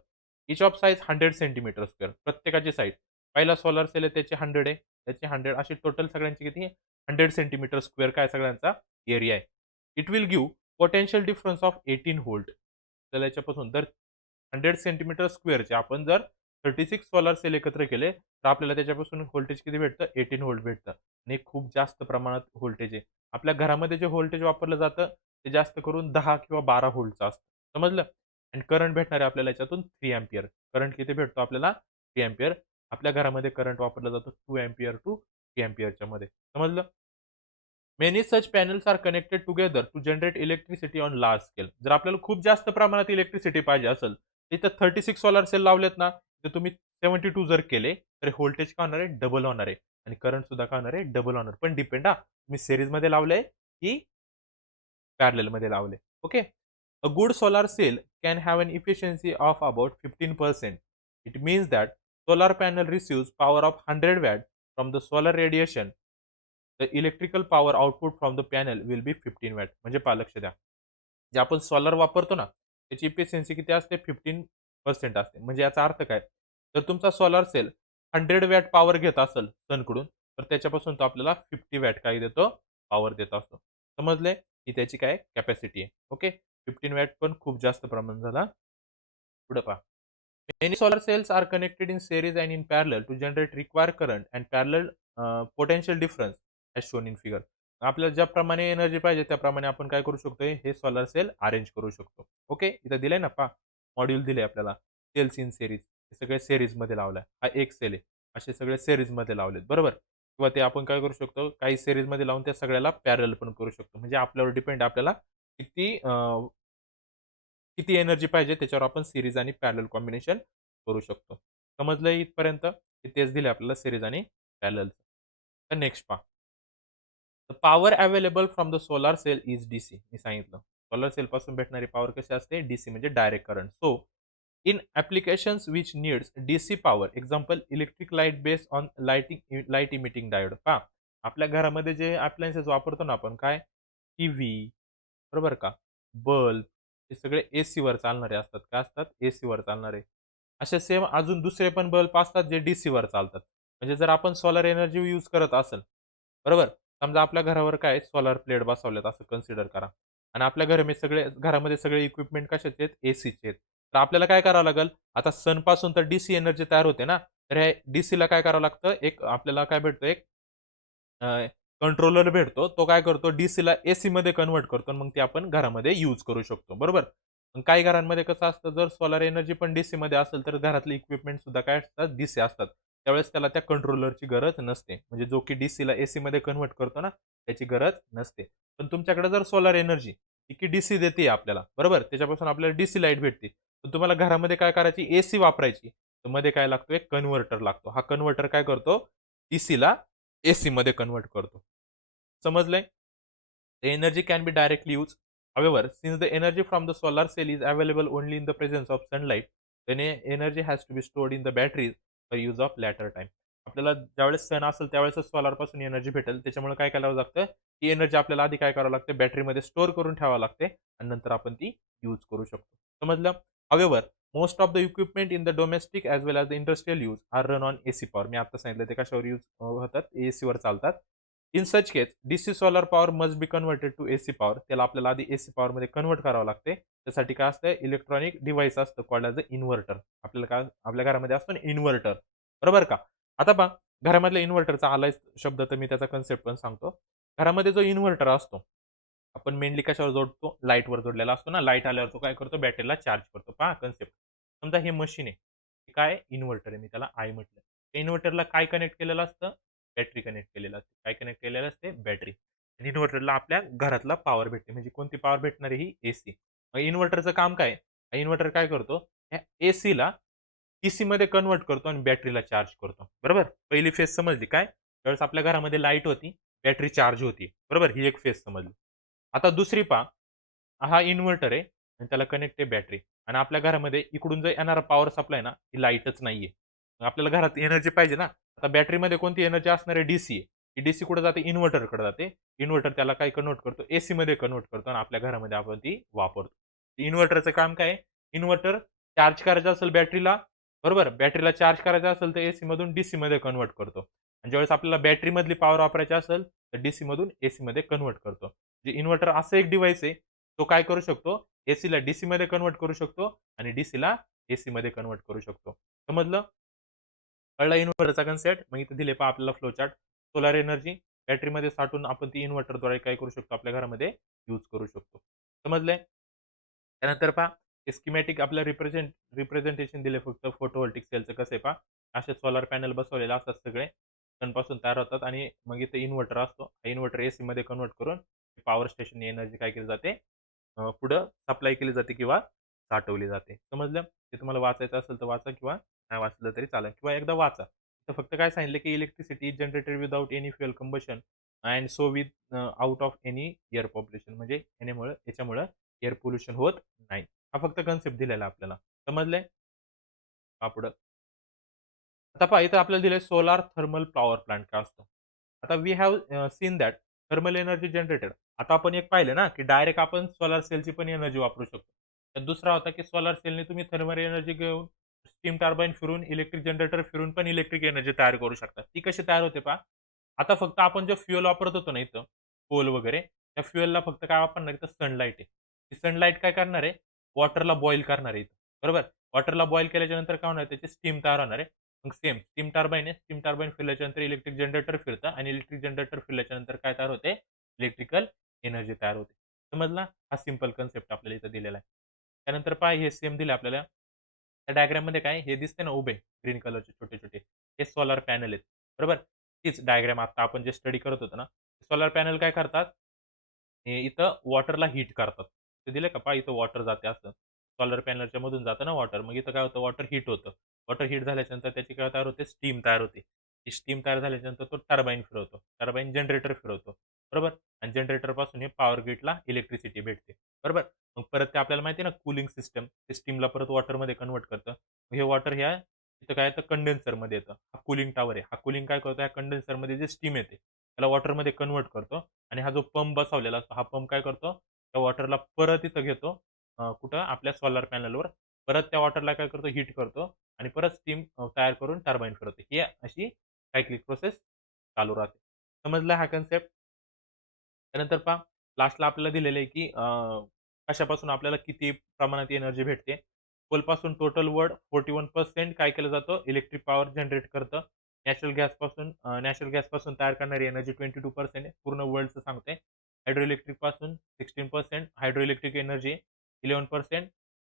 Each of size 100 centimetre square प्रत्येकाची साईज पहिला सोलार सेल आहे त्याची 100 आहे त्याची 100 अशी टोटल सगळ्यांची किती 100 सेंटीमीटर स्क्वेअर काय सगळ्यांचा एरिया आहे. It will give potential difference of 18 volt. तर याच्यापासून तर 100 सेंटीमीटर स्क्वेअरचे आपण जर 36 सोलार सेल एकत्र केले तर आपल्याला त्याच्यापासून व्होल्टेज किती भेटतं? 18 व्होल्ट भेटतं आणि खूप जास्त प्रमाणात व्होल्टेज आहे. आपल्या घरामध्ये जे व्होल्टेज वापरलं जातं ते जास्त करून 10 किंवा 12 व्होल्टचं असतं. समजलं? आणि करंट भेटणार आहे आपल्याला याच्यातून 3 अँपिअर. करंट किती भेटतो आपल्याला? 3 अँपिअर. आपल्या घरामध्ये करंट वापरला जातो 2 अँपिअर टू 3 अँपिअरच्या मध्ये. समजलं? Many such panels are connected together to generate electricity on large scale. जर आपल्याला खूप जास्त प्रमाणात इलेक्ट्रिसिटी पाहिजे असेल, तिथं 36 सोलार सेल लावलेत ना, तर तुम्ही 72 जर केले, तर व्होल्टेज काय होणार आहे? डबल होणार आहे आणि करंट सुद्धा काय होणार आहे? डबल होणार. पण डिपेंड तुम्ही सीरीजमध्ये लावलंय की पॅरललमध्ये लावले. Okay. A good solar cell can have an efficiency of about 15%. It means that solar panel receives power of 100 watt from the solar radiation. The electrical power output from the panel will be 15 watt. म्हणजे पहा लक्ष द्या. जे आपण solar वापरतो ना, त्याची efficiency किती असते? 15% असते. म्हणजे याचा अर्थ काय? जर तुमचा सोलार सेल 100 वॅट पॉवर घेत असेल सनकडून, तर त्याच्यापासून तो आपल्याला 50 वॅट काय देतो? पॉवर देत असतो. समजले? ही त्याची काय कॅपॅसिटी आहे. ओके. 15 वॅट पण खूप जास्त प्रमाण झाला. पुढे पहा. Many solar cells are connected in series and in parallel to generate required current and parallel potential difference as shown in figure. आपल्याला ज्याप्रमाणे एनर्जी पाहिजे त्याप्रमाणे आपण काय करू शकतो? हे सोलर सेल अरेंज करू शकतो. ओके. इथं दिलंय ना पहा. मॉड्यूल दिले आपल्याला. Cells in series. हे सगळे सीरीजमध्ये लावलाय. हा एक सेल आहे. असे सगळे सीरीजमध्ये लावलेत. बरोबर? किंवा ते आपण काय करू शकतो? काही सीरीजमध्ये लावून त्या सगळ्याला पॅरलल पण करू शकतो. म्हणजे आपल्यावर डिपेंड आपल्याला किती किती एनर्जी पाहिजे त्याच्यावर आपण सीरीज आणि पॅरलल कॉम्बिनेशन करू शकतो. समजलं इथपर्यंत? तेच दिले आपल्याला सीरीज आणि पॅरललचं. तर नेक्स्ट पहा. The power available from the solar cell is DC. मी सांगितलं. सोलार सेल पासून भेटणारी पॉवर कशी असते? डीसी म्हणजे direct current. So in applications which needs DC power, example electric light based on light emitting diode. पहा, आपल्या घरामध्ये जे अप्लायन्सेस वापरतो ना आपण काय? टीव्ही, बरोबर का? बल्ब, हे सगळे एसीवर चालणारे असतात. काय असतात? एसीवर चालणारे. असे सेम अजून दुसरे पण बल्ब असतात जे डीसीवर चालतात. म्हणजे जर आपण सोलार एनर्जी यूज करत असेल, बरोबर? समजा आपल्या घरावर काय सोलार प्लेट बसवल्यात असं कन्सिडर करा आणि आपल्या घरामध्ये सगळे इक्विपमेंट कशाचे आहेत? एसीचे आहेत. तर आपल्याला काय करावं लागेल? आता सनपासून तर डीसी एनर्जी तयार होते ना, तर हे डीसीला काय करावं लागतं? एक आपल्याला काय भेटतं? एक कंट्रोलर भेटतो. तो काय करतो? डीसीला एसीमध्ये कन्व्हर्ट करतो आणि मग ते आपण घरामध्ये यूज करू शकतो. बरोबर? पण काही घरांमध्ये कसं असतं, जर सोलार एनर्जी पण डीसीमध्ये असेल, तर घरातले इक्विपमेंट सुद्धा काय असतात? डीसी असतात. त्यावेळेस त्याला त्या कंट्रोलरची गरज नसते. म्हणजे जो की डीसीला एसीमध्ये कन्व्हर्ट करतो ना, त्याची गरज नसते. पण तुमच्याकडे जर सोलार एनर्जी ती की डीसी देते आपल्याला, बरोबर? त्याच्यापासून आपल्याला डीसी लाईट भेटते. पण तुम्हाला घरामध्ये काय करायची? एसी वापरायची. तर मध्ये काय लागतो? एक कन्व्हर्टर लागतो. हा कन्व्हर्टर काय करतो? डीसीला एसीमध्ये कन्व्हर्ट करतो. समजलंय? The energy can be directly used. However, since the energy from the solar cell is available only in the presence of sunlight, then energy has to be stored in the batteries for use of later time. आपल्याला ज्यावेळेस सण असेल त्यावेळेसच सोलारपासून energy भेटेल. त्याच्यामुळे काय करावं लागतं? ती एनर्जी आपल्याला आधी काय करावं लागते? बॅटरीमध्ये स्टोअर करून ठेवावं लागते आणि नंतर आपण ती यूज करू शकतो. समजलं? However, most of the equipment in the domestic as well as the industrial use are run on AC power. मी आता सांगितलं ते कशावर यूज होतात? एसीवर चालतात. In such case DC solar power must be converted to AC power. त्याला आपल्याला आधी एसी पॉवरमध्ये कन्व्हर्ट करावं लागते. त्यासाठी काय असतं? इलेक्ट्रॉनिक डिव्हाइस असतं कॉल्ड ॲज अ इन्व्हर्टर. आपल्याला काय आपल्या घरामध्ये असतो ना इन्व्हर्टर, बरोबर का? आता पहा, घरामधल्या इन्व्हर्टरचा आलाय शब्द, तर मी त्याचा कन्सेप्ट पण सांगतो. घरामध्ये जो इन्व्हर्टर असतो, आपण मेनली कशावर जोडतो? लाईटवर जोडलेला असतो ना. लाईट आल्यावर तो काय करतो? बॅटरीला चार्ज करतो. पहा कन्सेप्ट. समजा हे मशीन आहे. हे काय इन्व्हर्टर आहे. मी त्याला आय म्हटलं. त्या इन्व्हर्टरला काय कनेक्ट केलेलं असतं? बॅटरी कनेक्ट केलेलं असते. काय कनेक्ट केलेलं असते? बॅटरी. आणि इन्व्हर्टरला आपल्या घरातला पॉवर भेटते. म्हणजे कोणती पॉवर भेटणार आहे? ही एसी. मग इन्व्हर्टरचं काम काय? इन्व्हर्टर काय करतो? ह्या एसीला डीसीमध्ये कन्व्हर्ट करतो आणि बॅटरीला चार्ज करतो. बरोबर? पहिली फेज समजली काय? त्यावेळेस आपल्या घरामध्ये लाईट होती, बॅटरी चार्ज होती. बरोबर? ही एक फेज समजली. आता दुसरी पहा, हा इन्व्हर्टर आहे आणि त्याला कनेक्ट आहे बॅटरी आणि आपल्या घरामध्ये इकडून जो येणारा पॉवर सप्लाय ना, ही लाईटच नाहीये. मग आपल्याला घरात एनर्जी पाहिजे ना. आता बॅटरीमध्ये कोणती एनर्जी असणार आहे? डीसी आहे. ही डीसी कुठे जाते? इन्व्हर्टरकडे जाते. इन्व्हर्टर त्याला काय कन्व्हर्ट करतो? एसीमध्ये कन्व्हर्ट करतो आणि आपल्या घरामध्ये आपण ती वापरतो. इन्व्हर्टरचं काम काय आहे? इन्व्हर्टर चार्ज करायचं असेल बॅटरीला, बरोबर? बॅटरीला चार्ज करायचा असेल तर एसीमधून डीसीमध्ये कन्व्हर्ट करतो आणि ज्यावेळेस आपल्याला बॅटरीमधली पॉवर वापरायची असेल तर डीसीमधून एसीमध्ये कन्व्हर्ट करतो. म्हणजे इन्व्हर्टर असं एक डिव्हाइस आहे, तो काय करू शकतो? एसीला डीसीमध्ये कन्व्हर्ट करू शकतो आणि डीसीला AC मध्ये कन्व्हर्ट करू शकतो. समजलं? कळला इन्व्हर्टरचा कन्सेप्ट. मग इथे दिले पहा आपल्याला फ्लो चार्ट. सोलार एनर्जी बॅटरीमध्ये साठवून आपण ती इन्व्हर्टरद्वारे काय करू शकतो आपल्या घरामध्ये यूज करू शकतो. समजलंय? त्यानंतर पहा स्कीमॅटिक आपल्याला रिप्रेझेंटेशन दिले फक्त फोटोव्होल्टिक सेलचं कसं आहे पहा. असे सोलार पॅनल बसवलेले असतात सगळे. सनपासून तयार होतात आणि मग इथे इन्व्हर्टर असतो. हा इन्व्हर्टर एसीमध्ये कन्व्हर्ट करून पॉवर स्टेशननी एनर्जी काय केली जाते पुढं सप्लाय केली जाते किंवा साठवली जाते. समजलं? ते तुम्हाला वाचायचं असेल तर वाचा किंवा नाही वाचलं तरी चालेल किंवा एकदा वाचा. तर फक्त काय सांगितलं की electricity is generated without any fuel combustion and so with out of any air population म्हणजे याच्यामुळं एअर पोल्युशन होत नाही. हा फक्त कन्सेप्ट दिलेला आहे आपल्याला. समजलंय? पहा पुढं. आता पहा इथं आपल्याला दिलंय सोलार थर्मल पॉवर प्लांट काय असतो. आता we have seen that thermal energy generated. आता आपण एक पाहिलं ना, की डायरेक्ट आपण सोलार सेलची पण एनर्जी वापरू शकतो. तर दुसरा होता, की सोलार सेलने तुम्ही थर्मल एनर्जी घेऊन स्टीम टर्बाइन फिरून, इलेक्ट्रिक जनरेटर फिरून पण इलेक्ट्रिक एनर्जी तयार करू शकता. ती कशी तयार होते पहा. आता फक्त आपण जे फ्युअल वापरत होतो ना इथं, कोल वगैरे, त्या फ्युअलला फक्त काय वापरणार आहे, सनलाईट आहे. ती सनलाईट काय करणार आहे, वॉटरला बॉईल करणार आहे इथं. बरोबर? वॉटरला बॉईल केल्याच्यानंतर काय होणार आहे, त्याची स्टीम तयार होणार आहे. मग सेम स्टीम टर्बाइन आहे. स्टीम टर्बाइन फिरल्याच्यानंतर इलेक्ट्रिक जनरेटर फिरतं आणि इलेक्ट्रिक जनरेटर फिरल्याच्यानंतर काय तयार होते? इलेक्ट्रिकल एनर्जी तयार होते. समजला? हा सिंपल कन्सेप्ट आपल्याला इथं दिलेला आहे. त्यानंतर पहा हे सेम दिलं आपल्याला. त्या डायग्राममध्ये काय हे दिसते ना उभे ग्रीन कलरचे छोटे-छोटे हे सोलार पॅनल आहेत. बरोबर? तीच डायग्राम आता आपण जे स्टडी करत होतो ना, सोलार पॅनल काय करतात? हे इथं वॉटरला हीट करतात. ते दिलंय का पहा इथं वॉटर जाते असं. सोलर पॅनलच्या मधून जातं ना वॉटर. मग इथं काय होतं वॉटर हीट होतं. वॉटर हीट झाल्याच्यानंतर त्याची काय तयार होते स्टीम तयार होते. ती स्टीम तयार झाल्याच्यानंतर तो टर्बाइन फिरवतो. टर्बाइन जनरेटर फिरवतो. बरोबर? आणि जनरेटरपासून हे पॉवर ग्रिडला इलेक्ट्रिसिटी भेटते. बरोबर? मग परत ते आपल्याला माहिती आहे ना कूलिंग सिस्टम ते स्टीमला परत वॉटरमध्ये कन्व्हर्ट करतं. हे वॉटर ह्या इथं काय येतं कंडेन्सरमध्ये येतं. हा कूलिंग टॉवर आहे. हा कूलिंग काय करतो, या कंडेन्सरमध्ये जे स्टीम येते, त्याला वॉटरमध्ये कन्व्हर्ट करतो आणि हा जो पंप बसवलेला असतो, हा पंप काय करतो, त्या वॉटरला परत इथं घेतो कुठं आपल्या सोलार पॅनलवर. परत त्या वॉटरला काय करतो, हीट करतो आणि परत स्टीम तयार करून टर्बाइन फिरवते. ही अशी सायक्लिक प्रोसेस चालू राहते. समजला हा कन्सेप्ट? त्यानंतर पहा लास्टला आपल्याला दिलेलं आहे, की कशापासून आपल्याला किती प्रमाणात एनर्जी भेटते. कोलपासून टोटल वर्ल्ड 41% काय केलं जातं, इलेक्ट्रिक पॉवर जनरेट करतं. नॅचरल गॅसपासून तयार करणारी एनर्जी 22% आहे. पूर्ण वर्ल्डचं सांगतोय. हायड्रोइलेक्ट्रिकपासून 16%, हायड्रोइलेक्ट्रिक एनर्जी 11%,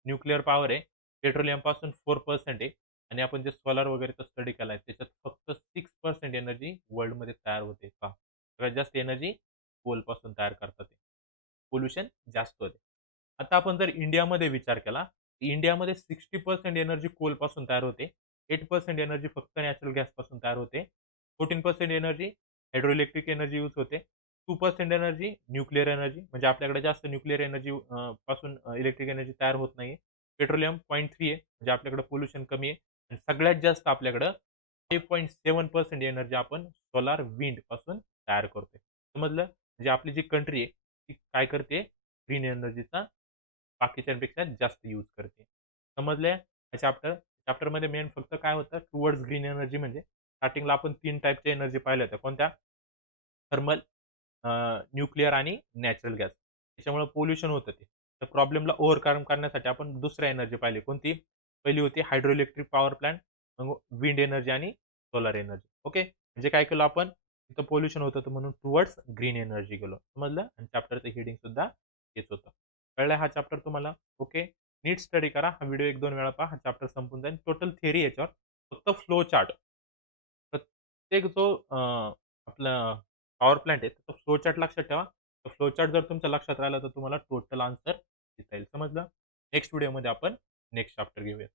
न्यूक्लिअर पॉवर आहे. पेट्रोलियमपासून 4% आहे आणि आपण जे सोलार वगैरेचा स्टडी केलाय त्याच्यात फक्त 6% एनर्जी वर्ल्डमध्ये तयार होते. पहा, सगळ्यात जास्त एनर्जी कोलपासून तयार करतात ते. पोल्युशन जास्त होते. आता आपण जर इंडियामध्ये विचार केला, तर इंडियामध्ये 60% एनर्जी कोलपासून तयार होते. 8% एनर्जी फक्त नॅचरल गॅसपासून तयार होते. 14% एनर्जी हायड्रोइलेक्ट्रिक एनर्जी यूज होते. 2% एनर्जी न्यूक्लिअर एनर्जी म्हणजे आपल्याकडे जास्त न्यूक्लिअर एनर्जी पासून इलेक्ट्रिक एनर्जी तयार होत नाहीये. पेट्रोलियम 0.3 आहे म्हणजे आपल्याकडे पोल्युशन कमी आहे आणि सगळ्यात जास्त आपल्याकडं 5.7% एनर्जी आपण सोलार विंड पासून तयार करतोय. समजलं? म्हणजे आपली जी कंट्री आहे, ती काय करते? ग्रीन एनर्जीचा बाकीच्यांपेक्षा जास्त यूज करते. समजलंय? हा चॅप्टरमध्ये मेन फक्त काय होतं टुवर्ड्स ग्रीन एनर्जी म्हणजे स्टार्टिंगला आपण 3 टाइपच्या एनर्जी पाहिल्या होत्या. कोणत्या? थर्मल, न्यूक्लिअर आणि नॅचरल गॅस. त्याच्यामुळे पोल्युशन होतं ते. त्या प्रॉब्लेमला ओव्हरकम करण्यासाठी आपण दुसऱ्या एनर्जी पाहिली. कोणती? पहिली होती हायड्रोइलेक्ट्रिक पॉवर प्लांट, मग विंड एनर्जी आणि सोलार एनर्जी. ओके. म्हणजे काय केलं आपण? तिथं पोल्युशन होत होतं म्हणून टुवर्ड्स ग्रीन एनर्जी गेलो. समजलं? आणि चॅप्टरचं हेडिंग सुद्धा हेच होतं. कळलं हा चॅप्टर तुम्हाला? ओके. नीट स्टडी करा. हा व्हिडिओ 1-2 वेळा पहा. हा चॅप्टर संपून जाईल. टोटल थिअरी याच्यावर. फक्त फ्लो चार्ट. प्रत्येक जो आपला पॉवर प्लांट आहे, त्याचा फ्लो चार्ट लक्षात ठेवा. फ्लो चार्ट जर तुमच्या लक्षात राहिला, तर तुम्हाला टोटल आन्सर देता येईल. समजलं? नेक्स्ट व्हिडिओमध्ये आपण नेक्स्ट चॅप्टर घेऊया.